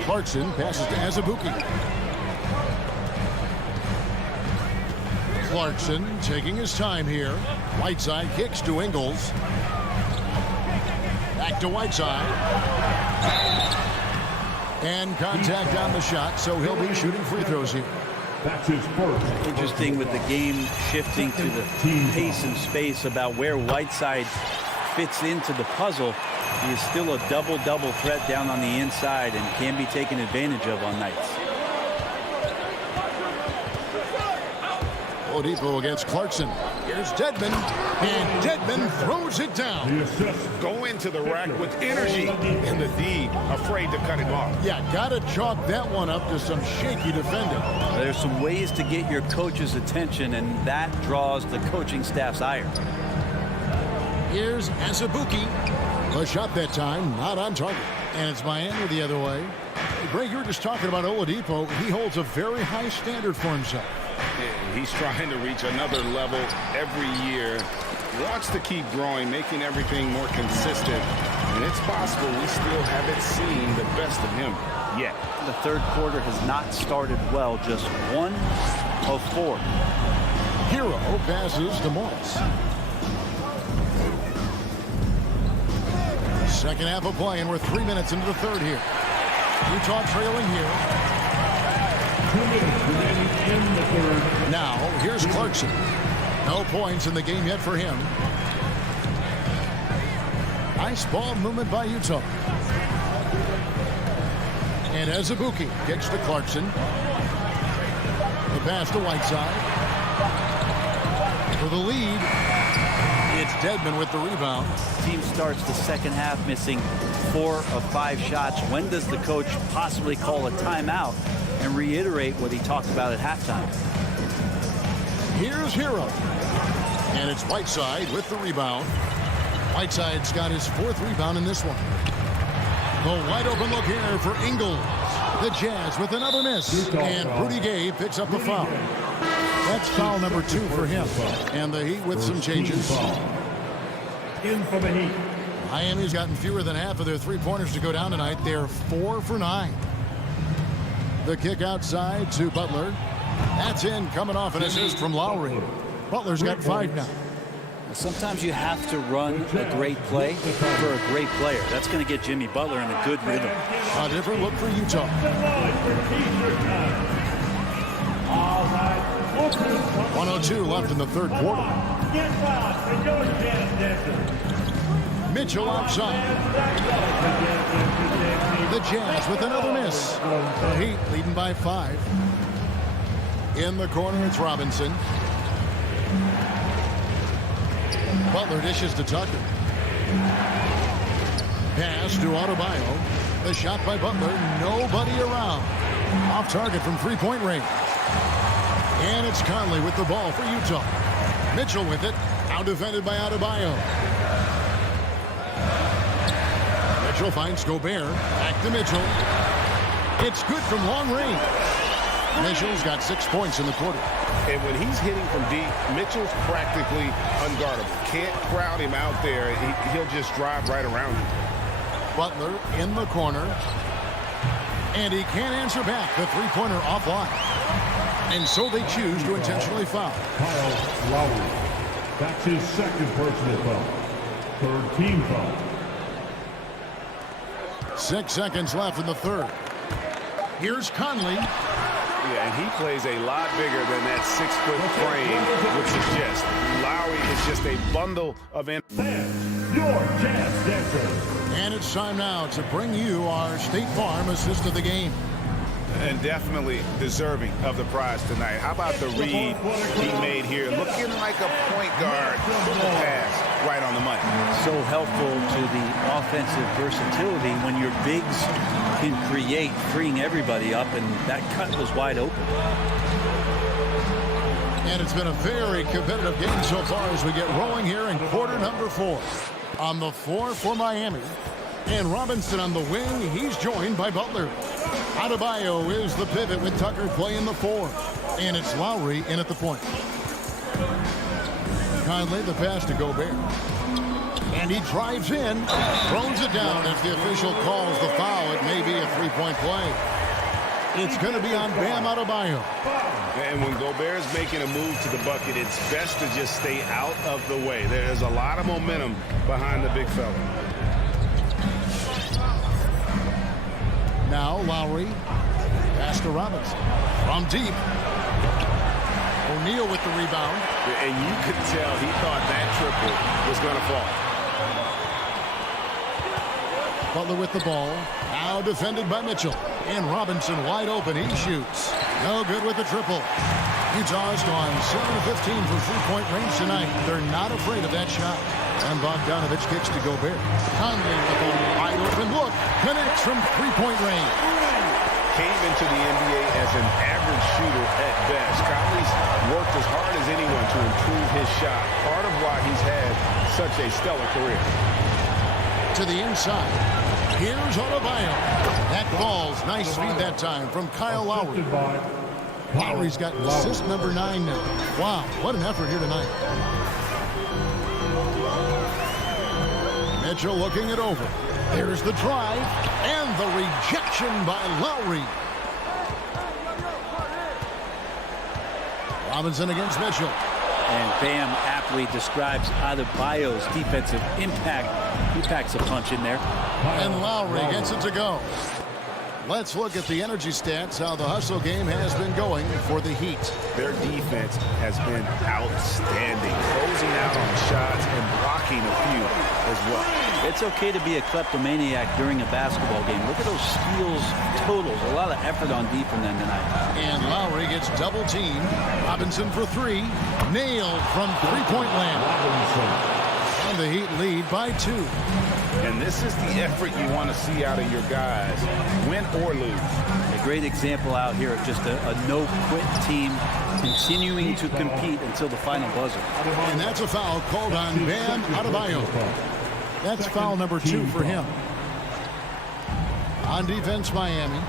Clarkson passes to Azubuike. Clarkson taking his time here. Whiteside kicks to Ingles. Back to Whiteside. And contact on the shot, so he'll be shooting free throws here. That's his first. Interesting with the game shifting to the pace and space about where Whiteside fits into the puzzle. He is still a double-double threat down on the inside and can be taken advantage of on nights. Oladipo against Clarkson. Here's Dedmon, and Dedmon throws it down. Go into the rack with energy, and the D afraid to cut him off. Yeah, gotta chalk that one up to some shaky defending. There's some ways to get your coach's attention, and that draws the coaching staff's ire. Here's Azubuike. A shot that time, not on target. And it's Miami the other way. Greg, you were just talking about Oladipo. He holds a very high standard for himself. He's trying to reach another level every year. Wants to keep growing, making everything more consistent. And it's possible we still haven't seen the best of him yet. The third quarter has not started well, just 1 of 4. Hero passes to Morris. Second half of play, and we're 3 minutes into the third here. Utah trailing here. 2 minutes remaining in the third. Now, here's Clarkson. No points in the game yet for him. Nice ball movement by Utah. And Azubuike kicks to Clarkson. The pass to Whiteside. For the lead, it's Dedmon with the rebound. Team starts the second half missing 4 of 5 shots. When does the coach possibly call a timeout and reiterate what he talked about at halftime? Here's Hero. And it's Whiteside with the rebound. Whiteside's got his 4th rebound in this one. The wide open look here for Ingles. The Jazz with another miss. And Rudy Gay picks up the foul. That's foul number 2 for him. And the Heat with some changes. In for the Heat. Miami's gotten fewer than half of their three-pointers to go down tonight. They're 4 for 9. The kick outside to Butler. That's in, coming off an assist from Lowry. Butler's got 5 now. Sometimes you have to run a great play for a great player. That's going to get Jimmy Butler in a good rhythm. A different look for Utah. 1:02 left in the third quarter. Mitchell outside. The Jazz with another miss. The Heat leading by 5. In the corner, it's Robinson. Butler dishes to Tucker. Pass to Adebayo. The shot by Butler. Nobody around. Off target from three-point range. And it's Conley with the ball for Utah. Mitchell with it. Out defended by Adebayo. Mitchell finds Gobert. Back to Mitchell. It's good from long range. Mitchell's got 6 points in the quarter. And when he's hitting from deep, Mitchell's practically unguardable. Can't crowd him out there. He'll just drive right around you. Butler in the corner. And he can't answer back the three-pointer offline. And so they choose to intentionally foul. Kyle Lowry. That's his second personal foul. Third team foul. 6 seconds left in the third. Here's Conley. Yeah, and he plays a lot bigger than that 6-foot frame would suggest. Lowry is just a bundle of... Your Jazz Dancer. And it's time now to bring you our State Farm assist of the game. And definitely deserving of the prize tonight. How about the read he made here? Looking like a point guard. The pass right on the money. So helpful to the offensive versatility when your bigs can create, freeing everybody up, and that cut was wide open. And it's been a very competitive game so far as we get rolling here in quarter number 4. On the floor for Miami. And Robinson on the wing. He's joined by Butler. Adebayo is the pivot with Tucker playing the 4. And it's Lowry in at the point. Conley the pass to Gobert. And he drives in. Throws it down as the official calls the foul. It may be a three-point play. It's going to be on Bam Adebayo. And when Gobert is making a move to the bucket, it's best to just stay out of the way. There's a lot of momentum behind the big fella. Now Lowry. Pass to Robinson. From deep. O'Neal with the rebound. And you could tell he thought that triple was going to fall. Butler with the ball. Now defended by Mitchell. And Robinson wide open. He shoots. No good with the triple. Utah's gone 7-15 for three-point range tonight. They're not afraid of that shot. And Bogdanovich kicks to Gobert. Conley with a wide open look. Connects from three-point range. Came into the NBA as an average shooter at best. Conley's worked as hard as anyone to improve his shot. Part of why he's had such a stellar career. To the inside. Here's Adebayo. That falls. Nice feed that time from Kyle Lowry. Lowry's got assist number 9 now. Wow, what an effort here tonight. Mitchell looking it over. There's the drive and the rejection by Lowry. Robinson against Mitchell. And Bam aptly describes Adebayo's defensive impact. He packs a punch in there. And Lowry gets it to go. Let's look at the energy stats, how the hustle game has been going for the Heat. Their defense has been outstanding, closing out on shots and blocking a few as well. It's okay to be a kleptomaniac during a basketball game. Look at those steals totals. A lot of effort on D from them tonight. And Lowry gets double teamed. Robinson for 3. Nailed from three-point land. And the Heat lead by 2. And this is the effort you want to see out of your guys, win or lose. A great example out here of just a no-quit team continuing to compete until the final buzzer. And that's a foul called on Bam Adebayo. That's foul number 2 for him. On defense, Miami.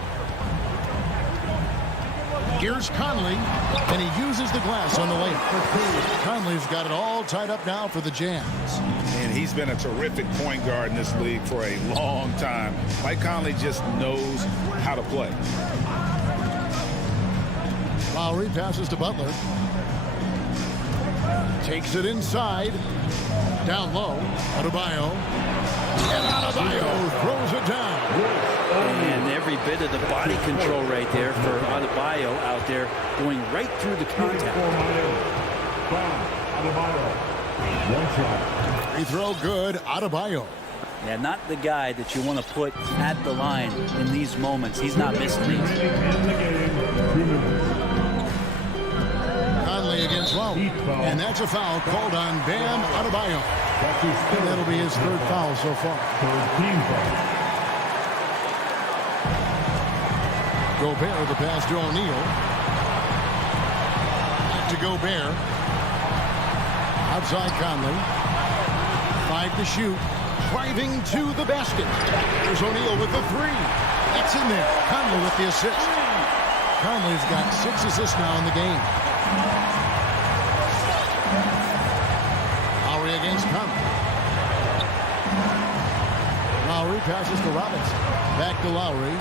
Here's Conley, and he uses the glass on the layup. Conley's got it all tied up now for the Jazz. And he's been a terrific point guard in this league for a long time. Mike Conley just knows how to play. Lowry passes to Butler. Takes it inside. Down low. Adebayo. And Adebayo throws it down. And every bit of the body control right there for Adebayo out there going right through the contact. Free throw good. Adebayo. Yeah, not the guy that you want to put at the line in these moments. He's not missing these. Conley against Lowry. And that's a foul called on Bam Adebayo. And that'll be his 3rd foul so far. Gobert, the pass to O'Neal. Back to Gobert. Outside Conley. 5 to shoot. Driving to the basket. There's O'Neal with the 3. That's in there. Conley with the assist. Conley's got 6 assists now in the game. Lowry against Conley. Lowry passes to Robinson. Back to Lowry.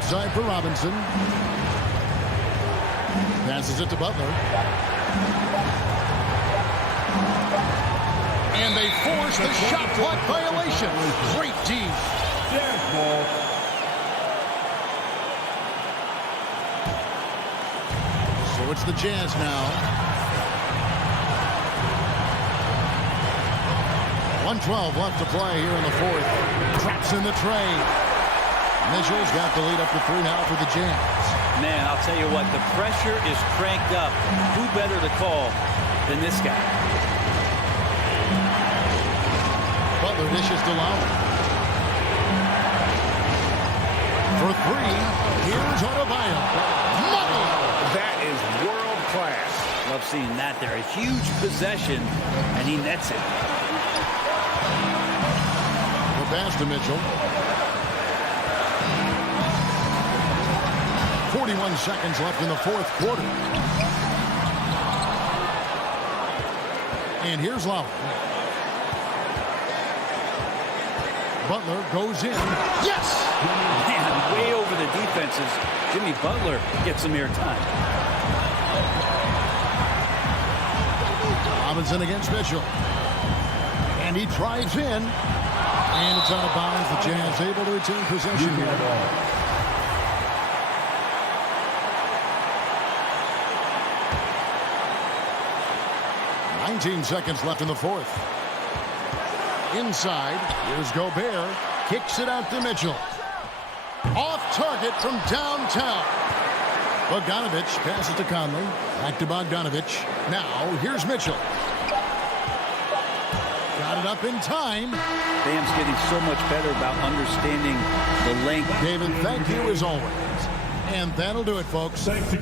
outside for Robinson. Passes it to Butler. And they force the shot clock violation. Great D. So it's the Jazz now. 1:12 left to play here in the fourth. Traps in the tray. Mitchell's got the lead up to 3 now for the Jazz. Man, I'll tell you what, the pressure is cranked up. Who better to call than this guy? Butler dishes to Lowry. For 3, here's Adebayo. Money! That is world class. Love seeing that there. A huge possession, and he nets it. The pass to Mitchell. 41 seconds left in the fourth quarter. And here's Lowry. Butler goes in. Yes! Man, way over the defenses. Jimmy Butler gets some airtime. Robinson against Mitchell. And he drives in. And it's out of bounds. The Jazz able to retain possession here. 19 seconds left in the fourth. Inside, here's Gobert. Kicks it out to Mitchell. Off target from downtown. Bogdanovich passes to Conley. Back to Bogdanovich. Now, here's Mitchell. Got it up in time. Bam's getting so much better about understanding the length. David, thank you as always. And that'll do it, folks. Thank you.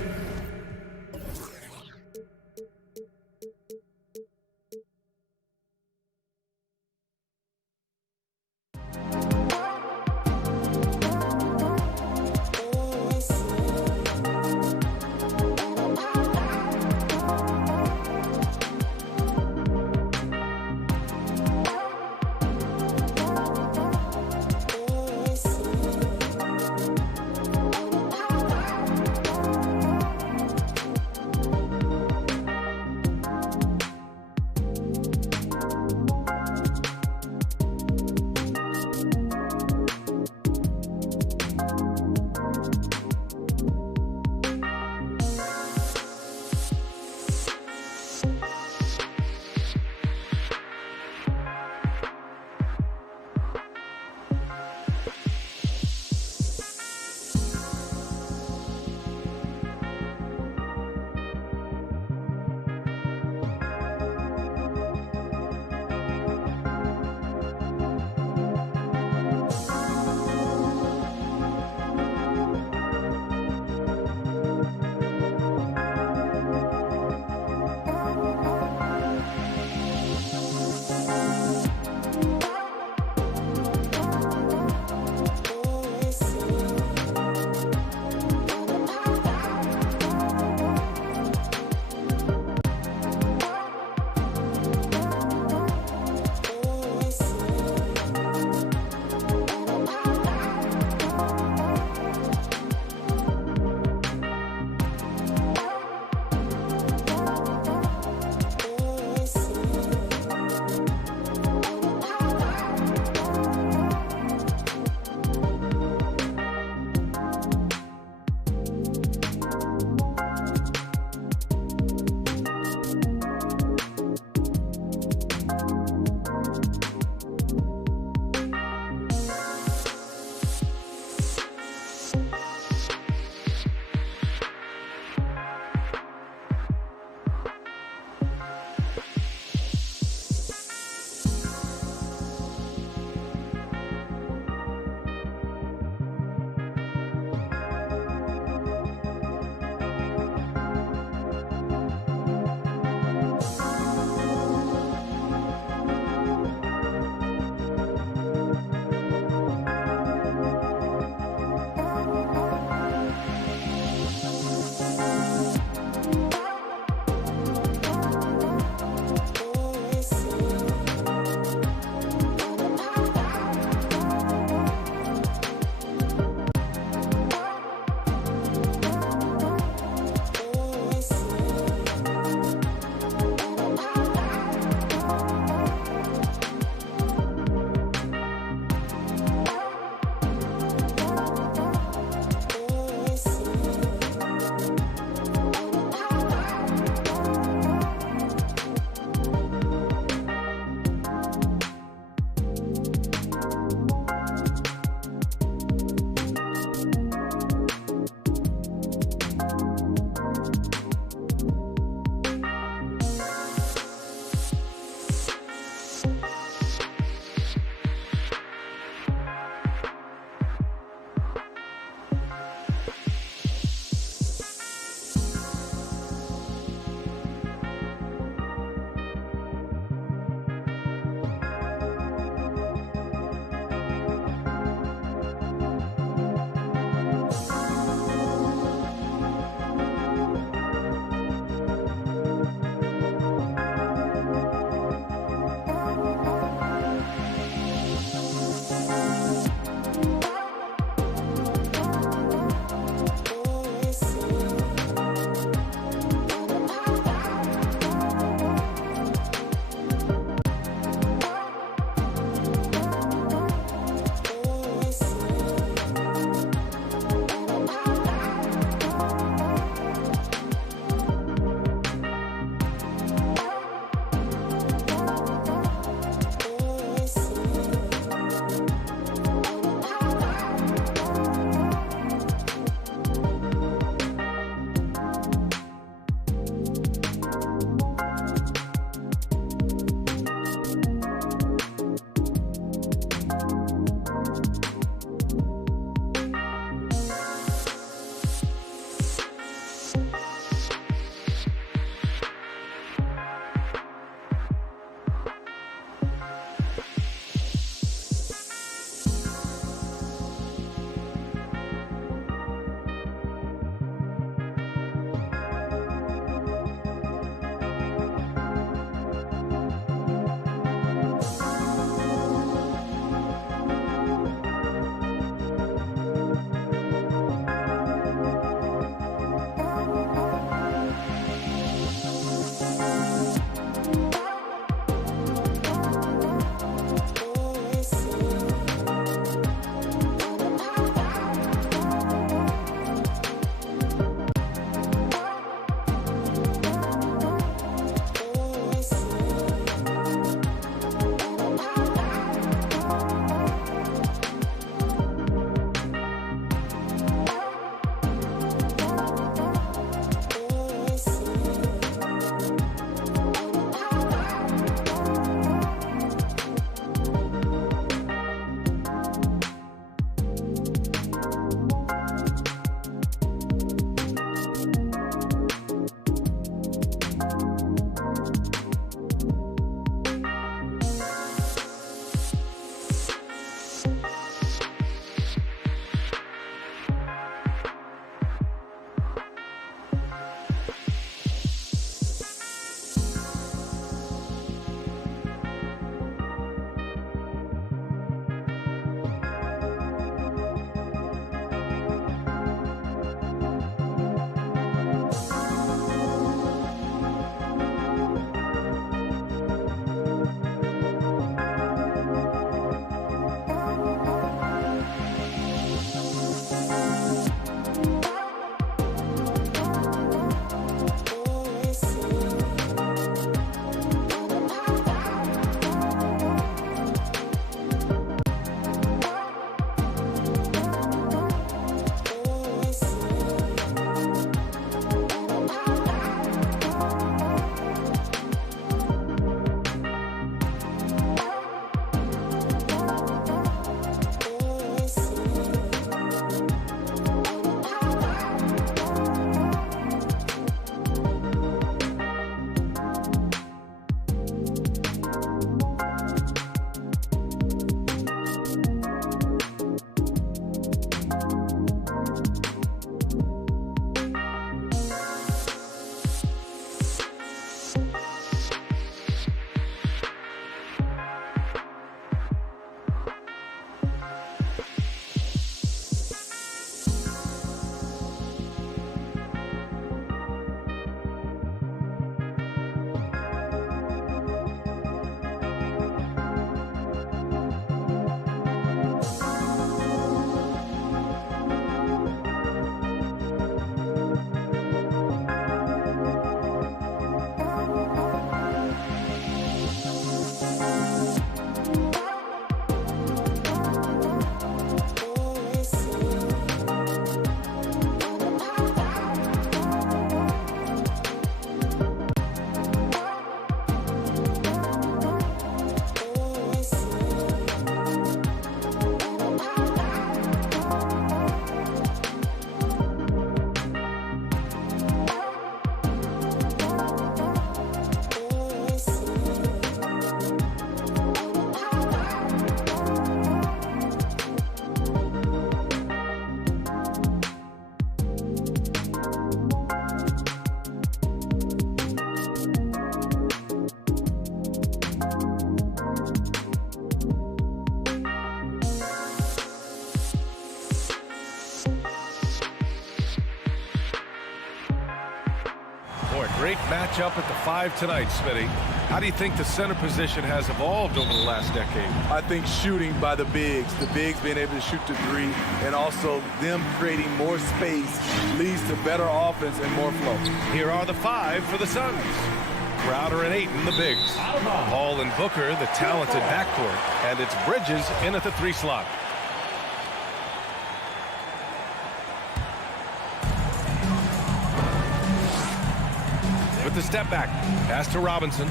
Great matchup at the 5 tonight, Smitty. How do you think the center position has evolved over the last decade? I think shooting by the bigs being able to shoot the 3, and also them creating more space leads to better offense and more flow. Here are the 5 for the Suns. Crowder and Ayton, the bigs. Hall and Booker, the talented backcourt. And it's Bridges in at the 3 slot. With the step back, pass to Robinson.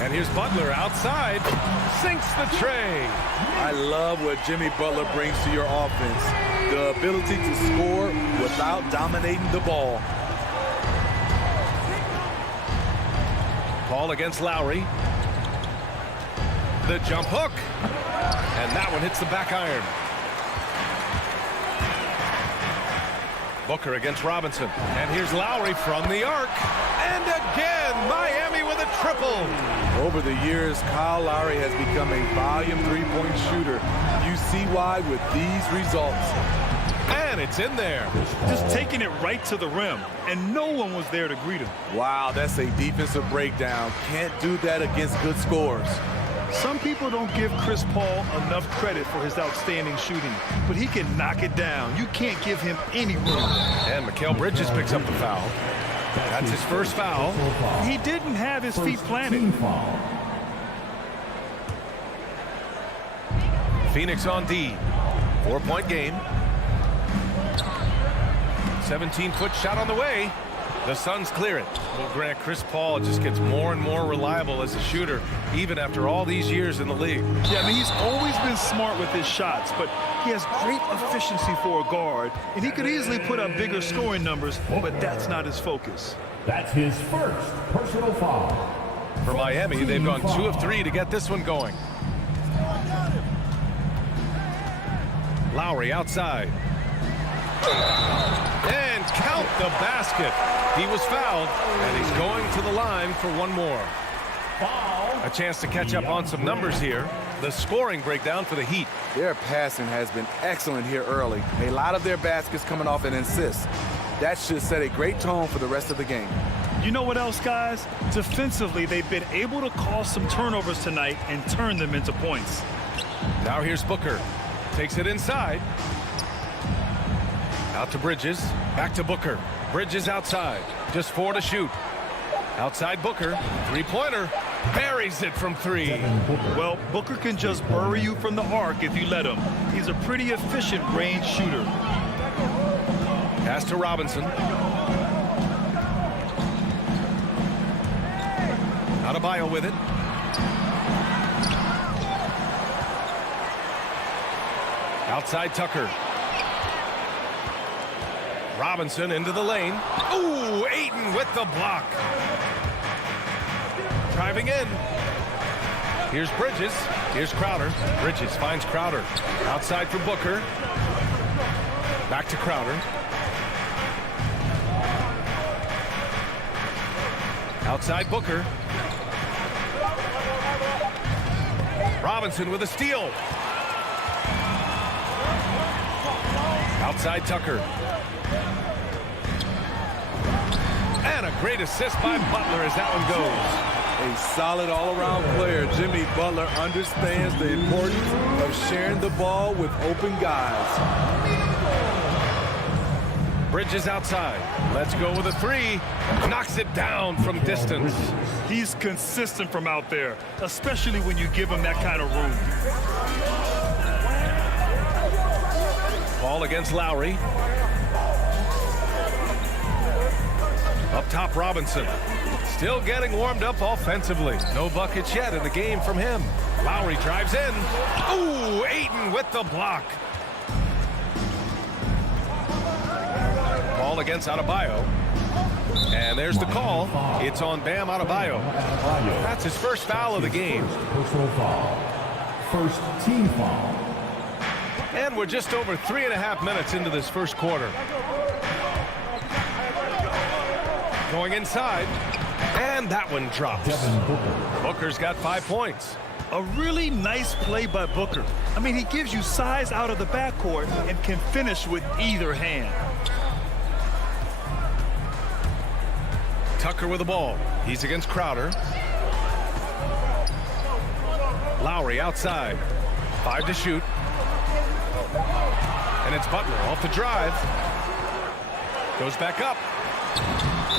And here's Butler outside, sinks the tray. I love what Jimmy Butler brings to your offense. The ability to score without dominating the ball. Paul against Lowry. The jump hook. And that one hits the back iron. Booker against Robinson. And here's Lowry from the arc. And again, Miami with a triple. Over the years, Kyle Lowry has become a volume 3-point shooter. You see why with these results. And it's in there. Just taking it right to the rim, and no one was there to greet him. Wow, that's a defensive breakdown. Can't do that against good scores. Some people don't give Chris Paul enough credit for his outstanding shooting, but he can knock it down. You can't give him any room. And Mikal Bridges picks up the foul. That's his first foul. He didn't have his feet planted. Phoenix on D. 4-point game. 17-foot shot on the way. The Suns clear it. Well, Grant, Chris Paul just gets more and more reliable as a shooter, even after all these years in the league. Yeah, I mean, he's always been smart with his shots, but he has great efficiency for a guard, and he could easily put up bigger scoring numbers, but that's not his focus. That's his first personal foul. For Miami, they've gone 2 of 3 to get this one going. Lowry outside. And count the basket. He was fouled, and he's going to the line for one more. A chance to catch up on some numbers here. The scoring breakdown for the Heat. Their passing has been excellent here early. A lot of their baskets coming off an assist. That should set a great tone for the rest of the game. You know what else, guys? Defensively, they've been able to cause some turnovers tonight and turn them into points. Now here's Booker. Takes it inside. Out to Bridges. Back to Booker. Bridges outside. Just 4 to shoot. Outside Booker. 3-pointer. Buries it from 3. Well, Booker can just bury you from the arc if you let him. He's a pretty efficient range shooter. Pass to Robinson. Adebayo with it. Outside Tucker. Robinson into the lane. Ooh, Ayton with the block. Driving in. Here's Bridges. Here's Crowder. Bridges finds Crowder. Outside for Booker. Back to Crowder. Outside Booker. Robinson with a steal. Outside Tucker. And a great assist by Butler as that one goes. A solid all-around player. Jimmy Butler understands the importance of sharing the ball with open guys. Bridges outside. Let's go with a 3. Knocks it down from distance. He's consistent from out there, especially when you give him that kind of room. Ball against Lowry. Up top, Robinson. Still getting warmed up offensively. No buckets yet in the game from him. Lowry drives in. Ooh, Ayton with the block. Ball against Adebayo. And there's the call. It's on Bam Adebayo. That's his first foul of the game. Personal foul. First team foul. And we're just over 3.5 minutes into this first quarter. Going inside. And that one drops. Booker's got 5 points. A really nice play by Booker. I mean, he gives you size out of the backcourt and can finish with either hand. Tucker with the ball. He's against Crowder. Lowry outside. 5 to shoot. And it's Butler off the drive. Goes back up.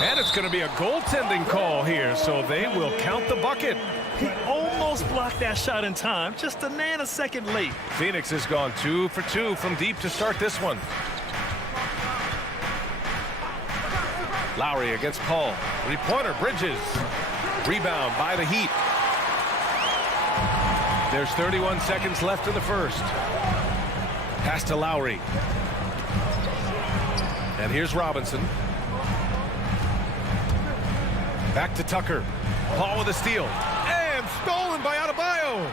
And it's going to be a goaltending call here, so they will count the bucket. He almost blocked that shot in time, just a nanosecond late. Phoenix has gone 2 for 2 from deep to start this one. Lowry against Paul. 3-pointer, Bridges. Rebound by the Heat. There's 31 seconds left in the first. Pass to Lowry. And here's Robinson. Back to Tucker. Paul with a steal. And stolen by Adebayo.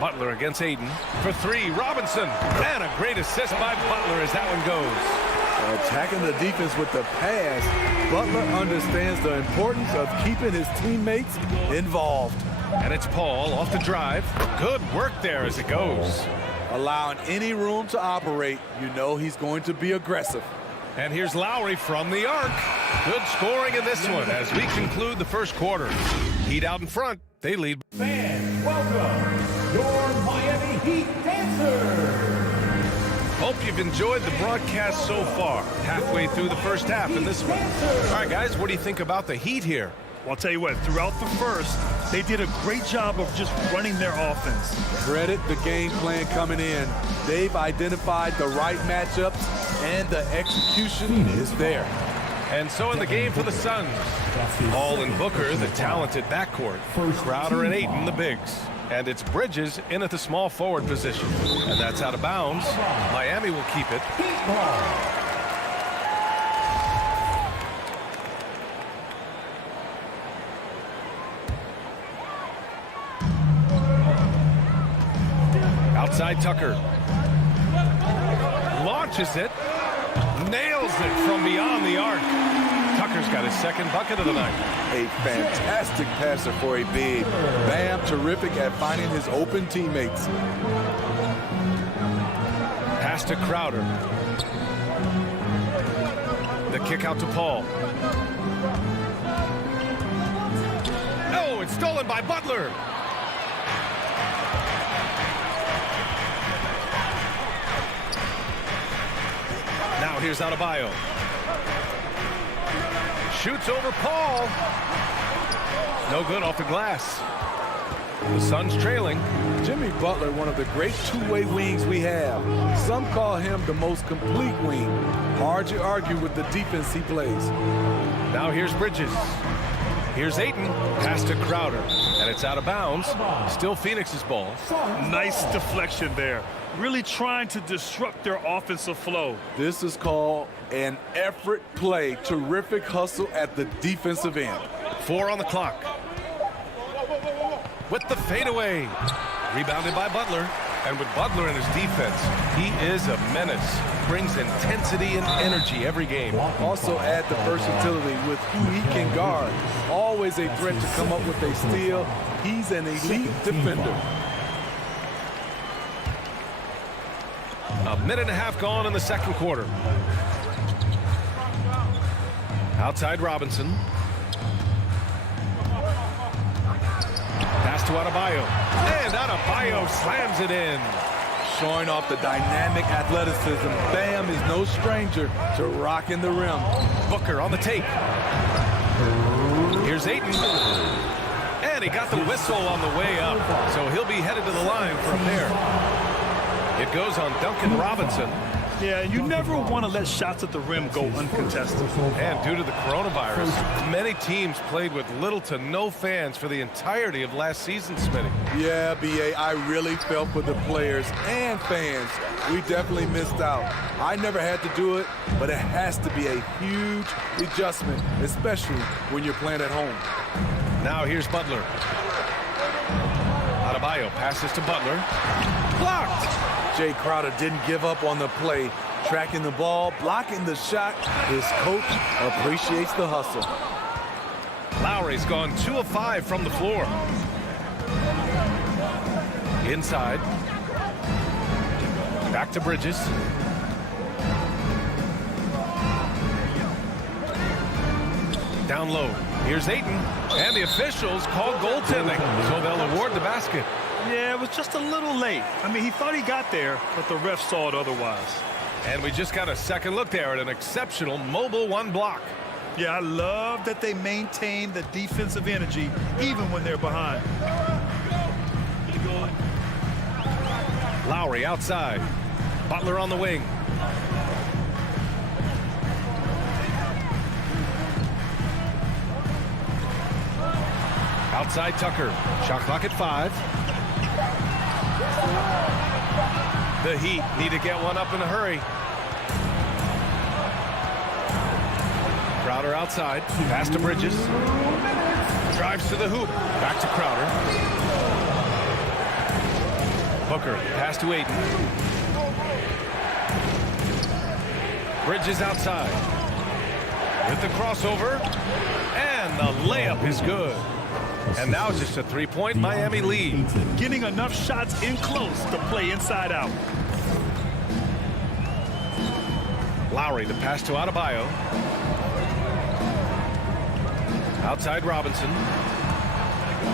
Butler against Aiden. For 3, Robinson. And a great assist by Butler as that one goes. Attacking the defense with the pass. Butler understands the importance of keeping his teammates involved. And it's Paul off the drive. Good work there as it goes. Allowing any room to operate, you know he's going to be aggressive. And here's Lowry from the arc. Good scoring in this one as we conclude the first quarter. Heat out in front. They lead. Fans, welcome your Miami Heat dancers. Hope you've enjoyed the broadcast so far. Halfway through the first half in this one. All right, guys, what do you think about the Heat here? Well, I'll tell you what, throughout the first, they did a great job of just running their offense. Credit the game plan coming in. They've identified the right matchups, and the execution is there. And so in the game for the Suns, Hall and Booker, the talented backcourt. Crowder and Ayton, the bigs. And it's Bridges in at the small forward position. And that's out of bounds. Miami will keep it. Outside Tucker. Launches it. Nails it from beyond the arc. Tucker's got his second bucket of the night. A fantastic passer for a big. Bam, terrific at finding his open teammates. Pass to Crowder. The kick out to Paul. Oh, it's stolen by Butler. Now here's Adebayo. Shoots over Paul. No good off the glass. The Suns trailing. Jimmy Butler, one of the great two-way wings we have. Some call him the most complete wing. Hard to argue with the defense he plays. Now here's Bridges. Here's Ayton. Pass to Crowder. And it's out of bounds. Still Phoenix's ball. Nice deflection there. Really trying to disrupt their offensive flow. This is called an effort play. Terrific hustle at the defensive end. 4 on the clock. With the fadeaway. Rebounded by Butler. And with Butler in his defense, he is a menace. Brings intensity and energy every game. Also add the versatility with who he can guard. Always a threat to come up with a steal. He's an elite defender. A minute and a half gone in the second quarter. Outside Robinson. Pass to Adebayo. And Adebayo slams it in. Showing off the dynamic athleticism. Bam is no stranger to rocking the rim. Booker on the tape. Here's Ayton. And he got the whistle on the way up. So he'll be headed to the line for a pair. It goes on Duncan Robinson. Yeah, you never want to let shots at the rim go uncontested. And due to the coronavirus, many teams played with little to no fans for the entirety of last season, Smitty. Yeah, B.A., I really felt for the players and fans. We definitely missed out. I never had to do it, but it has to be a huge adjustment, especially when you're playing at home. Now here's Butler. Adebayo passes to Butler. Blocked! Jay Crowder didn't give up on the play, tracking the ball, blocking the shot. His coach appreciates the hustle. Lowry's gone 2 of 5 from the floor. Inside. Back to Bridges. down low. Here's Ayton, and the officials call goaltending, so they'll award the basket. Yeah, it was just a little late. I mean, he thought he got there, but the ref saw it otherwise. And we just got a second look there at an exceptional mobile one block. Yeah, I love that they maintain the defensive energy even when they're behind. Lowry outside. Butler on the wing. Outside Tucker. Shot clock at 5. The Heat need to get one up in a hurry. Crowder outside. Pass to Bridges. Drives to the hoop. Back to Crowder. Booker. Pass to Ayton. Bridges outside. With the crossover. And the layup is good. And now just a 3-point Miami lead. Getting enough shots in close to play inside out. Lowry, the pass to Adebayo. Outside Robinson.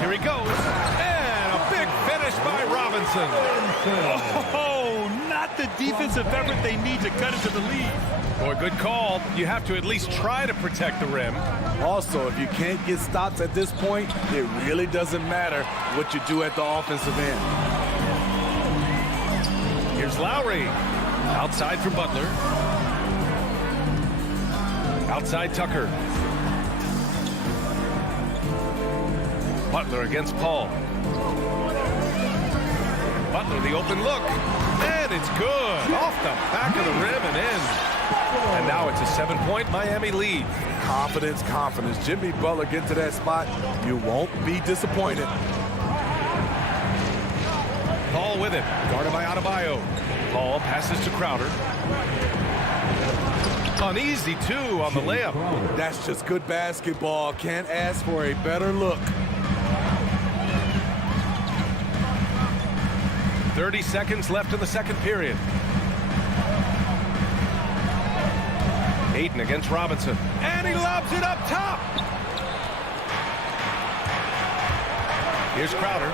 Here he goes. And a big finish by Robinson. Oh, not the defensive effort they need to cut into the lead. Boy, good call. You have to at least try to protect the rim. Also, if you can't get stops at this point, it really doesn't matter what you do at the offensive end. Here's Lowry. Outside for Butler. Outside Tucker. Butler against Paul. Butler, the open look. And it's good. Off the back of the rim and in. And now it's a 7-point Miami lead. Confidence, confidence. Jimmy Butler get to that spot, you won't be disappointed. Paul with it. Guarded by Adebayo. Paul passes to Crowder. Uneasy, too, on the layup. That's just good basketball. Can't ask for a better look. 30 seconds left in the second period. Ayton against Robinson. And he lobs it up top. Here's Crowder.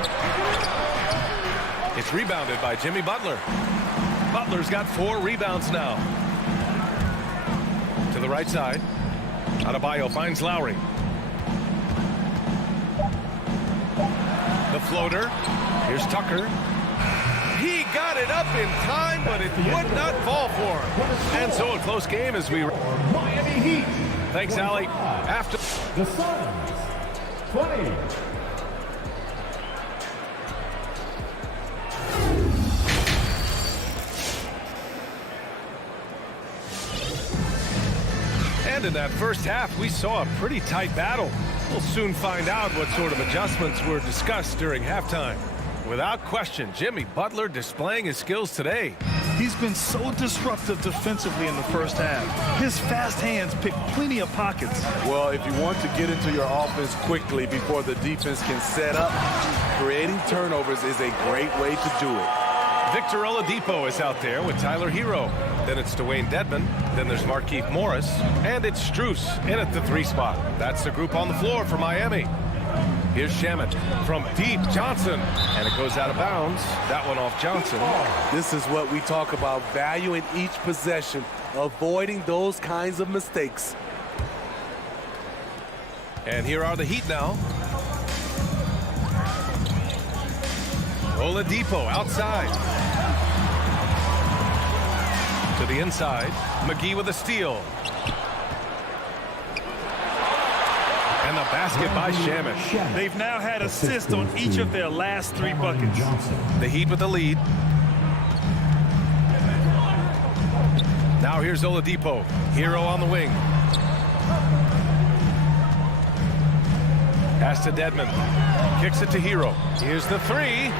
It's rebounded by Jimmy Butler. Butler's got 4 rebounds now. To the right side. Adebayo finds Lowry. The floater. Here's Tucker. He got it up in time, but it would not fall for him. And so a close game as we... Miami Heat. Thanks, Allie. After... The Suns, 20. And in that first half, we saw a pretty tight battle. We'll soon find out what sort of adjustments were discussed during halftime. Without question, Jimmy Butler displaying his skills today. He's been so disruptive defensively in the first half. His fast hands pick plenty of pockets. Well, if you want to get into your offense quickly before the defense can set up, creating turnovers is a great way to do it. Victor Oladipo is out there with Tyler Hero. Then it's Dwayne Dedmon. Then there's Markieff Morris. And it's Strus in at the 3 spot. That's the group on the floor for Miami. Here's Shamet from deep. Johnson. And it goes out of bounds. That one off Johnson. This is what we talk about, valuing each possession, avoiding those kinds of mistakes. And here are the Heat now. Oladipo outside. To the inside. McGee with a steal. And the basket by Shamet. They've now had assists on each of their last 3 buckets. The Heat with the lead. Now here's Oladipo. Hero on the wing. Pass to Dedmon. Kicks it to Hero. Here's the 3.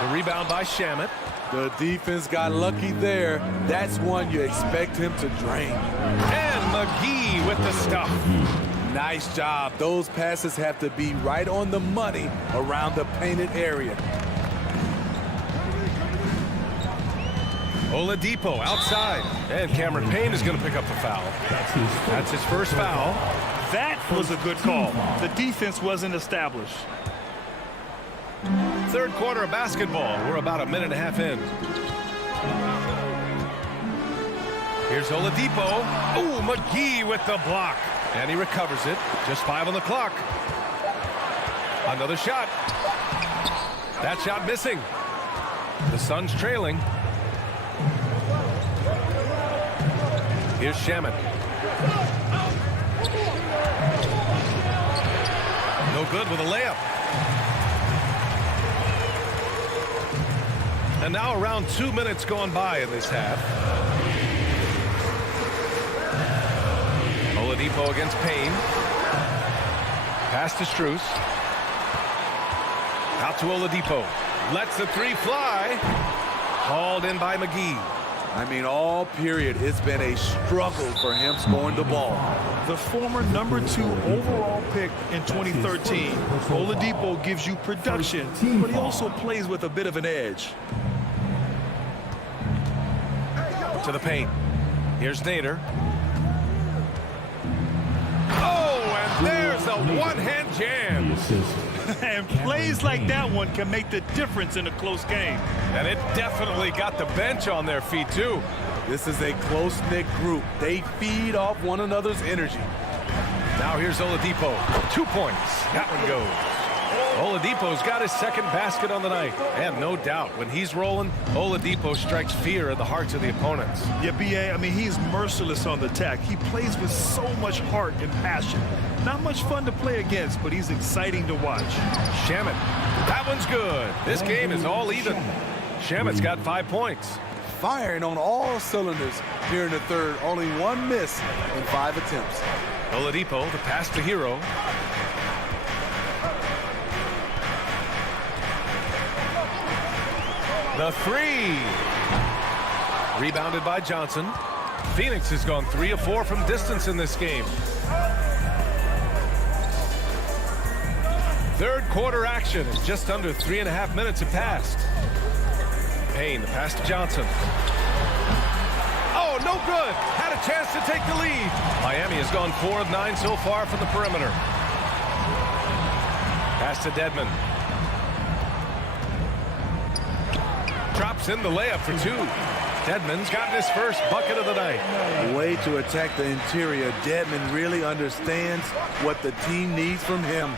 The rebound by Shamet. The defense got lucky there. That's one you expect him to drain. And McGee with the stuff. Nice job. Those passes have to be right on the money around the painted area. Oladipo outside. And Cameron Payne is going to pick up the foul. That's his first foul. That was a good call. The defense wasn't established. Third quarter of basketball. We're about a minute and a half in. Here's Oladipo. Ooh, McGee with the block. And he recovers it. Just 5 on the clock. Another shot. That shot missing. The Suns trailing. Here's Shamet. No good with a layup. And now around 2 minutes gone by in this half. Oladipo against Payne. Pass to Strus. Out to Oladipo. Lets the three fly. Hauled in by McGee. I mean, all period, it's been a struggle for him scoring the ball. The former #2 overall pick in 2013, Oladipo gives you production, but he also plays with a bit of an edge. To the paint. Here's Nader. Oh, and there's a one-hand jam. And plays like that one can make the difference in a close game. And it definitely got the bench on their feet, too. This is a close-knit group. They feed off one another's energy. Now here's Oladipo. 2 points. That one goes. Oladipo's got his second basket on the night. And no doubt, when he's rolling, Oladipo strikes fear in the hearts of the opponents. Yeah, B.A., I mean, he's merciless on the attack. He plays with so much heart and passion. Not much fun to play against, but he's exciting to watch. Shamet. That one's good. This game is all even. Shamet's got 5 points. Firing on all cylinders here in the third. Only one miss in 5 attempts. Oladipo, the pass to Hero. The three. Rebounded by Johnson. Phoenix has gone 3 of 4 from distance in this game. Third quarter action. Just under 3.5 minutes have passed. Payne, the pass to Johnson. Oh, no good. Had a chance to take the lead. Miami has gone 4 of 9 so far from the perimeter. Pass to Dedmon. Drops in the layup for 2. Dedmon's gotten his first bucket of the night. Way to attack the interior. Dedmon really understands what the team needs from him.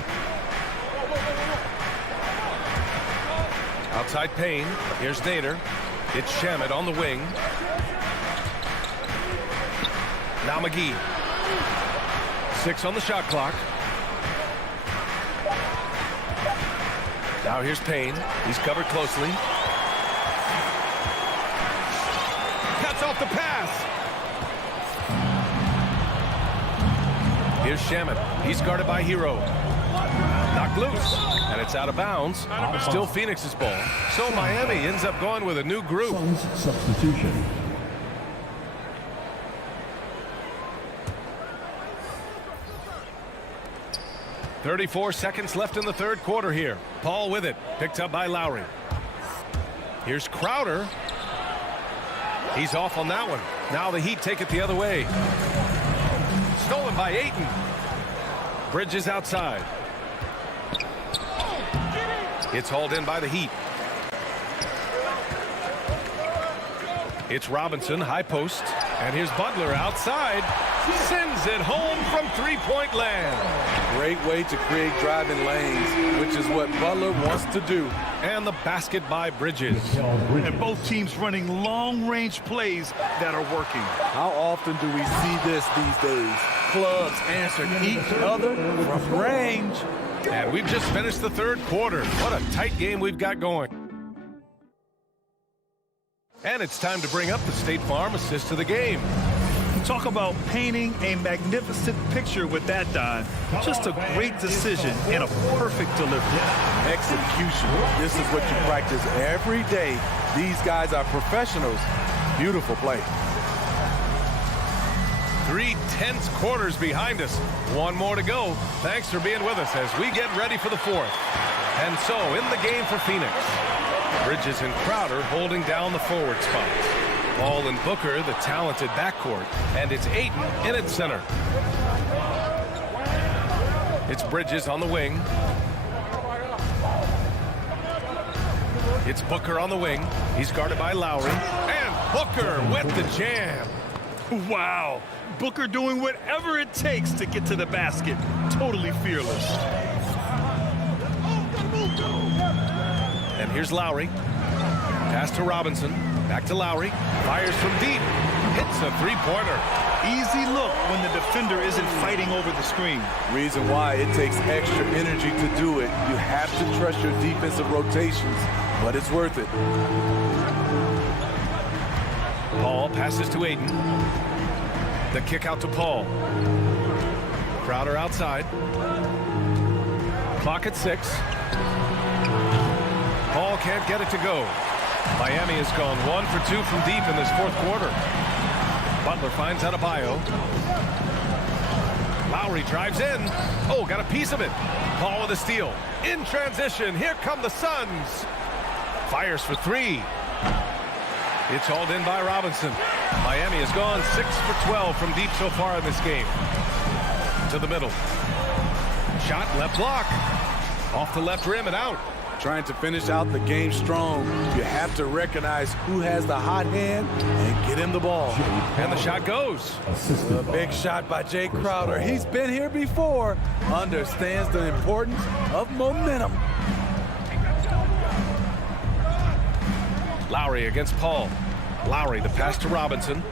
Outside Payne. Here's Nader. It's Shamet on the wing. Now McGee. 6 on the shot clock. Now here's Payne. He's covered closely. Cuts off the pass. Here's Shamet. He's guarded by Hero. Knocked loose. And it's out of bounds. Still Phoenix's ball. So Miami ends up going with a new group. Substitution. .34 seconds left in the third quarter here. Paul with it. Picked up by Lowry. Here's Crowder. He's off on that one. Now the Heat take it the other way. Stolen by Ayton. Bridges outside. It's hauled in by the Heat. It's Robinson, high post. And here's Butler outside. Sends it home from three-point land. Great way to create driving lanes, which is what Butler wants to do. And the basket by Bridges. And both teams running long-range plays that are working. How often do we see this these days? Clubs answering each other from range. And we've just finished the third quarter. What a tight game we've got going. And it's time to bring up the State Farm assist of the game. Talk about painting a magnificent picture with that dive. Just a great decision and a perfect delivery. Execution. This is what you practice every day. These guys are professionals. Beautiful play. 3 tense quarters behind us. One more to go. Thanks for being with us as we get ready for the fourth. And so in the game for Phoenix, Bridges and Crowder holding down the forward spots. Ball and Booker, the talented backcourt, and it's Ayton in at center. It's Bridges on the wing. It's Booker on the wing. He's guarded by Lowry. And Booker with the jam. Wow. Booker doing whatever it takes to get to the basket. Totally fearless. And here's Lowry. Pass to Robinson. Back to Lowry. Fires from deep. Hits a three-pointer. Easy look when the defender isn't fighting over the screen. Reason why it takes extra energy to do it. You have to trust your defensive rotations, but it's worth it. Paul passes to Aiden. The kick out to Paul. Crowder outside. Clock at 6. Paul can't get it to go. Miami has gone 1 for 2 from deep in this fourth quarter. Butler finds Adebayo. Lowry drives in. Oh, got a piece of it. Paul with a steal. In transition, here come the Suns. Fires for 3. It's hauled in by Robinson. Miami has gone 6 for 12 from deep so far in this game. To the middle. Shot, left block. Off the left rim and out. Trying to finish out the game strong, you have to recognize who has the hot hand and get him the ball. And the shot goes. A big shot by Jay Crowder. He's been here before, understands the importance of momentum. Lowry against Paul. Lowry, the pass to Robinson.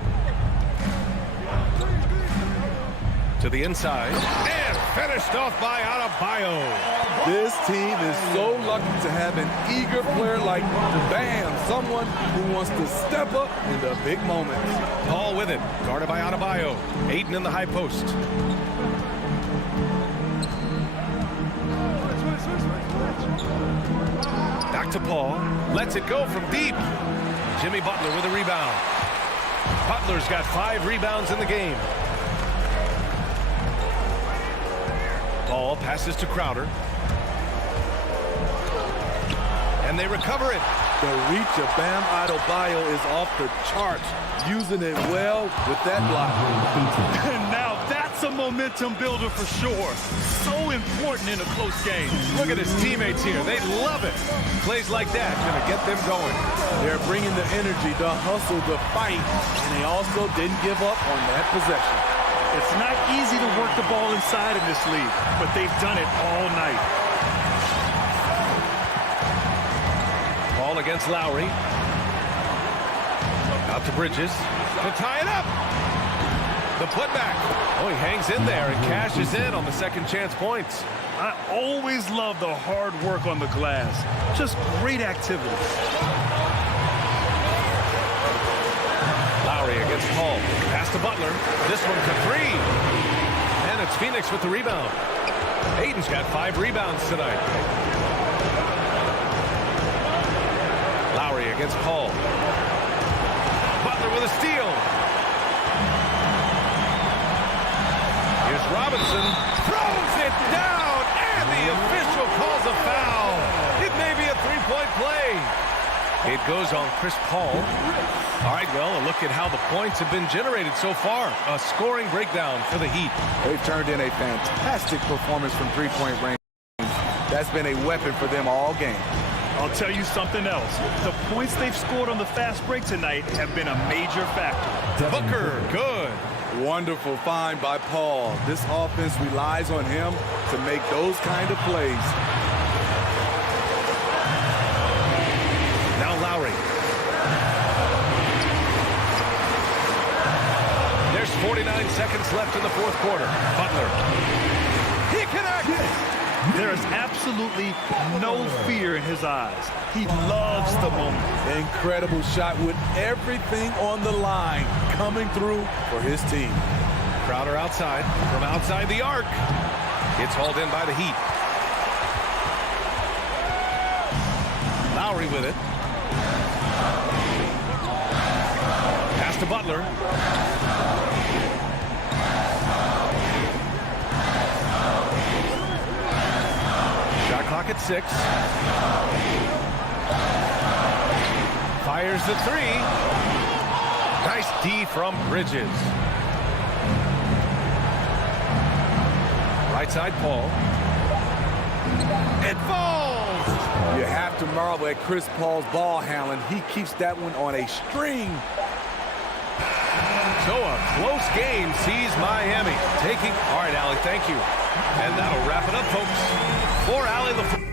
To the inside. And finished off by Adebayo. This team is so lucky to have an eager player like Bam, someone who wants to step up in the big moments. Paul with it, guarded by Adebayo. Aiden in the high post. Back to Paul. Lets it go from deep. Jimmy Butler with a rebound. Butler's got 5 rebounds in the game. Paul passes to Crowder. And they recover it. The reach of Bam Adebayo is off the charts, using it well with that block. And now that's a momentum builder for sure. So important in a close game. Look at his teammates here. They love it. Plays like that gonna get them going. They're bringing the energy, the hustle, the fight, and they also didn't give up on that possession. It's not easy to work the ball inside in this league, but they've done it all night. Paul against Lowry. Out to Bridges to tie it up. The putback. Oh, he hangs in there and cashes in on the second chance points. I always love the hard work on the glass. Just great activity. Lowry against Paul. Pass to Butler. This one for 3. And it's Phoenix with the rebound. Aiden's got 5 rebounds tonight. Lowry against Paul. Butler with a steal. Here's Robinson. Throws it down. And the official calls a foul. It may be a 3-point play. It goes on Chris Paul. All right, well, a look at how the points have been generated so far. A scoring breakdown for the Heat. They've turned in a fantastic performance from three-point range. That's been a weapon for them all game. I'll tell you something else. The points they've scored on the fast break tonight have been a major factor. Booker, good. Wonderful find by Paul. This offense relies on him to make those kind of plays. Now Lowry. There's 49 seconds left in the fourth quarter. Butler. He connects. There is absolutely no fear in his eyes. He loves the moment. Incredible shot with everything on the line coming through for his team. Crowder outside, from outside the arc. It's hauled in by the Heat. Lowry with it. Pass to Butler. Shot clock at 6. Fires the 3. Nice D from Bridges. Right side, Paul. It falls! You have to marvel at Chris Paul's ball handling. He keeps that one on a string. So a close game sees Miami taking. All right, Allie, thank you. And that'll wrap it up, folks. For Allie, the